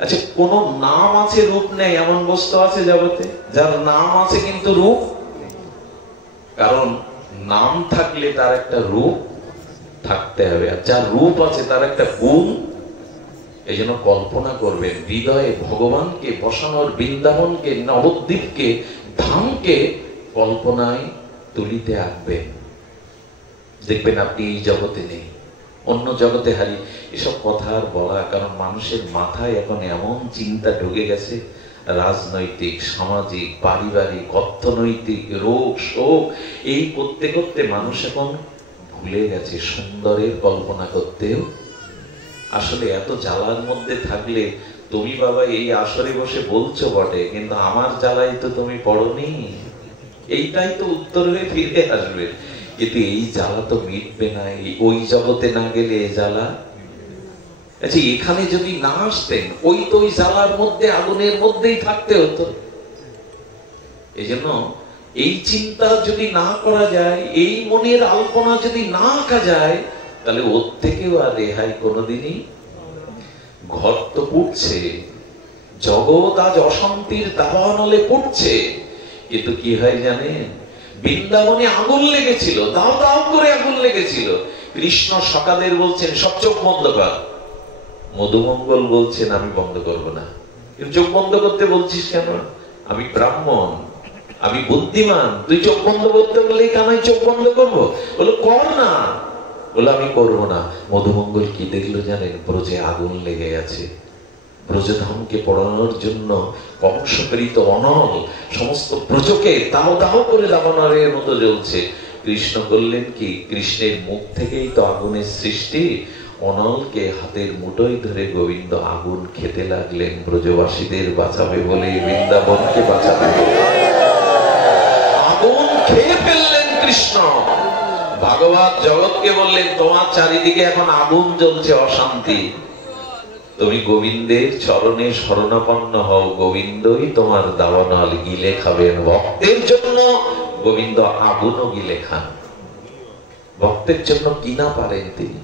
আচ্ছা, কোন নাম আছে রূপ নেই এমন বস্তু আছে জগতে? যার নাম আছে কিন্তু রূপ, কারণ নাম থাকলে তার একটা রূপ থাকতে হবে, আর যার রূপ আছে তার একটা গুণ। এই জন্য কল্পনা করবেন, হৃদয়ে ভগবানকে বসানোর, বৃন্দাবনকে, নবদ্বীপকে, ধামকে কল্পনায় তুলিতে আঁকবেন। দেখবেন আপনি এই জগতে নেই, অন্য জগতে হারিয়ে। এসব কথা আর বলা, কারণ মানুষের মাথায় এখন এমন চিন্তা ঢুকে গেছে, রাজনৈতিক, সামাজিক, পারিবারিক, অর্থনৈতিক, রোগ শোক, এই করতে করতে মানুষ এখন ভুলে গেছে সুন্দরের কল্পনা করতেও। আসলে এত জ্বালার মধ্যে থাকলে তুমি বাবা এই আসরে বসে বলছো বটে, কিন্তু আমার জ্বালাই তো তুমি পড়নি। এইটাই তো উত্তর হয়ে ফিরে আসবে। কিন্তু এই জ্বালা তো মিটবে না, ওই জগতে না গেলে এই জ্বালা। আচ্ছা, এখানে যদি না আসতেন, ওই তো ওই জ্বালার মধ্যে, আগুনের মধ্যেই থাকতে হতো। এই জন্য এই চিন্তা যদি না করা যায়, এই মনের আলপনা যদি না আঁকা যায়, তাহলে ওর থেকেও আর রেহাই কোনোদিনই। ঘর তো পুড়ছে, জগৎ আজ অশান্তির দাবানলে পুড়ছে, কিন্তু কি হয় জানেন? বৃন্দাবনে আগুন লেগেছিল, দাও দাও করে আগুন লেগেছিল। কৃষ্ণ সকালের বলছেন সব চোখ বন্ধ কর, মধুমঙ্গল বলছেন আমি বন্ধ করব না। কিন্তু চোখ বন্ধ করতে বলছিস কেন? আমি ব্রাহ্মণ, আমি বুদ্ধিমান, তুই চোখ বন্ধ করতে বললেই কেন চোখ বন্ধ করবো? বলো কর না, বলে আমি করবো না। মধুমঙ্গল কি দেখলো জানেন? ব্রজে আগুন লেগে আছে। ব্রজধামকে পড়ানোর জন্য কংসপ্রেরিত অনল সমস্ত ব্রজকে দাও দাও করে দাবানলের মতো জ্বলছে। কৃষ্ণ করলেন কি? কৃষ্ণের মুখ থেকেই তো আগুনের সৃষ্টি। অনলকে হাতের মুঠোয় ধরে গোবিন্দ আগুন খেতে লাগলেন। ব্রজবাসীদের বাঁচাবে বলে, বৃন্দাবনকে বাঁচাবে, আগুন খেয়ে ফেললেন কৃষ্ণ। ভাগবত জগৎকে বললেন তোমার চারিদিকে এখন আগুন জ্বলছে, অশান্তি, তুমি গোবিন্দের চরণে শরণাপন্ন হও, গোবিন্দই তোমার দাবানল গিলে খাবেন। ভক্তের জন্য গোবিন্দ আগুনও গিলে খান। ভক্তের জন্য কি না পারেন তিনি?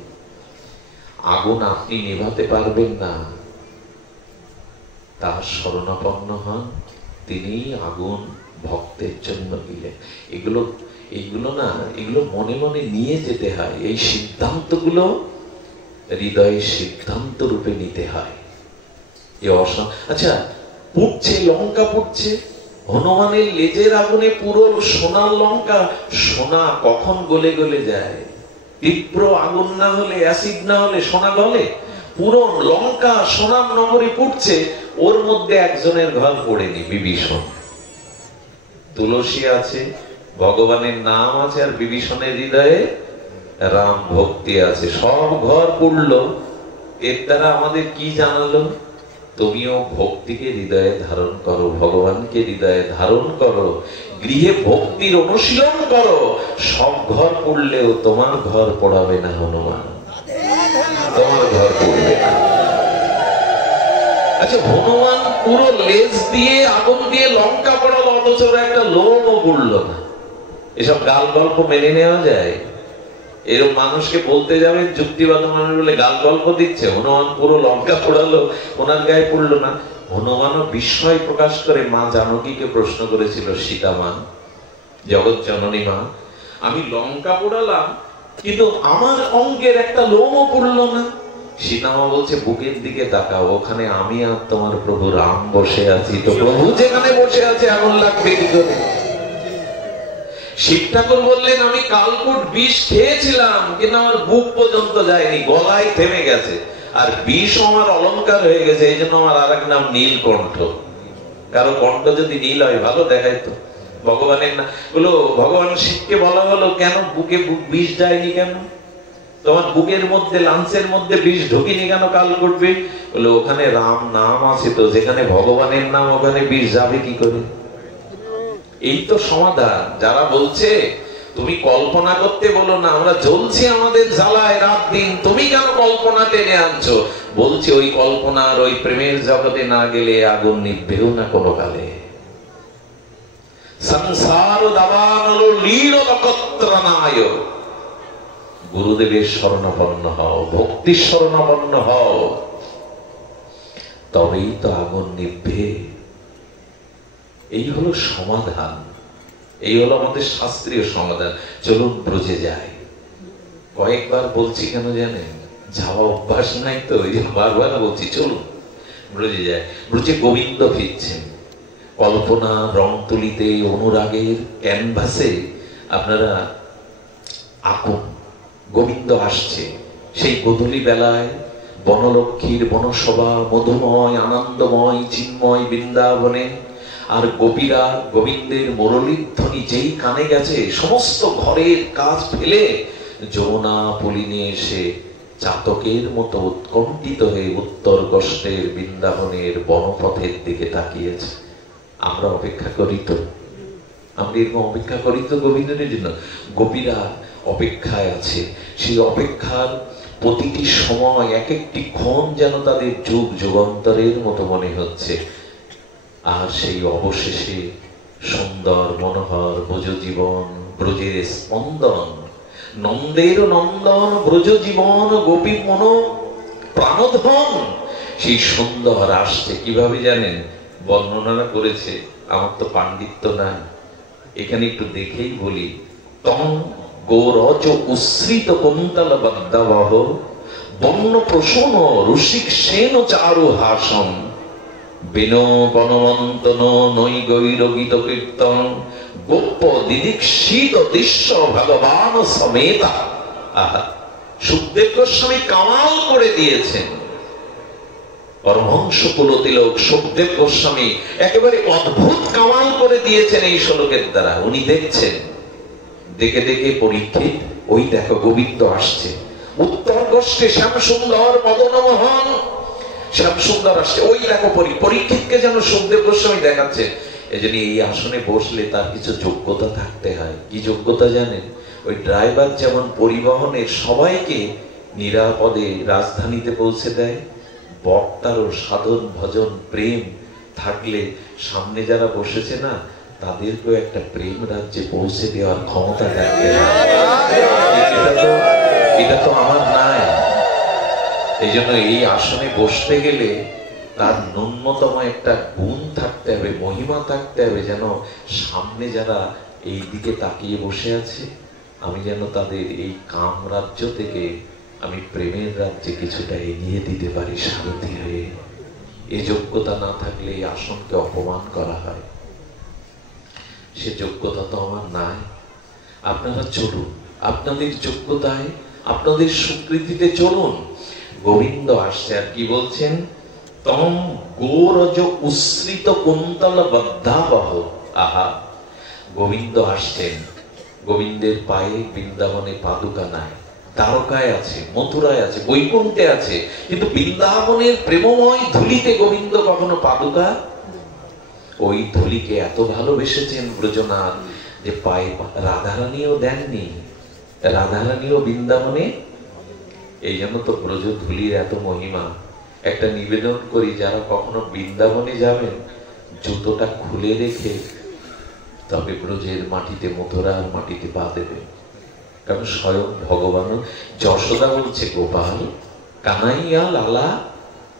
আগুন আপনি নেভাতে পারবেন না, তার শরণাপন্ন হন, তিনি আগুন ভক্তের জন্য গিলে। এগুলো না, এগুলো মনে মনে নিয়ে যেতে হয়। এই সিদ্ধান্তগুলো হৃদয়ে সিদ্ধান্ত রূপে নিতে হয়। আচ্ছা, পুড়ছে, লঙ্কা পুড়ছে, হনুমানের লেজের আগুনে পুরো সোনার লঙ্কা। সোনা কখন গলে গলে যায়? তীব্র আগুন না হলে, অ্যাসিড না হলে সোনা গলে? পুরো লঙ্কা সোনার নগরে পুড়ছে, ওর মধ্যে একজনের ঘর পড়েনি, বিভীষণ। তুলসী আছে, ভগবানের নাম আছে, আর বিভীষণের হৃদয়ে রাম ভক্তি আছে। সব ঘর পুড়লো। এর দ্বারা আমাদের কি জানালো? তুমিও ভক্তিকে হৃদয়ে ধারণ করো, ভগবানকে হৃদয়ে ধারণ করো, গৃহে ভক্তির অনুশীলন করো। সব ঘর পড়লেও তোমার ঘর পড়াবে না হনুমান। তোমার ঘর পড়বে না। আচ্ছা, হনুমান পুরো লেজ দিয়ে আগুন দিয়ে লঙ্কা পড়ালো, অথচ একটা লোমও পড়লো না। এসব গাল গল্প মেনে নেওয়া যায়? এরকম মানুষকে বলতে যাবে যুক্তিবাদ মানুষ বলে গাল গল্প দিচ্ছে। হনুমান পুরো লঙ্কা পোড়ালো, ওনার গায়ে পড়লো না। হনুমানও বিস্ময় প্রকাশ করে মা জানকীকে প্রশ্ন করেছিল, সীতা মা, জগৎ জননী মা, আমি লঙ্কা পোড়ালাম কিন্তু আমার অঙ্গের একটা লোমও পড়লো না। সীতা মা বলছে, বুকের দিকে তাকাও, ওখানে আমি আর তোমার প্রভু রাম বসে আছি, তো প্রভু যেখানে বসে আছে আগুন লাগবে কি করে? শিব ঠাকুর বললেন, আমি কালকুট বিষ খেয়েছিলাম কিন্তু আমার বুক পর্যন্ত যায়নি, গলায় থেমে গেছে, আর বিষ আমার অলংকার হয়ে গেছে, এই জন্য আমার আর এক নাম নীলকণ্ঠ। কারো কণ্ঠ যদি নীল হয় ভালো দেখায় তো। ভগবানের না বলো, ভগবান শিবকে বলা হলো, কেন বুকে বিষ যায়নি কেন? তোমার বুকের মধ্যে লাঞ্চের মধ্যে বিষ ঢুকিনি কেন কালকুট বিষ? বলে, ওখানে রাম নাম আছে তো, যেখানে ভগবানের নাম ওখানে বিষ যাবে কি করে? এই তো সমাধান। যারা বলছে তুমি কল্পনা করতে বলো না, আমরা জ্বলছি আমাদের জ্বালায় রাত দিন, তুমি কেন কল্পনা টেনে আনছো? বলছি, ওই কল্পনার ওই প্রেমের জগতে না গেলে আগুন নিভবেও না কোনো কালে। সংসার দাবানলো লীড় নক্ষত্রনায়, গুরুদেবের শরণাপন্ন হও, ভক্তির শরণাপন্ন হও, তবেই তো আগুন নিভবে। এই হলো সমাধান, এই হলো আমাদের শাস্ত্রীয় সমাধান। চলুন ব্রজে যাই। কয়েকবার বলছি কেন জানেন? যাওয়া অভ্যাস নাই তো, এই জন্য বারবার বলছি চলুন ব্রজে যাই। ব্রজে গোবিন্দ ফিরছেন, কল্পনা রং তুলিতে অনুরাগের ক্যানভাসে আপনারা আঁকুন। গোবিন্দ আসছে সেই গোধূলি বেলায়, বনলক্ষ্মীর বনসভা মধুময় আনন্দময় চিন্ময় বৃন্দাবনে। আর গোপীরা গোবিন্দের মুরলীর ধ্বনি যেই কানে গেছে, সমস্ত ঘরের কাজ ফেলে যমুনা পলিনে এসে চাতকের মতো উৎকণ্ঠিত হয়ে উত্তর কষ্টের বৃন্দাবনের বনপথের দিকে তাকিয়েছে। আমরা অপেক্ষা করি তো, আমরা এরকম অপেক্ষা করি তো গোবিন্দের জন্য। গোপীরা অপেক্ষায় আছে, সেই অপেক্ষার প্রতিটি সময় এক একটি ক্ষণ যেন তাদের যুগ যুগান্তরের মতো মনে হচ্ছে। আর সেই অবশেষে সুন্দর মনোহর ব্রজ জীবন, ব্রজের স্পন্দন, নন্দের নন্দন ব্রজ জীবন, গোপী মন প্রাণধন, সেই সুন্দর আসছে। কিভাবে জানেন? বর্ণনা করেছে, আমার তো পাণ্ডিত্য নাই, এখানে একটু দেখেই বলি। তং গৌরজ উশ্রিত কুন্তল বদ্দাবহ, বন্য প্রসূন রুষিক সেন চারু হাসন, বিনো বনমন্তন নৈ গৈরগীত কীর্তন, গোপ্য দিদীক্ষিত দৃশ্য ভগবান সমেতা। আহা, সুখদেব গোস্বামী কামাল করে দিয়েছেন। পরমহংস কুলতিলক সুখদেব গোস্বামী একেবারে অদ্ভুত কামাল করে দিয়েছেন এই শ্লোকের দ্বারা। উনি দেখছেন, দেখে দেখে পরীক্ষিত, ওই দেখো গোবিন্দ আসছে, উত্তর কষ্টে শ্যাম সুন্দর মদনমোহন, শ্যাম সুন্দর আসছে, ওই দেখো পরীক্ষিতকে যেন সুখদেব গোস্বামী দেখাচ্ছে। এই জন্য এই আসনে বসলে তার কিছু যোগ্যতা থাকতে হয়। কি যোগ্যতা জানেন? ওই ড্রাইভার যেমন পরিবহনের সবাইকে নিরাপদে রাজধানীতে পৌঁছে দেয়, বক্তারও সাধন ভজন প্রেম থাকলে সামনে যারা বসেছে না, তাদেরকেও একটা প্রেম রাজ্যে পৌঁছে দেওয়ার ক্ষমতা থাকতে হয়। এটা তো আমার নাই। এই জন্য এই আসনে বসতে গেলে তার ন্যূনতম একটা গুণ থাকতে হবে, মহিমা থাকতে হবে, যেন সামনে যারা এই দিকে তাকিয়ে বসে আছে, আমি যেন তাদের এই কাম রাজ্য থেকে আমি প্রেমের রাজ্যে কিছুটা এগিয়ে দিতে পারি সারথি হয়ে। এই যোগ্যতা না থাকলে এই আসনকে অপমান করা হয়। সে যোগ্যতা তো আমার নাই। আপনারা চলুন, আপনাদের যোগ্যতায় আপনাদের স্বীকৃতিতে চলুন। গোবিন্দ আসছে, আর কি বলছেন? তম গৌরজ উশ্রিত কুন্তল বদ্ধাবহ। আহা, গোবিন্দ আসছেন। গোবিন্দের পায়ে বৃন্দাবনে পাদুকা নাই, দ্বারকায় আছে, মথুরায় আছে, বৈকুণ্ঠে আছে, কিন্তু বৃন্দাবনের প্রেমময় ধুলিতে গোবিন্দ কখনো পাদুকা, ওই ধুলিকে এত ভালোবেসেছেন ব্রজনাথ যে পায়ে রাধারানীও দেননি। রাধারানীও বৃন্দাবনে এই জন্য তো ব্রজধূলির এত মহিমা। একটা নিবেদন করি, যারা কখনো বৃন্দাবনে যাবেন জুতোটা খুলে রেখে তবে ব্রজের মাটিতে, মথুরার মাটিতে পা দেবে। কারণ স্বয়ং ভগবান, যশোদা বলছে, গোপাল কানাইয়া লালা,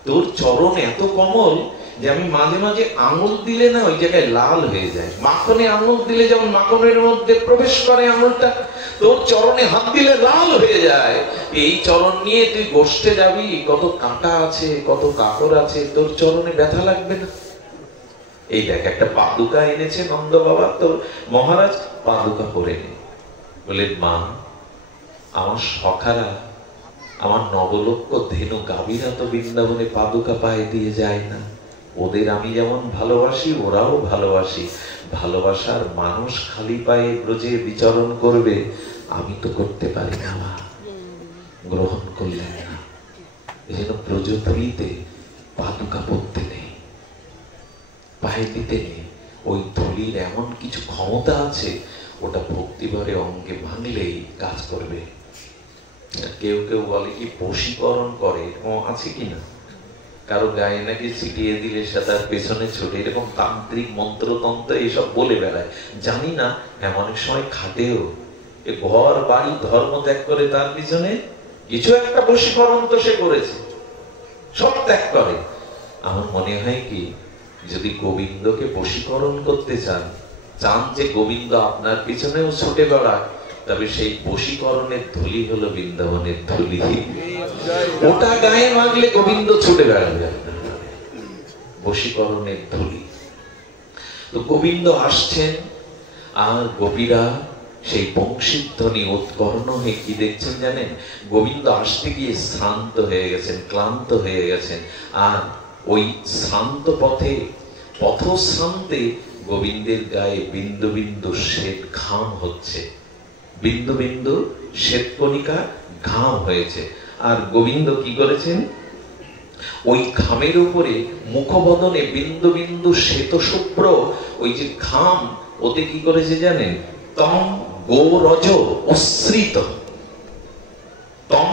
তোর চরণ এত কমল যে আমি মাঝে মাঝে আঙুল দিলে না ওই জায়গায় লাল হয়ে যায়। মাখনে আঙুল দিলে যেমন মাখনের মধ্যে প্রবেশ করে আঙুলটা, তোর চরণে হাত দিলে লাল হয়ে যায়। এই চরণ নিয়ে তুই গোষ্ঠে যাবি, কত কাঁটা আছে, কত কাকর আছে, তোর চরণে ব্যথা লাগবে না। এই দেখ, একটা পাদুকা এনেছে নন্দ বাবা, তো মহারাজ পাদুকা পরে নে। বলে, মা আমার সখারা, আমার নবলক্ষ ধেনু গাভীরা তো বৃন্দাবনে পাদুকা পায়ে দিয়ে যায় না। ওদের আমি যেমন ভালোবাসি ওরাও ভালোবাসি। ভালোবাসার মানুষ খালি পায়ে ব্রজে বিচরণ করবে, আমি তো করতে পারি না। মা গ্রহণ করলেন না। এই জন্য ব্রজধূলিতে পাদুকা পরতে নেই, পায়ে দিতে নেই। ওই ধূলির এমন কিছু ক্ষমতা আছে, ওটা ভক্তিভরে অঙ্গে ভাঙলেই কাজ করবে। কেউ কেউ বলে কি বশীকরণ করে, এরকম আছে কিনা? কারো গায়ে নাকি ছিটিয়ে দিলে সে তার পেছনে ছুটে, এরকম তান্ত্রিক মন্ত্রতন্ত্র এইসব বলে বেড়ায়। জানি না, এমন অনেক সময় খাটেও ঘর বাড়ি ধর্ম ত্যাগ করে তার পিছনে কিছু একটা বশীকরণ তো সে করেছে, সব ত্যাগ করে। আমার মনে হয় কি, যদি গোবিন্দকে বশীকরণ করতে চান যে গোবিন্দ আপনার পিছনেও ছুটে বেড়ায়, তবে সেই বশীকরণের ধুলি হলো বৃন্দাবনের ধুলি। ওটা গায়ে মাগলে গোবিন্দ ছুটে বেড়াবে, বশীকরণের ধুলি। তো গোবিন্দ আসছেন, আর গোপীরা সেই বংশীধ্বনি উৎকর্ণ হয়ে কি দেখছেন জানেন? গোবিন্দ আসতে গিয়ে শ্রান্ত হয়ে গেছেন, ক্লান্ত হয়ে গেছেন। আর ওই শ্রান্ত পথে, পথশ্রান্তে গোবিন্দের গায়ে বিন্দু বিন্দু শ্বেত ঘাম হচ্ছে, বিন্দু বিন্দু শ্বেতকণিকা ঘাম হয়েছে। আর গোবিন্দ কি করেছেন? ওই ঘামের উপরে মুখবদনে বিন্দু বিন্দু শ্বেত শুভ্র ওই যে ঘাম, ওতে কি করেছে জানেন? তম গোরজ উচ্ছ্রিত, তম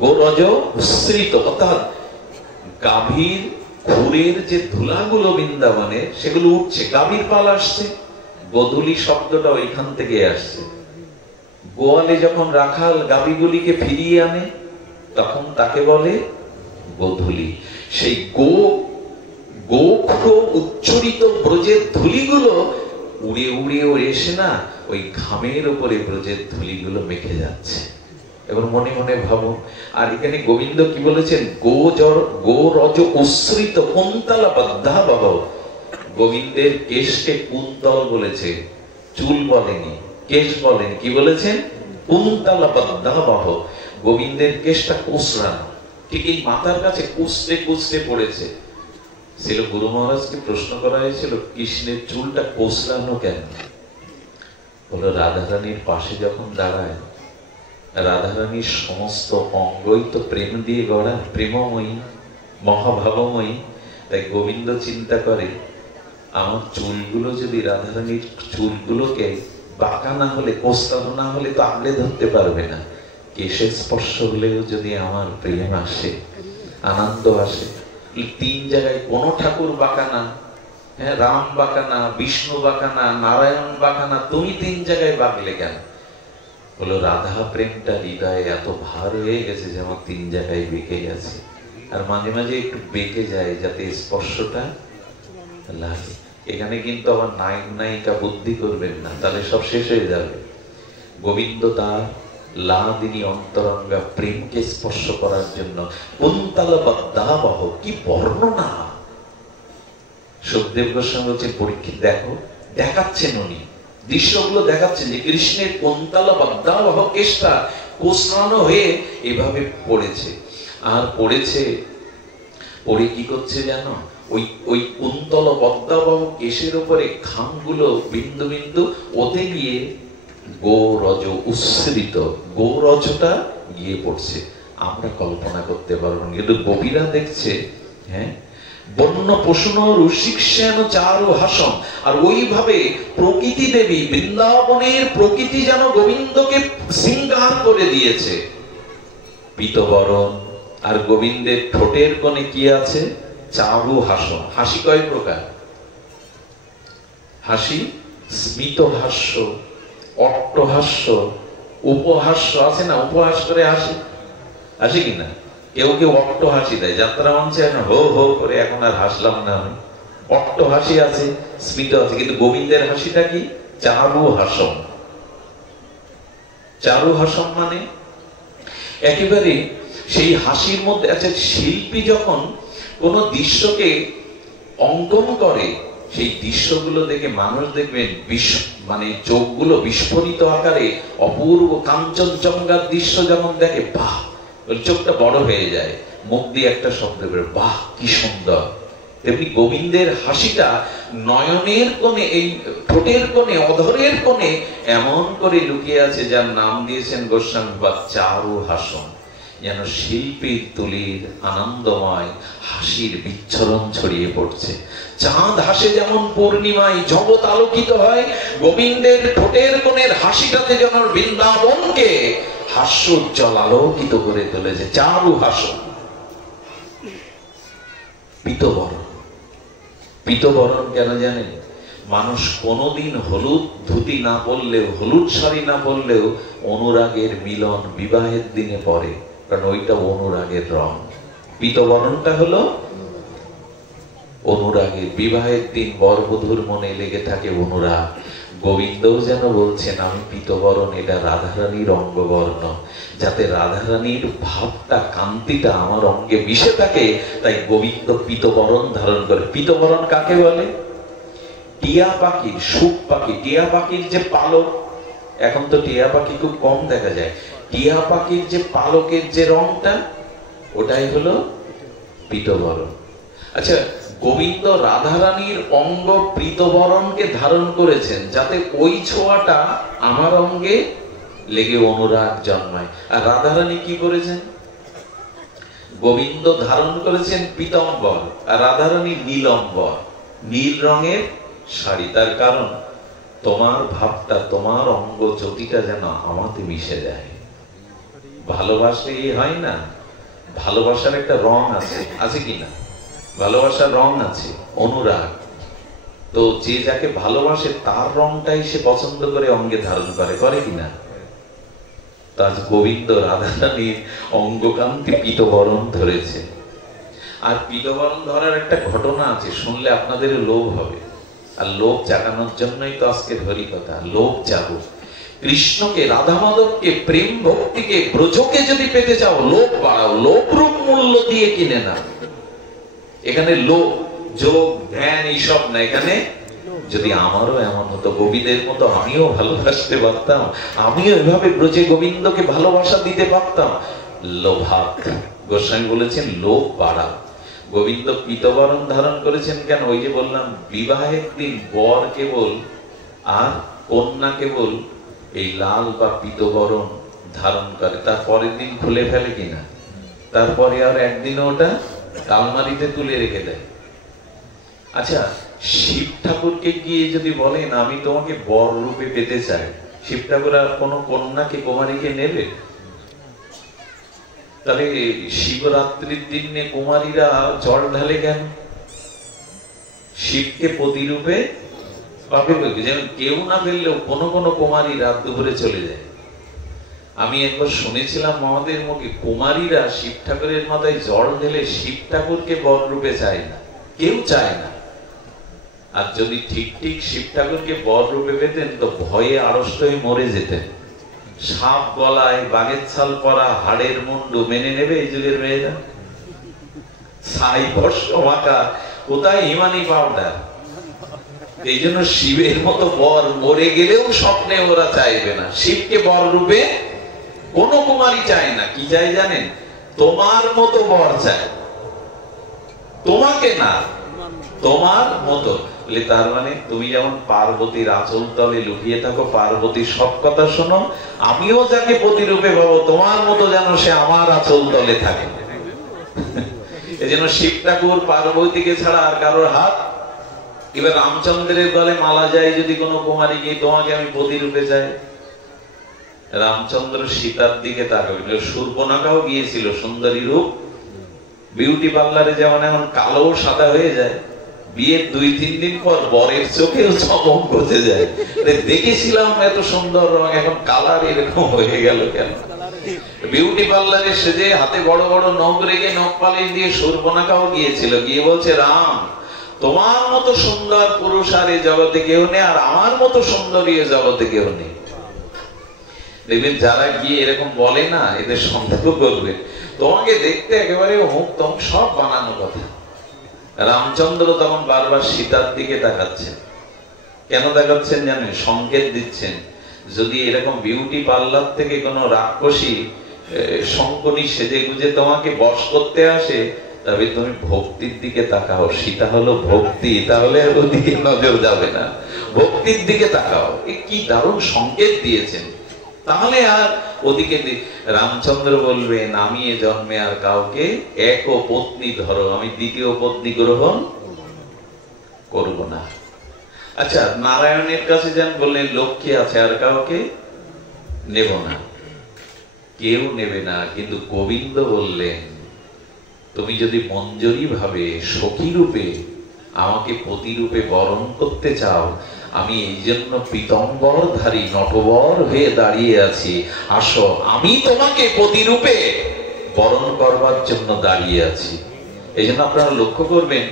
গোরজ উচ্ছ্রিত, অর্থাৎ গাভীর খুরের যে ধুলাগুলো বৃন্দাবনের, সেগুলো উঠছে। গাভীর পাল আসছে, গোধূলি শব্দটা ওইখান থেকে আসছে। গোয়ালে যখন রাখাল গাভীগুলিকে ফিরিয়ে আনে, তখন তাকে বলে গোধূলি। সেই গোখুর উচ্চরিত ব্রজের ধুলিগুলো উড়ে উড়ে এসে না ওই ঘামের উপরে ব্রজের ধুলিগুলো মেখে যাচ্ছে। এবার মনে মনে ভাবো। আর এখানে গোবিন্দ কি বলেছেন? গোরজ উচ্ছ্রিত কুন্তলা বদ্ধা বহ। গোবিন্দের কেশকে কুন্তল বলেছে, চুল বলেনি, কেশ বলেনি। কি বলেছেন? কুন্তলা বদ্ধা বহ। গোবিন্দের কেশটা কোসরানো, ঠিক এই মাথার কাছে কুচতে কুচতে পড়েছে। ছিল গুরু মহারাজকে প্রশ্ন করা হয়েছিল, কৃষ্ণের চুলটা কোসরানো কেন? বলো, রাধারানীর পাশে যখন দাঁড়ায়, রাধারানীর সমস্ত অঙ্গই তো প্রেম দিয়ে গড়া, প্রেমময়ী, মহাভাবময়ী। তাই গোবিন্দ চিন্তা করে, আমার চুলগুলো যদি রাধারানীর চুলগুলোকে বাঁকা না হলে, কোসরানো না হলে তো আঁকড়ে ধরতে পারবে না। কেশের স্পর্শ হলেও যদি আমার প্রেম আসে, আনন্দ আসে। তিন জায়গায় কোন ঠাকুর বাঁকা না, হ্যাঁ, রাম বাঁকা না, বিষ্ণু বাঁকা না, নারায়ণ বাঁকা না, তুমি তিন জায়গায় বাঁকলে কেন? বলো, রাধা প্রেমটা হৃদয়ে এত ভার হয়ে গেছে যে আমার তিন জায়গায় বেঁকে গেছে। আর মাঝে মাঝে একটু বেঁকে যায় যাতে স্পর্শটা লাগে। এখানে কিন্তু আবার নায়ক নায়িকা বুদ্ধি করবেন না, তাহলে সব শেষ হয়ে যাবে। গোবিন্দ তার লাদিনী অন্তরঙ্গা প্রেমকে স্পর্শ করার জন্য কুন্তলা বদ্ধাবহ, কি বর্ণনা! সুখদেব গোস্বামী বলছেন, পরীক্ষিত দেখো, দেখাচ্ছেন উনি দৃশ্যগুলো দেখাচ্ছেন যে কৃষ্ণের কুন্তলা বদ্ধাবহ কেশটা কোসরানো হয়ে এভাবে পড়েছে। আর পড়েছে, পড়ে কি করছে জানো? ওই কুন্তল বদ্ধাবহ কেশের উপরে ঘামগুলো বিন্দু বিন্দু ওতে গিয়ে গোরজ উচ্ছ্রিত, গোরজটা গিয়ে পড়ছে। আমরা কল্পনা করতে পারবো, কিন্তু গোপীরা দেখছে, হ্যাঁ, বন্য পশুন রসিক শ্যাম চারু হাসন। আর ওইভাবে প্রকৃতি দেবী, বৃন্দাবনের প্রকৃতি যেন গোবিন্দকে শৃঙ্গার করে দিয়েছে। পীতবরণ। আর গোবিন্দের ঠোঁটের কোণে কি আছে? চারু হাসন। হাসি কয় প্রকার? হাসি স্মিত হাস্য, অট্টহাস্য, উপহাস্য আছে না? উপহাস করে হাসি, হাসি কিনা? কেউ কেউ অট্ট হাসি দেয়, যাত্রা মঞ্চে হো হো করে এখন আর হাসলাম না আমি। অট্ট হাসি আছে, স্মিত আছে, কিন্তু গোবিন্দের হাসিটা কি? চারু হাসন। চারু হাসন মানে একেবারে সেই হাসির মধ্যে আছে। শিল্পী যখন কোন দৃশ্যকে অঙ্কন করে, সেই দৃশ্যগুলো দেখে মানুষ দেখবেন মানে চোখগুলো বিস্ফোরিত আকারে অপূর্ব কাঞ্চনজঙ্ঘার দৃশ্য যেমন দেখে, বাহ, চোখটা বড় হয়ে যায়, মুখ দিয়ে একটা শব্দ বের, বাহ কি সুন্দর। তেমনি গোবিন্দের হাসিটা নয়নের কোণে, এই ঠোঁটের কোণে, অধরের কোণে এমন করে লুকিয়ে আছে, যার নাম দিয়েছেন গোস্বামী বা চারু হাসন। যেন শিল্পীর তুলির আনন্দময় হাসির বিচ্ছরণ ছড়িয়ে পড়ছে। চাঁদ হাসে যেমন পূর্ণিমায়, জগৎ আলোকিত হয়, গোবিন্দের ঠোঁটের কোণের হাসিটাতে যেন বৃন্দাবনকে হাস্যোজ্জ্বল আলোকিত করে তুলেছে। চারু হাসন। পীতবরণ। পীতবরণ কেন জানেন? মানুষ কোনোদিন হলুদ ধুতি না পরলেও, হলুদ শাড়ি না পরলেও অনুরাগের মিলন বিবাহের দিনে পরে, কারণ ওইটা অনুরাগের রং। পীতবরণটা হলো অনুরাগের, বিবাহের দিন বরবধূর মনে লেগে থাকে অনুরাগ। গোবিন্দও যেন বলছেন আমি পীতবরণ, এটা রাধারানীর অঙ্গবর্ণ, যাতে রাধারানীর ভাবটা, কান্তিটা আমার অঙ্গে মিশে থাকে, তাই গোবিন্দ পীতবরণ ধারণ করে। পীতবরণ কাকে বলে? টিয়া পাখির, সুখ পাখি, টিয়া পাখির যে পালক, এখন তো টিয়া পাখি খুব কম দেখা যায়, টিয়া পাখির যে পালকের যে রংটা, ওটাই হলো পীতবরণ। আচ্ছা, গোবিন্দ রাধারানীর অঙ্গ পীতবরণকে ধারণ করেছেন, যাতে ওই ছোঁয়াটা আমার অঙ্গে লেগে অনুরাগ জন্মায়। আর রাধারানী কি করেছেন? গোবিন্দ ধারণ করেছেন পীতাম্বর, আর রাধারানী নীলম্বর, নীল রঙের শাড়ি। তার কারণ তোমার ভাবটা, তোমার অঙ্গ জ্যোতিটা যেন আমাতে মিশে যায়। ভালোবাসলে হয় না, ভালোবাসার একটা রং আছে, আছে কিনা? ভালোবাসার রং আছে, অনুরাগ। তো যে যাকে ভালোবাসে তার রংটাই সে পছন্দ করে অঙ্গে ধারণ করে, করে কিনা? তার গোবিন্দ রাধারানীর অঙ্গকান্তি পীতবরণ ধরেছে। আর পীতবরণ ধরার একটা ঘটনা আছে, শুনলে আপনাদের লোভ হবে। আর লোভ জাগানোর জন্যই তো আজকের হরি কথা, লোভ জাগুক। কৃষ্ণকে, রাধা মাধবকে, প্রেম ভক্তিকে, ব্রজকে যদি পেতে চাও, লোভ বাড়াও, লোভ রূপ মূল্য দিয়ে কিনে না। এখানে লোভ, যোগ, ধ্যান এইসব না, এখানে যদি আমারও এমন হতো, গোবিন্দের মতো আমিও ভালোবাসতে পারতাম, আমিও এভাবে ব্রজে গোবিন্দকে ভালোবাসা দিতে পারতাম, লোভাত। গোস্বামী বলেছেন লোভ বাড়া। গোবিন্দ পীতবরণ ধারণ করেছেন কেন? ওই যে বললাম, বিবাহের দিন বর কেবল আর কন্যা কেবল এই লাল বা পীতবরণ ধারণ করে, তার পরের দিন খুলে ফেলে কিনা? তারপরে আর একদিন ওটা আলমারিতে তুলে রেখে দেয়। আচ্ছা, শিব ঠাকুরকে গিয়ে যদি বলেন আমি তোমাকে বর রূপে পেতে চাই, শিব ঠাকুর আর কোন কন্যাকে, কুমারীকে নেবে? তাহলে শিবরাত্রির দিনে কুমারীরা জল ঢালে কেন? শিবকে প্রতিরূপে পাবে বলবে, যেমন কেউ না ফেললেও কোনো কোনো কুমারী রাত দুপুরে চলে যায়। আমি একবার শুনেছিলাম আমাদের মুখে, কুমারীরা শিব ঠাকুরের মাথায় জল ঢেলে শিব ঠাকুরকে বর রূপে চায় না, কেউ চায় না। আর যদি ঠিক ঠিক শিব ঠাকুরকে বর রূপে পেতেন তো ভয়ে আড়ষ্ট হয়ে মরে যেতেন। সাপ গলায়, বাঘের ছাল পরা, হাড়ের মুন্ডু মেনে নেবে এই যুগের মেয়েরা? ছাই ভস্ম মাখা, কোথায় হিমানি পাউডার। এই জন্য শিবের মতো বর মরে গেলেও স্বপ্নে ওরা চাইবে না। শিবকে বর রূপে কোন কুমারী চায় না। কি চাই জানেন? তোমার মতো বর চায়, তোমাকে না, তোমার মতো। তার মানে তুমি যেমন পার্বতীর আঁচল তলে লুকিয়ে থাকো, পার্বতীর সব কথা শোনো, আমিও যাকে প্রতিরূপে পাবো তোমার মতো যেন সে আমার আঁচল তলে থাকে। এই জন্য শিব ঠাকুর পার্বতীকে ছাড়া আর কারোর হাত। এবার রামচন্দ্রের গলে মালা যায় যদি কোনো কুমারী, গিয়ে তোমাকে আমি প্রতিরূপে চাই, রামচন্দ্র সীতার দিকে তাকাবেন। শূর্পণখাও গিয়েছিল সুন্দরী রূপ, বিউটি পার্লারে যেমন এখন কালো সাদা হয়ে যায়, বিয়ের 2-3 দিন পর বরের চোখেও চমক বসে যায়, দেখেছিলাম এত সুন্দর রং, এখন কালার এরকম হয়ে গেল কেন? বিউটি পার্লারে সেজে হাতে বড় বড় নখ রেখে নখ পালিশ দিয়ে শূর্পণখাও গিয়েছিল, গিয়ে বলছে, রাম তোমার মতো সুন্দর পুরুষ আর এই জগতে কেউ নেই, আর আমার মতো সুন্দরী এই জগতে কেউ নেই। দেখবেন যারা গিয়ে এরকম বলে না, এদের সন্দেহ করবে তোমাকে দেখতে একেবারে অমুক তমুক, সব বানানো কথা। রামচন্দ্র তখন বারবার সীতার দিকে তাকাচ্ছেন। কেন তাকাচ্ছেন জানেন? সংকেত দিচ্ছেন, যদি এরকম বিউটি পার্লার থেকে কোন রাক্ষসী শঙ্কনী সেজে গুজে তোমাকে বশ করতে আসে, তবে তুমি ভক্তির দিকে তাকাও। সীতা হলো ভক্তি, তাহলে ওদিকে নজর যাবে না, ভক্তির দিকে তাকাও। কি দারুণ সংকেত দিয়েছেন। তাহলে আর ওদিকে রামচন্দ্র বলবেন, আমি এ জন্মে আর কাউকে এক পত্নী ধরো, আমি দ্বিতীয় পত্নী গ্রহণ করব না। আচ্ছা, নারায়ণের কাছে যান, বললেন লক্ষ্মী আছে, আর কাউকে নেব না। কেউ নেবে না, কিন্তু গোবিন্দ বললেন, তুমি যদি মঞ্জরি ভাবে সখী রূপে আমাকে পতি রূপে বরণ করতে চাও, আমি এই জন্য পীতম্বরধারী নটবর হয়ে দাঁড়িয়ে আছি, আসো আমি তোমাকে পতি রূপে বরণ করবার জন্য দাঁড়িয়ে আছি। এই জন্য আপনারা লক্ষ্য করবেন,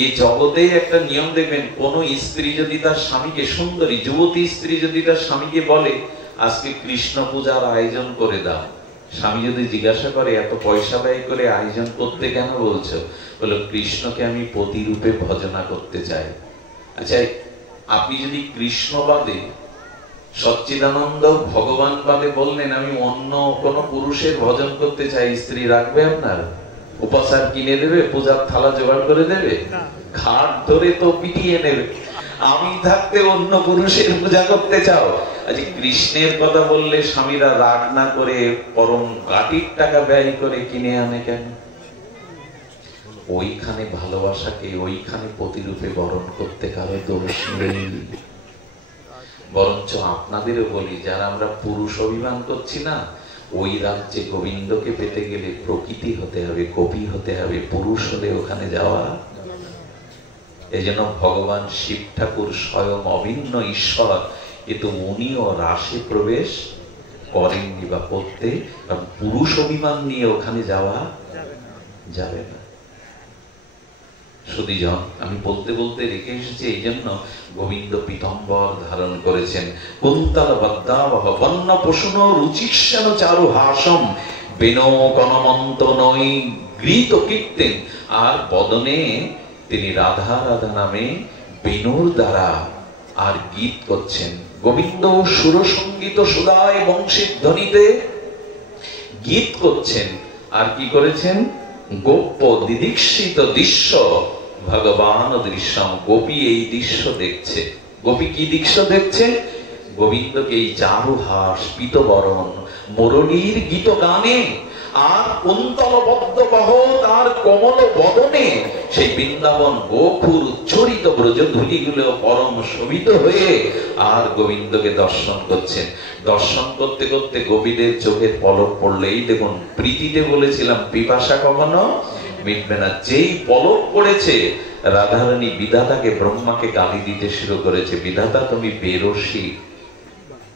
এই জগতে একটা নিয়ম দেখবেন, কোন স্ত্রী যদি তার স্বামীকে, সুন্দরী যুবতী স্ত্রী যদি তার স্বামীকে বলে আজকে কৃষ্ণ পূজার আয়োজন করে দাও, স্বামী যদি জিজ্ঞাসা করে এত পয়সা ব্যয় করে আয়োজন করতে কেন বলছো, বলো কৃষ্ণকে আমি পতি রূপে ভজনা করতে চাই। আচ্ছা, আপনি যদি কৃষ্ণ বাদে, সচ্চিদানন্দ ভগবান বাদে বললেন আমি অন্য কোন পুরুষের ভজন করতে চাই, স্ত্রী রাখবে আপনার? উপাচার কিনে দেবে? পূজার থালা জোগাড় করে দেবে? ঘাট ধরে তো পিটিয়ে নেবে। আমি থাকতে অন্য পুরুষের পূজা করতে চাও? আজ কৃষ্ণের কথা বললে স্বামীরা রাগ না করে পরম কাটির টাকা ব্যয় করে কিনে আনে কেন? ওইখানে ভালোবাসাকে ওইখানে প্রতিরূপে বরণ করতে কারো দোষ নেই। বরঞ্চ আপনাদেরও বলি, যারা আমরা পুরুষ অভিমান করছি না, ওই রাজ্যে গোবিন্দকে পেতে গেলে প্রকৃতি হতে হবে, কবি হতে হবে, পুরুষ হলে ওখানে যাওয়া। এই জন্য ভগবান শিব ঠাকুর স্বয়ং অভিন্ন ঈশ্বর, কিন্তু উনিও রাসে প্রবেশ করেননি বা করতে, কারণ পুরুষ অভিমান নিয়ে ওখানে যাওয়া যাবে না। সুধীজন, আমি বলতে বলতে রেখে এসেছি, এই জন্য গোবিন্দ পীতম্বর ধারণ করেছেন। কুন্তল বদ্দাবহ বন্য পশুন রুচিষ্যন চারু হাসম বেনো কনমন্ত নই গৃহীত কীর্তেন। আর বদনে তিনি রাধা রাধা নামে বেনুর দ্বারা আর গীত করছেন। গোবিন্দ সুরসঙ্গীত সুদায় বংশীর ধ্বনিতে গীত করছেন। আর কি করেছেন? গোপ্য দিদীক্ষিত দৃশ্য ভগবান দৃশ্যম। গোপী এই দৃশ্য দেখছে। গোপী কি দৃশ্য দেখছে? গোবিন্দকে এই চারুহাস, পীতবরণ, মুরলীর গীত গানে, আর কুন্তলবদ্ধ বহ তার কমল বদনে সেই বৃন্দাবন গোকুল উচ্ছরিত ব্রজধূলি গুলো পরম শোভিত হয়ে আর গোবিন্দকে দর্শন করছেন। দর্শন করতে করতে গোপীদের চোখের পলক পড়লেই দেখুন, প্রীতিতে বলেছিলাম পিপাসা কখনো মিটবে না। যেই পলক পড়েছে, রাধারানী বিধাতাকে, ব্রহ্মাকে গালি দিতে শুরু করেছে, বিধাতা তুমি বেরসী,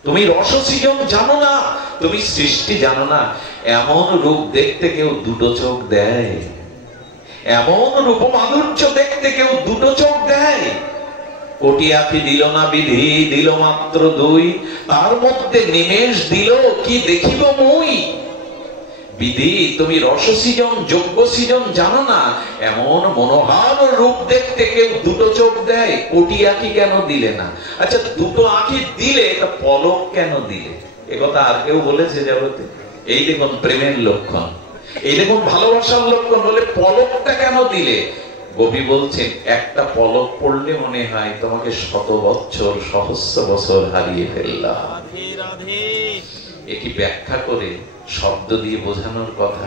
তুমি রসসৃজন জানো না, তুমি সৃষ্টি জানো না। এমন রূপ দেখতে কেউ দুটো চোখ দেয়? এমন রূপ মাধুর্য দেখতে কেউ দুটো চোখ দেয়? কোটি আঁখি দিল না বিধি, দিল মাত্র দুই, তার মধ্যে নিমেষ দিল কি দেখিব মুই। বিধি তুমি রসসৃজন, যোগ্য সৃজন জানো না, এমন মনোহর রূপ দেখতে কেউ দুটো চোখ দেয়? কোটি আঁখি কেন দিলে না? আচ্ছা, দুটো আঁখি দিলে পলক কেন দিলে? একথা আর কেউ বলেছে জগতে? এই দেখুন প্রেমের লক্ষণ, এই দেখুন ভালোবাসার লক্ষণ, বলে পলকটা কেন দিলে? গোপী বলছেন, একটা পলক পড়লে মনে হয় তোমাকে শত বছর, সহস্র বছর হারিয়ে ফেললাম। একই ব্যাখ্যা করে শব্দ দিয়ে বোঝানোর কথা।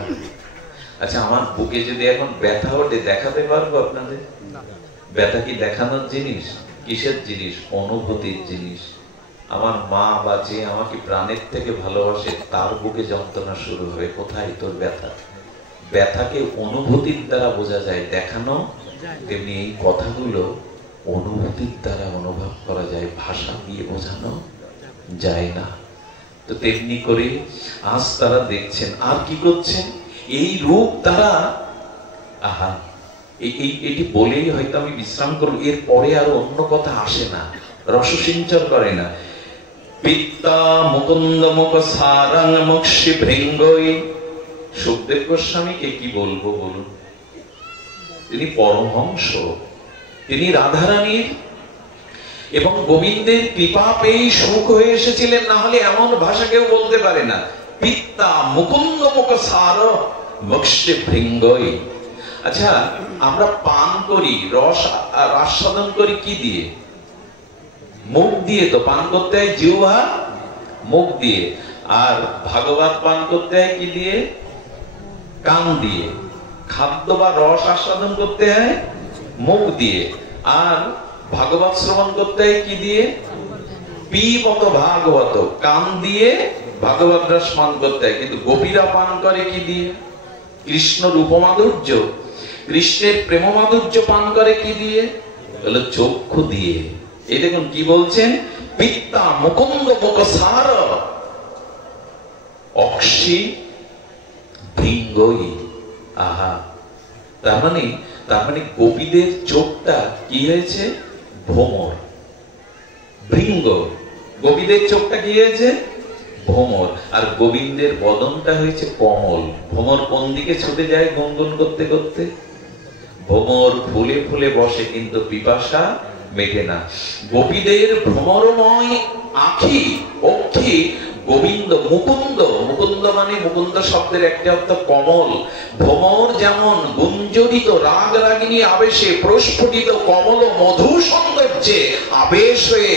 আচ্ছা, আমার বুকে যদি এখন ব্যথা ওঠে, দেখাতে পারবো আপনাদের? ব্যথা কি দেখানোর জিনিস? কিসের জিনিস? অনুভূতির জিনিস। আমার মা বা যে আমাকে প্রাণের থেকে ভালোবাসে তার বুকে যন্ত্রণা শুরু হবে, কোথায় তোর ব্যথা? ব্যথাকে অনুভূতির দ্বারা বোঝা যায়, দেখানো তেমনি এই কথাগুলো অনুভূতির দ্বারা অনুভব করা যায়, ভাষা দিয়ে বোঝানো যায় না। তো তেমনি করে আজ তারা দেখছেন আর কি করছেন, এই রূপ তারা, আহা এটি বলেই হয়তো আমি বিশ্রাম করব, এর পরে আর অন্য কথা আসে না, রসসিঞ্চন করে না। পিতা মুকুন্দ মুখ সারং মুক্ষি ভৃঙ্গই। সুখদেব গোস্বামীকে কি বলবো বলুন, তিনি পরমহংস, তিনি রাধারানীর এবং গোবিন্দের কৃপা পেয়ে সুখ হয়ে এসেছিলেন, না হলে এমন ভাষা কেউ বলতে পারে না। পিতা মুকুন্দ মুখ সার মুক্ষি ভৃঙ্গই। আচ্ছা, আমরা পান করি, রস আস্বাদন করি কি দিয়ে? মুখ দিয়ে তো পান করতে হয়, জিহ্বা মুখ দিয়ে। আর ভাগবত পান করতে হয় কি দিয়ে? কান দিয়ে। খাদ্য বা রস আস্বাদন করতে হয় মুখ দিয়ে। আর ভাগবত শ্রবণ করতে হয় কি দিয়ে? পিবত ভাগবত, কান দিয়ে ভাগবত রস পান করতে হয়। কিন্তু গোপীরা পান করে কি দিয়ে? কৃষ্ণ রূপমাধুর্য, কৃষ্ণের প্রেম মাধুর্য পান করে কি দিয়ে? বলে চক্ষু দিয়ে। এই দেখুন কি বলছেন, পিতা মুকুন্দ মুখ সার অক্ষি ভৃঙ্গই। আহা, তার মানে গোপীদের চোখটা কি হয়েছে? ভ্রমর, ভৃঙ্গ। গোপীদের চোখটা কি হয়েছে? ভ্রমর। আর গোবিন্দের বদনটা হয়েছে কমল। ভ্রমর কোন দিকে ছুটে যায় গুনগুন করতে করতে? ভ্রমর ফুলে ফুলে বসে কিন্তু পিপাসা মেটে না। গোপীদের ভ্রমরময় আখি অক্ষি গোবিন্দ মুকুন্দ। মুকুন্দ মানে মুকুন্দ শব্দের একটি অর্থ কমল। ভ্রমর যেমন গুঞ্জরিত রাগ রাগিনী আবেশে প্রস্ফুটিত কমল মধু সৌন্দর্যে আবেশ হয়ে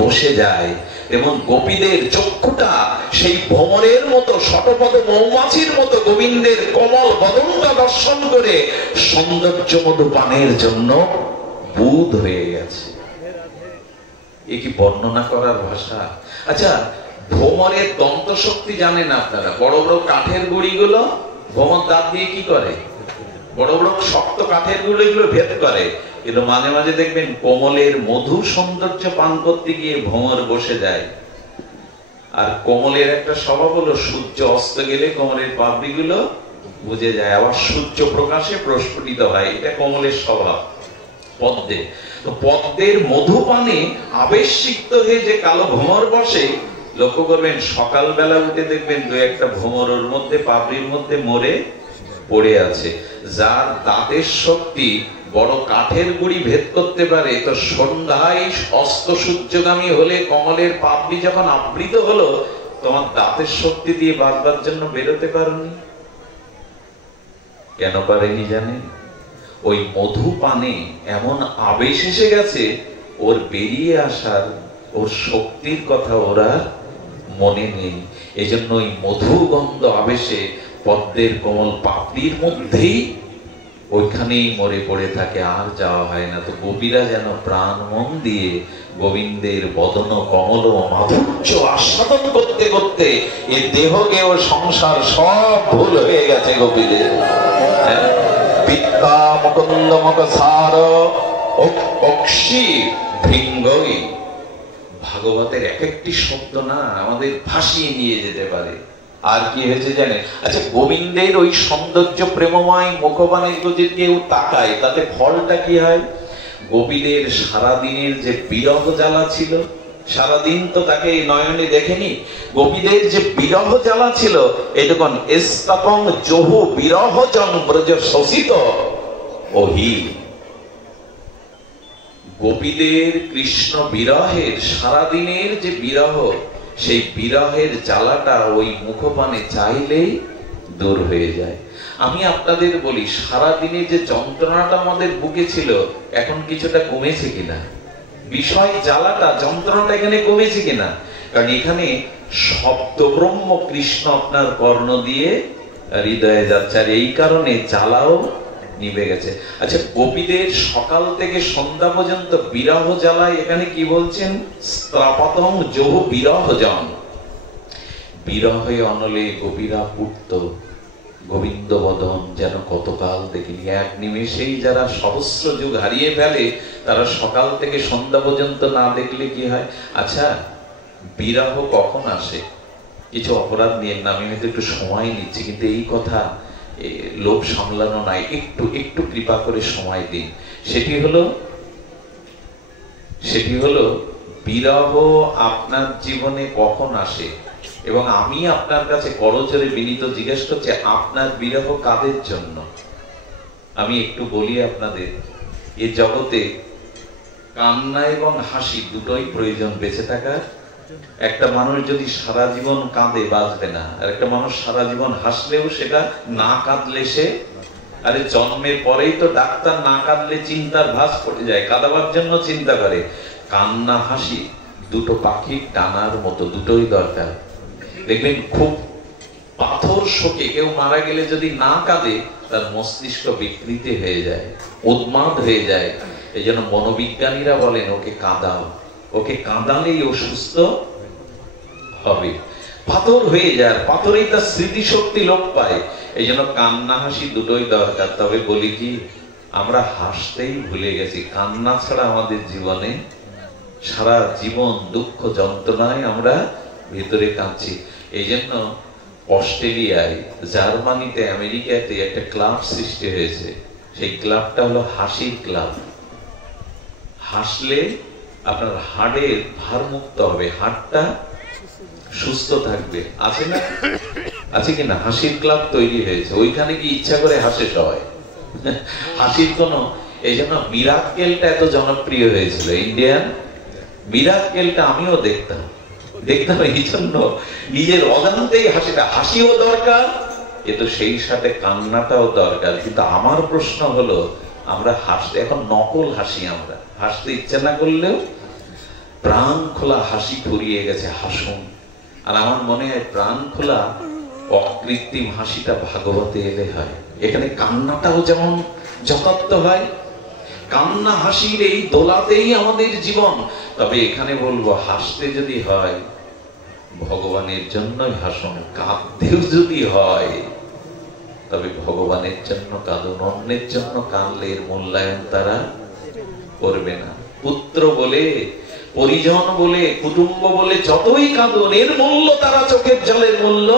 বসে যায়, এবং গোপীদের চক্ষুটা সেই ভ্রমরের মতো শতপদ মৌমাছির মতো গোবিন্দের কমল বদনটা দর্শন করে সৌন্দর্য মধু পানের জন্য বুধ হয়ে গেছে। এ কি বর্ণনা করার ভাষা? আচ্ছা, ভ্রমরের দন্ত শক্তি জানেন আপনারা? বড় বড় কাঠের গুড়িগুলো ভ্রমর দাঁত দিয়ে কি করে? বড় বড় শক্ত কাঠের গুড়িগুলো ভেদ করে। কিন্তু মাঝে মাঝে দেখবেন কোমলের মধু সৌন্দর্য পান করতে গিয়ে ভ্রমর বসে যায়। আর কোমলের একটা স্বভাব হলো সূর্য অস্ত গেলে কোমলের পাপড়িগুলো বুঝে যায়, আবার সূর্য প্রকাশে প্রস্ফুটিত হয়। এটা কোমলের স্বভাব। পদ্মে, তো পদ্মের মধু পানে আবেশিক্ত হয়ে যে কালো ভ্রমর বসে, লক্ষ্য করবেন সকালবেলা উঠে দেখবেন দু একটা ভ্রমর ওর মধ্যে পাপড়ির মধ্যে মরে পড়ে আছে। যার দাঁতের শক্তি বড় কাঠের গুড়ি ভেদ করতে পারে, তো সন্ধ্যায় অস্ত সূর্যগামী হলে কমলের পাপড়ি যখন আবৃত হলো, তোমার দাঁতের শক্তি দিয়ে বাঁচবার জন্য বেরোতে পারোনি। কেন পারেনি জানেন? ওই মধু পানে এমন আবেশ এসে গেছে, ওর বেরিয়ে আসার, ওর শক্তির কথা ওরা মনে নেই। এজন্য ওই মধু গন্ধ আবেশে পদ্মের কোমল পাপড়ির মধ্যেই ওইখানেই মরে পড়ে থাকে, আর যাওয়া হয় না। তো গোপীরা যেন প্রাণ মন দিয়ে গোবিন্দের বদন কমল মাধুর্য আস্বাদন করতে করতে এই দেহকে ও সংসার সব ভুল হয়ে গেছে গোপীদের। পিতা মুকুন্দ মুখ সার অক্ষি ভৃঙ্গই। ভাগবতের এক একটি শব্দ না আমাদের ভাসিয়ে নিয়ে যেতে পারে। আর কি হয়েছে জানেন? আচ্ছা, গোবিন্দের ওই সৌন্দর্য প্রেমময় মুখবাণী যদি কেউ তাকায়, তাতে ফলটা কি হয়? গোপীদের সারাদিনের যে বিরহ জ্বালা ছিল, সারাদিন তো তাকে নয়নে দেখেনি। গোপীদের যে বিরহ জ্বালা ছিল, এরকম এস্তপং জহু বিরহ জং ব্রজ শোষিত ওহি। গোপীদের কৃষ্ণ বিরহের সারাদিনের যে বিরহ, সেই বিরহের জ্বালাটা ওই মুখপানে চাইলেই দূর হয়ে যায়। আমি আপনাদের বলি, সারাদিনে যে যন্ত্রণাটা আমাদের বুকে ছিল, এখন কিছুটা কমেছে কিনা? বিষয় জ্বালাটা, যন্ত্রণাটা এখানে কমেছে কিনা? কারণ এখানে শব্দ ব্রহ্ম কৃষ্ণ আপনার কর্ণ দিয়ে হৃদয়ে যাচ্ছে, আর এই কারণে জ্বালাও নিভে গেছে। আচ্ছা, গোপীদের সকাল থেকে সন্ধ্যা পর্যন্ত বিরহ জ্বালায়, এখানে কি বলছেন? স্ত্রাপতং জহু বিরহজন। বিরহে অনলে গোপীরা পুড়ত, গোবিন্দ বদন যেন কতকাল দেখিনি। এক নিমেষেই যারা সহস্র যুগ হারিয়ে ফেলে, তারা সকাল থেকে সন্ধ্যা পর্যন্ত না দেখলে কি হয়? আচ্ছা, বিরহ কখন আসে? কিছু অপরাধ নিয়ে না, আমি হয়তো একটু সময় নিচ্ছি, কিন্তু এই কথা লোভ সামলানো নাই, একটু একটু কৃপা করে সময় দিন। সেটি হলো বিরহ আপনার জীবনে কখন আসে। এবং আমি আপনার কাছে করজোরে বিনীত জিজ্ঞেস করছি, আপনার বিরহ কাদের জন্য? আমি একটু বলি আপনাদের, এই জগতে কান্না এবং হাসি দুটোই প্রয়োজন বেঁচে থাকার। একটা মানুষ যদি সারা জীবন কাঁদে বাঁচবে না, আর একটা মানুষ সারা জীবন হাসলেও সেটা না কাঁদলে সে, আরে জন্মের পরেই তো ডাক্তার না কাঁদলে চিন্তার ভাঁজ পড়ে যায়, কাঁদাবার জন্য চিন্তা করে। কান্না হাসি দুটো পাখির টানার মতো, দুটোই দরকার। দেখবেন খুব পাথর শোকে কেউ মারা গেলে যদি না কাঁদে, তার মস্তিষ্ক বিকৃতি হয়ে যায়, উন্মাদ হয়ে যায়। এই জন্য মনোবিজ্ঞানীরা বলেন ওকে কাঁদাও, ওকে কাঁদালেই ও সুস্থ হবে। পাথর হয়ে যায়, পাথরেই তার স্মৃতিশক্তি লোপ পায়। এই জন্য কান্না হাসি দুটোই দরকার। তবে বলি কি, আমরা হাসতেই ভুলে গেছি। কান্না ছাড়া আমাদের জীবনে সারা জীবন দুঃখ যন্ত্রণায় আমরা ভিতরে কাঁদছি। এই জন্য অস্ট্রেলিয়ায়, জার্মানিতে, আমেরিকাতে একটা ক্লাব সৃষ্টি হয়েছে। সেই ক্লাবটা হলো হাসির ক্লাব। হাসলে আপনার হাড়ের ভার মুক্ত হবে, হাড়টা সুস্থ থাকবে। আছে না? আছে কিনা? হাসির ক্লাব তৈরি হয়েছে। ওইখানে কি ইচ্ছা করে হাসে সবাই? হাসির কোনো, এই জন্য মিরাক্কেলটা এত জনপ্রিয় হয়েছিল। ইন্ডিয়ান মিরাক্কেলটা আমিও দেখতাম এই জন্য নিজের অজান্তেই হাসিটা, হাসিও দরকার, কিন্তু সেই সাথে কান্নাটাও দরকার। কিন্তু আমার প্রশ্ন হলো, আমরা হাসতে এখন নকল হাসি, আমরা হাসতে ইচ্ছা না করলেও প্রাণ খোলা হাসি ফুরিয়ে গেছে। হাসুন। আর আমার মনে হয় প্রাণ খোলা অকৃত্রিম হাসিটা ভাগবতে এলে হয়। এখানে কান্নাটাও যেমন যথার্থ হয়, কান্না হাসির এই দোলাতেই আমাদের জীবন। তবে এখানে বলবো, হাসতে যদি হয় ভগবানের জন্যই হাসুন, কাঁদতেও যদি হয় তবে ভগবানের জন্য কাঁদুন। অন্যের জন্য কাঁদলে এর মূল্যায়ন তারা করবে না। পুত্র বলে, পরিজন বলে, কুটুম্ব বলে যতই কাঁদুন, এর মূল্য তারা চোখের জলের মূল্য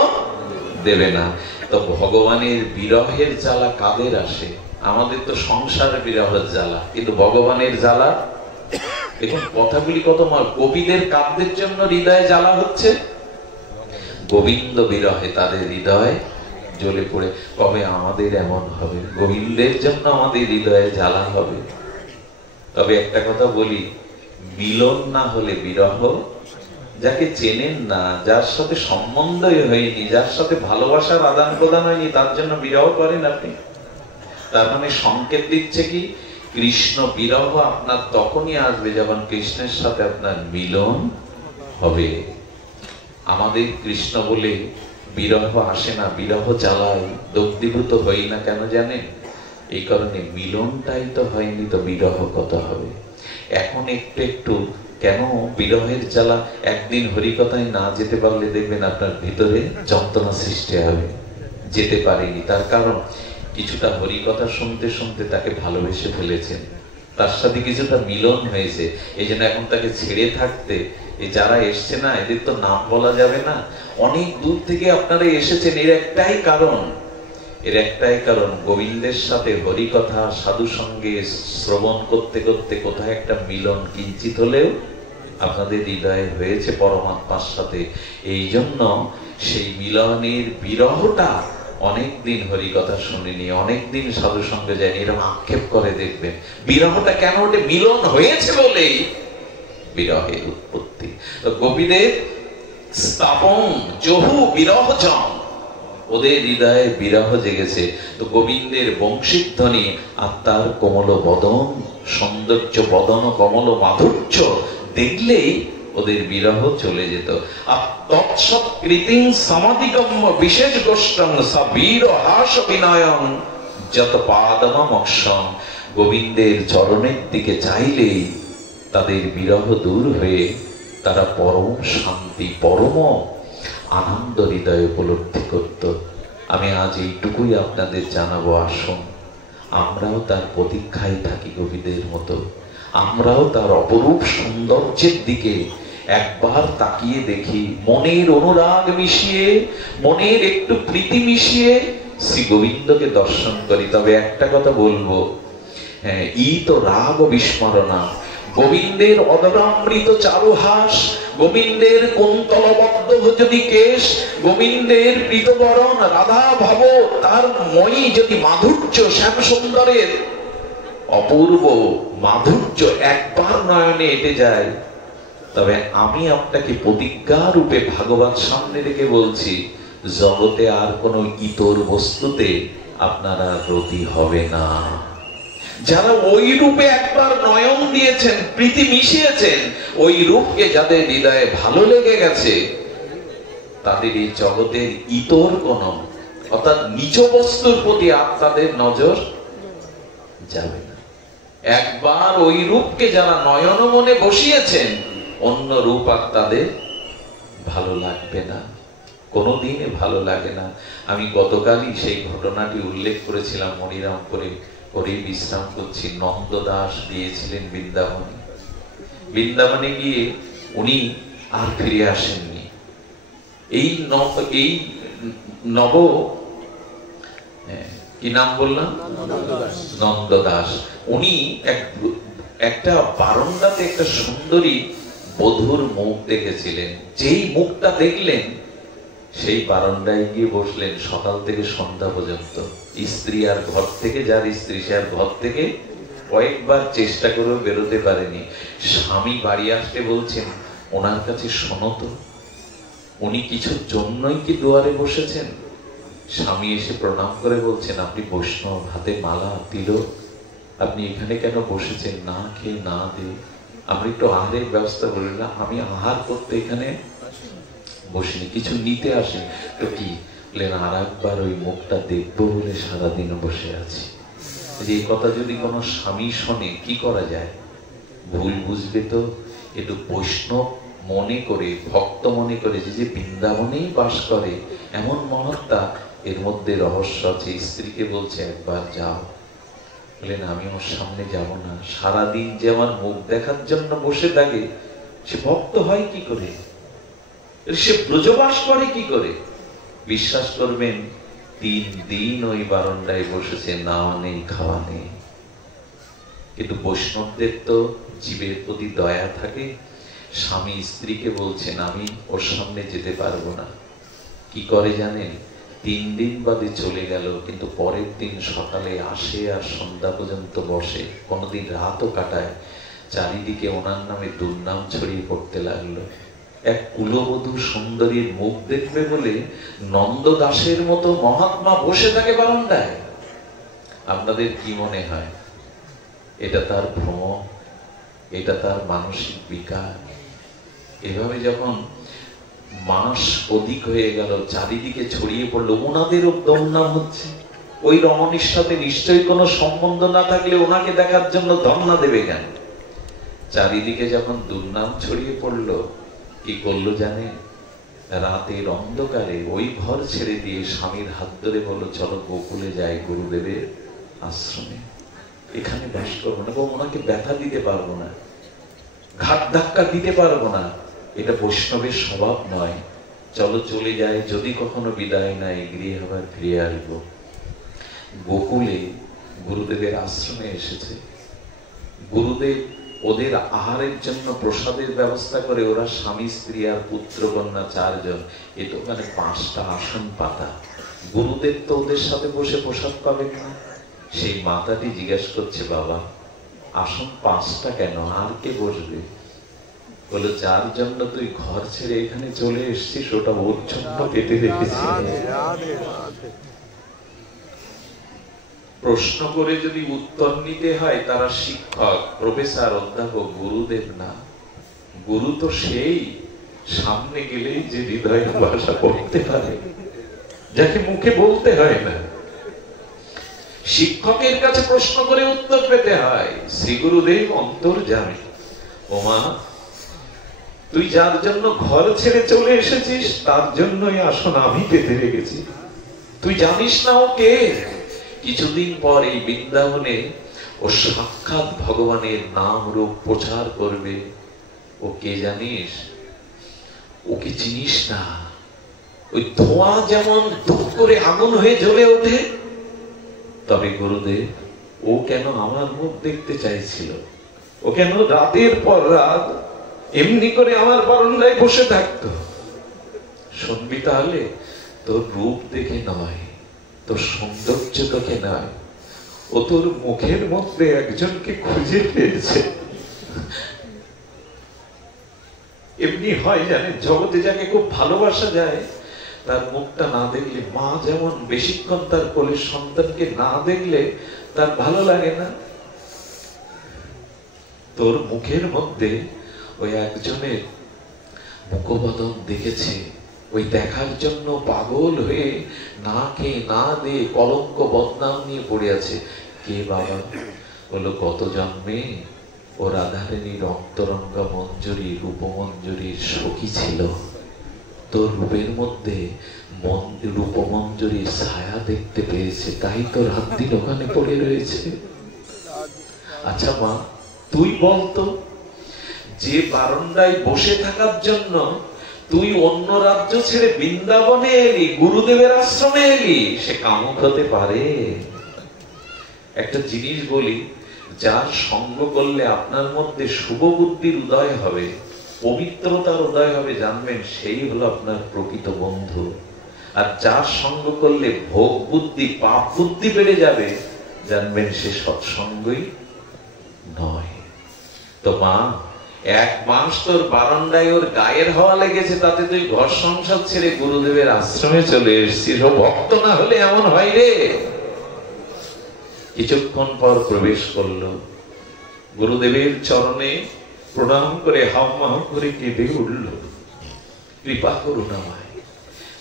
দেবে না। তো ভগবানের বিরহের জ্বালা কাদের আসে? আমাদের তো সংসার বিরহের জ্বালা, কিন্তু ভগবানের জ্বালা, দেখুন কথাগুলি কত মার। গোপীদের কাব্যের জন্য হৃদয়ে জ্বালা হচ্ছে, গোবিন্দ বিরহে তাদের হৃদয় জ্বলে পড়ে। কবে আমাদের এমন হবে? গোবিন্দের জন্য আমাদের হৃদয়ে জ্বালা হবে। তবে একটা কথা বলি, মিলন না হলে বিরহ, যাকে চেনেন না, যার সাথে সম্বন্ধই হয়নি, যার সাথে ভালোবাসার আদান প্রদান হয়নি, তার জন্য বিরহ করেন আপনি। তার মানে সংকেত দিচ্ছে কি, কৃষ্ণ বিরহ আপনার তখনই আসবে যখন কৃষ্ণের সাথে আপনার মিলন হবে। আমাদের কৃষ্ণ বলে বিরহ আসে না, বিরহ জ্বালায় দগ্ধীভূত হই না। কেন জানেন? এই কারণে মিলনটাই তো হয়নি, তো বিরহ কত হবে। এখন একটু একটু কেন বিরহের জ্বালা? একদিন হরিকথায় না যেতে পারলে দেখবেন আপনার ভিতরে যন্ত্রণা সৃষ্টি হবে। যেতে পারেনি, তার কারণ কিছুটা হরিকথা শুনতে শুনতে তাকে ভালোবেসে ফেলেছেন, তার সাথে কিছুটা মিলন হয়েছে। এই জন্য এখন তাকে ছেড়ে থাকতে, এই যারা এসছে না, এদের তো নাম বলা যাবে না, অনেক দূর থেকে আপনারা এসেছেন। এর একটাই কারণ গোবিন্দের সাথে হরিকথা সাধু সঙ্গে শ্রবণ করতে করতে কোথায় একটা মিলন কিঞ্চিত হলেও আপনাদের হৃদয়ে হয়েছে পরমাত্মার সাথে। এই জন্য সেই মিলনের বিরহটা, অনেকদিন হরিকথা শুনিনি, অনেকদিন সাধু সঙ্গে যায়নি, এরকম আক্ষেপ করে দেখবেন। বিরহটা কেন ওঠে? মিলন হয়েছে বলেই বিরহের উৎপত্তি। তো গোপীদের স্থাপন জহু বিরহজন, ওদের হৃদয়ে বিরহ জেগেছে। তো গোবিন্দের বংশীধ্বনি, আত্মার কোমল বদন, সৌন্দর্য বদন কমল মাধুর্য দেখলেই ওদের বিরহ চলে যেত। আর তৎসৎ কৃতিং সমাধিগম্য বিশেষ গোষ্ঠং সবীর হাস বিনয়ং যত পাদমমক্ষম, গোবিন্দের চরণের দিকে চাইলেই তাদের বিরহ দূর হয়ে তারা পরম শান্তি, পরম আনন্দ হৃদয়ে উপলব্ধি করত। আমি আজ এইটুকুই আপনাদের জানাবো, আসুন আমরাও তার প্রতীক্ষায় থাকি গোপীদের মতো। আমরাও তার অপরূপ সৌন্দর্যের দিকে একবার তাকিয়ে দেখি, মনের অনুরাগ মিশিয়ে, মনের একটু প্রীতি মিশিয়ে শ্রী গোবিন্দকে দর্শন করি। তবে একটা কথা বলবো, হ্যাঁ, ই তো রাগ বিস্মরণা, গোবিন্দের অদরামৃত চারুহাস, গোবিন্দের কুন্তলবদ্ধ যদি কেশ, গোবিন্দের প্রীতবরণ রাধা ভাব, তার ময়ী যদি মাধুর্য, শ্যাম সুন্দরের অপূর্ব মাধুর্য একবার নয়নে এঁটে যায়, তবে আমি আপনাকে প্রতিজ্ঞা রূপে ভাগবত সামনে রেখে বলছি, জগতে আর কোনো ইতর বস্তুতে আপনারা রতি হবে না। যারা ওই রূপে একবার নয়ন দিয়েছেন, প্রীতি মিশিয়েছেন, ওই রূপকে যাদের হৃদয়ে ভালো লেগে গেছে, তাদের এই জগতের ইতর কোন অর্থাৎ নিচ বস্তুর প্রতি আপনাদের নজর যাবে না। একবার ওই রূপকে যারা নয়ন মনে বসিয়েছেন, অন্য রূপ আর তাদের ভালো লাগবে না, কোনোদিনে ভালো লাগে না। আমি গতকালই সেই ঘটনাটি উল্লেখ করেছিলাম, মনিরামপুরে করে বিশ্রাম করছি। নন্দদাস গিয়েছিলেন বৃন্দাবনে। বৃন্দাবনে গিয়ে উনি আর ফিরে আসেননি। এই নব কি নাম বললাম, নন্দদাস। উনি একটা বারান্দাতে একটা সুন্দরী বধূর মুখ দেখেছিলেন। যেই মুখটা দেখলেন, সেই বারান্দায় গিয়ে বসলেন সকাল থেকে সন্ধ্যা পর্যন্ত। স্ত্রী আর ঘর থেকে, যার স্ত্রী সে আর ঘর থেকে কয়েকবার চেষ্টা করেও বেরোতে পারেনি। স্বামী বাড়ি আসতে বলছেন, ওনার কাছে শোনো তো, উনি কিছুর জন্যই কি দুয়ারে বসেছেন? স্বামী এসে প্রণাম করে বলছেন, আপনি বৈষ্ণব, হাতে মালা তিলক, আপনি এখানে কেন বসেছেন না খেয়ে না দিয়ে? আমরা একটু আহারের ব্যবস্থা করলাম। আমি আহার করতে এখানে বসিনি, কিছু নিতে আসি। তো কি বললেন, আর একবার ওই মুখটা দেখবো বলে সারাদিন বসে আছি। এই কথা যদি কোনো স্বামী শোনে, কি করা যায়? ভুল বুঝবে তো। একটু বৈষ্ণব মনে করে, ভক্ত মনে করে, যে বৃন্দাবনেই বাস করে এমন মহত্তা, এর মধ্যে রহস্য আছে। স্ত্রীকে বলছে, একবার যাও। বললেন, আমি ওর সামনে যাব না। সারাদিন যে আমার মুখ দেখার জন্য বসে থাকে, সে ভক্ত হয় কি করে? সে ব্রজবাস করে কি করে? বিশ্বাস করবেন, 3 দিন ওই বারান্দায় বসেছে, নাওয়া নেই, খাওয়া নেই। কিন্তু বৈষ্ণবদের তো জীবের প্রতি দয়া থাকে। স্বামী স্ত্রীকে বলছেন, আমি ওর সামনে যেতে পারবো না। কি করে জানেন? 3 দিন বাদে চলে গেল, কিন্তু পরের দিন সকালে আসে আর সন্ধ্যা পর্যন্ত বসে, কোনোদিন রাতও কাটায়। চারিদিকে ওনার নামে দুর্নাম ছড়িয়ে পড়তে লাগলো। এক কুলবধূ সুন্দরীর মুখ দেখবে বলে নন্দদাসের মতো মহাত্মা বসে থাকে বারান্দায়। আপনাদের কি মনে হয়, এটা তার ভ্রম? এটা তার মানসিক বিকার? এভাবে যখন মাস অধিক হয়ে গেল, চারিদিকে ছড়িয়ে পড়লো, ওনাদেরও দুর্নাম হচ্ছে। ওই রমণীর সাথে নিশ্চয়ই কোনো সম্বন্ধ না থাকলে ওনাকে দেখার জন্য ধর্ণা দেবে কেন? চারিদিকে যখন দুর্নাম ছড়িয়ে পড়লো, কি করলো জানেন? রাতের অন্ধকারে ওই ঘর ছেড়ে দিয়ে স্বামীর হাত ধরে বলল, চলো গোকুলে যাই, গুরুদেবের আশ্রমে, এখানে বাস করবো না, ওনাকে ব্যথা দিতে পারবো না, ঘাট ধাক্কা দিতে পারবো না, এটা বৈষ্ণবের স্বভাব নয়, চলো চলে যায়, যদি কখনো বিদায় নাই গৃহে আবার ফিরে আসবো। গোকুলে গুরুদেবের আশ্রমে এসেছে। গুরুদেব ওদের আহারের জন্য প্রসাদের ব্যবস্থা করে, ওরা স্বামী স্ত্রী আর পুত্র কন্যা 4 জন। এ তো মানে 5টা আসন পাতা। গুরুদেব তো ওদের সাথে বসে প্রসাদ পাবেন না। সেই মাতাটি জিজ্ঞেস করছে, বাবা আসন 5টা কেন, আর কে বসবে? বলে, 4 জন্য তুই ঘর ছেড়ে এখানে চলে এসেছিস, ওটা ওর জন্য পেতে রেখেছি। প্রশ্ন করে যদি উত্তর নিতে হয়, তারা শিক্ষক, প্রফেসর, অধ্যাপক, গুরুদেব না। গুরু তো সেই সামনে গেলেই যে হৃদয়ের ভাষা পড়তে পারে, যাকে মুখে বলতে হয় না। শিক্ষকের কাছে প্রশ্ন করে উত্তর পেতে হয়। শ্রী গুরুদেব অন্তর্যামী। ওমা, তুই যার জন্য ঘর ছেড়ে চলে এসেছিস তার জন্যই আসন আমি পেতে রেখেছি। তুই জানিস না ও কে? কিছুদিন পর এই বৃন্দাবনে ও সাক্ষাৎ ভগবানের নাম রূপ প্রচার করবে। ও কে জানিস? ওকে চিনিস না? ওই ধোঁয়া যেমন ধূপ করে আগুন হয়ে জ্বলে ওঠে, তবে গুরুদেব ও কেন আমার মুখ দেখতে চাইছিল? ও কেন রাতের পর রাত এমনি করে আমার বারান্দায় বসে থাকতো? শুনবি তাহলে, তোর রূপ দেখে নয়, তোর সৌন্দর্য দেখে নয়, ও তোর মুখের মধ্যে একজনকে খুঁজে পেয়েছে। এমনি হয় জানে, জগতে যাকে খুব ভালোবাসা যায় তার মুখটা না দেখলে, মা যেমন বেশিক্ষণ তার কোলের সন্তানকে না দেখলে তার ভালো লাগে না, তোর মুখের মধ্যে ওই একজনের মুখবদন দেখেছে। ওই দেখার জন্য পাগল হয়ে না খেয়ে না দিয়ে কলঙ্ক বদনাম নিয়ে পড়ে আছে। কে বাবা? বলো, গত জন্মে ও রাধারানীর অন্তরঙ্গা মঞ্জুরি রূপমঞ্জুরির সখী ছিল। তোর রূপের মধ্যে রূপমঞ্জুরির ছায়া দেখতে পেয়েছে, তাই তো রাত দিন ওখানে পড়ে রয়েছে। আচ্ছা মা, তুই বলতো, যে বারান্দায় বসে থাকার জন্য তুই অন্য রাজ্য ছেড়ে বৃন্দাবনে এলি, গুরুদেবের আশ্রমে এলি, সে কামুক হতে পারে? একটা জিনিস বলি, যার সঙ্গ করলে আপনার মধ্যে শুভ বুদ্ধির উদয় হবে, পবিত্রতার উদয় হবে, জানবেন সেই হলো আপনার প্রকৃত বন্ধু। আর যার সঙ্গ করলে ভোগ বুদ্ধি পাপ বুদ্ধি বেড়ে যাবে, জানবেন সে সৎসঙ্গই নয়। তো মা, এক মাস তোর বারান্দায় ওর গায়ের হাওয়া লেগেছে, তাতে তুই ঘর সংসার ছেড়ে গুরুদেবের আশ্রমে চলে এসেছিস। ও ভক্ত না হলে এমন হয় রে। কিছুক্ষণ পর প্রবেশ করলো, গুরুদেবের চরণে প্রণাম করে হাওমাও করে কেঁদে উঠল, কৃপা করুন আমায়।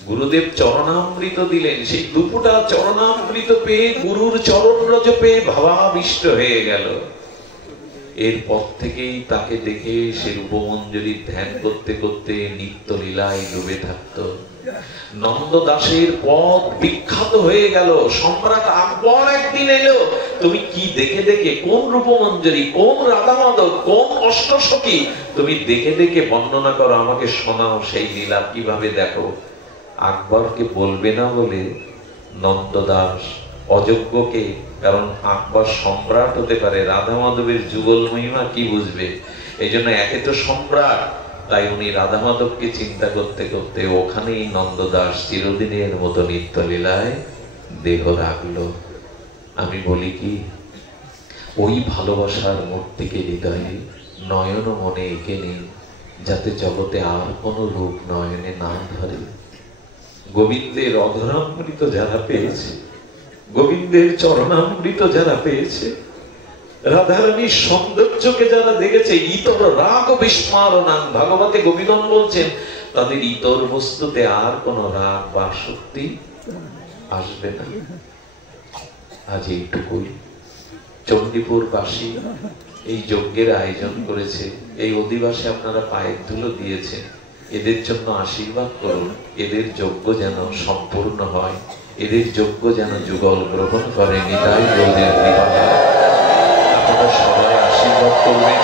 গুরুদেব চরণামৃত দিলেন। সেই দুপুটা চরণামৃত পেয়ে, গুরুর চরণ রজ পেয়ে ভাবাবিষ্ট হয়ে গেল। এরপর থেকেই তাকে দেখে সে রূপমঞ্জুরির ধ্যান করতে করতে নিত্য লীলায় ডুবে থাকতো। নন্দ দাসের পথ বিখ্যাত হয়ে গেল। সম্রাট আকবর একদিন এলো, তুমি কি দেখে দেখে, কোন রূপমঞ্জুরি, কোন রাধা মাধব, কোন অষ্টসখী তুমি দেখে দেখে বর্ণনা করো, আমাকে শোনাও সেই লীলা কিভাবে দেখো। আকবরকে বলবে না বলে নন্দ দাস অযোগ্যকে, কারণ আকবর সম্রাট হতে পারে, রাধা মাধবের যুগল মহিমা কি বুঝবে, এই জন্য একে তো সম্রাট, তাই উনি রাধা মাধবকে চিন্তা করতে করতে ওখানেই নন্দদাস চিরদিনের মতো নিত্য লীলায় দেহ রাখলো। আমি বলি কি, ওই ভালোবাসার মূর্তিকে হৃদয়ে নয়ন মনে এঁকে নিন, যাতে জগতে আর কোনো রূপ নয়নে না ধরে। গোবিন্দের অধরামৃত যারা পেয়েছে, গোবিন্দের চরণামৃত যারা পেয়েছে, রাধারানীর সৌন্দর্যকে যারা দেখেছে, ইতর রাগ বিস্মারণাং, ভাগবতে গোবিন্দ বলছেন, তাদের ইতর বস্তুতে আর কোন রাগ বা শক্তি আসবে না। আজ এইটুকুই। চণ্ডীপুর বাসী এই যজ্ঞের আয়োজন করেছে, এই অধিবাসে আপনারা পায়ের ধুলো দিয়েছেন, এদের জন্য আশীর্বাদ করুন, এদের যজ্ঞ যেন সম্পূর্ণ হয়, এদের যজ্ঞ যেন যুগল গ্রহণ করে। নিতাই গৌরের কৃপা। আপনারা সবাই আশীর্বাদ করবেন।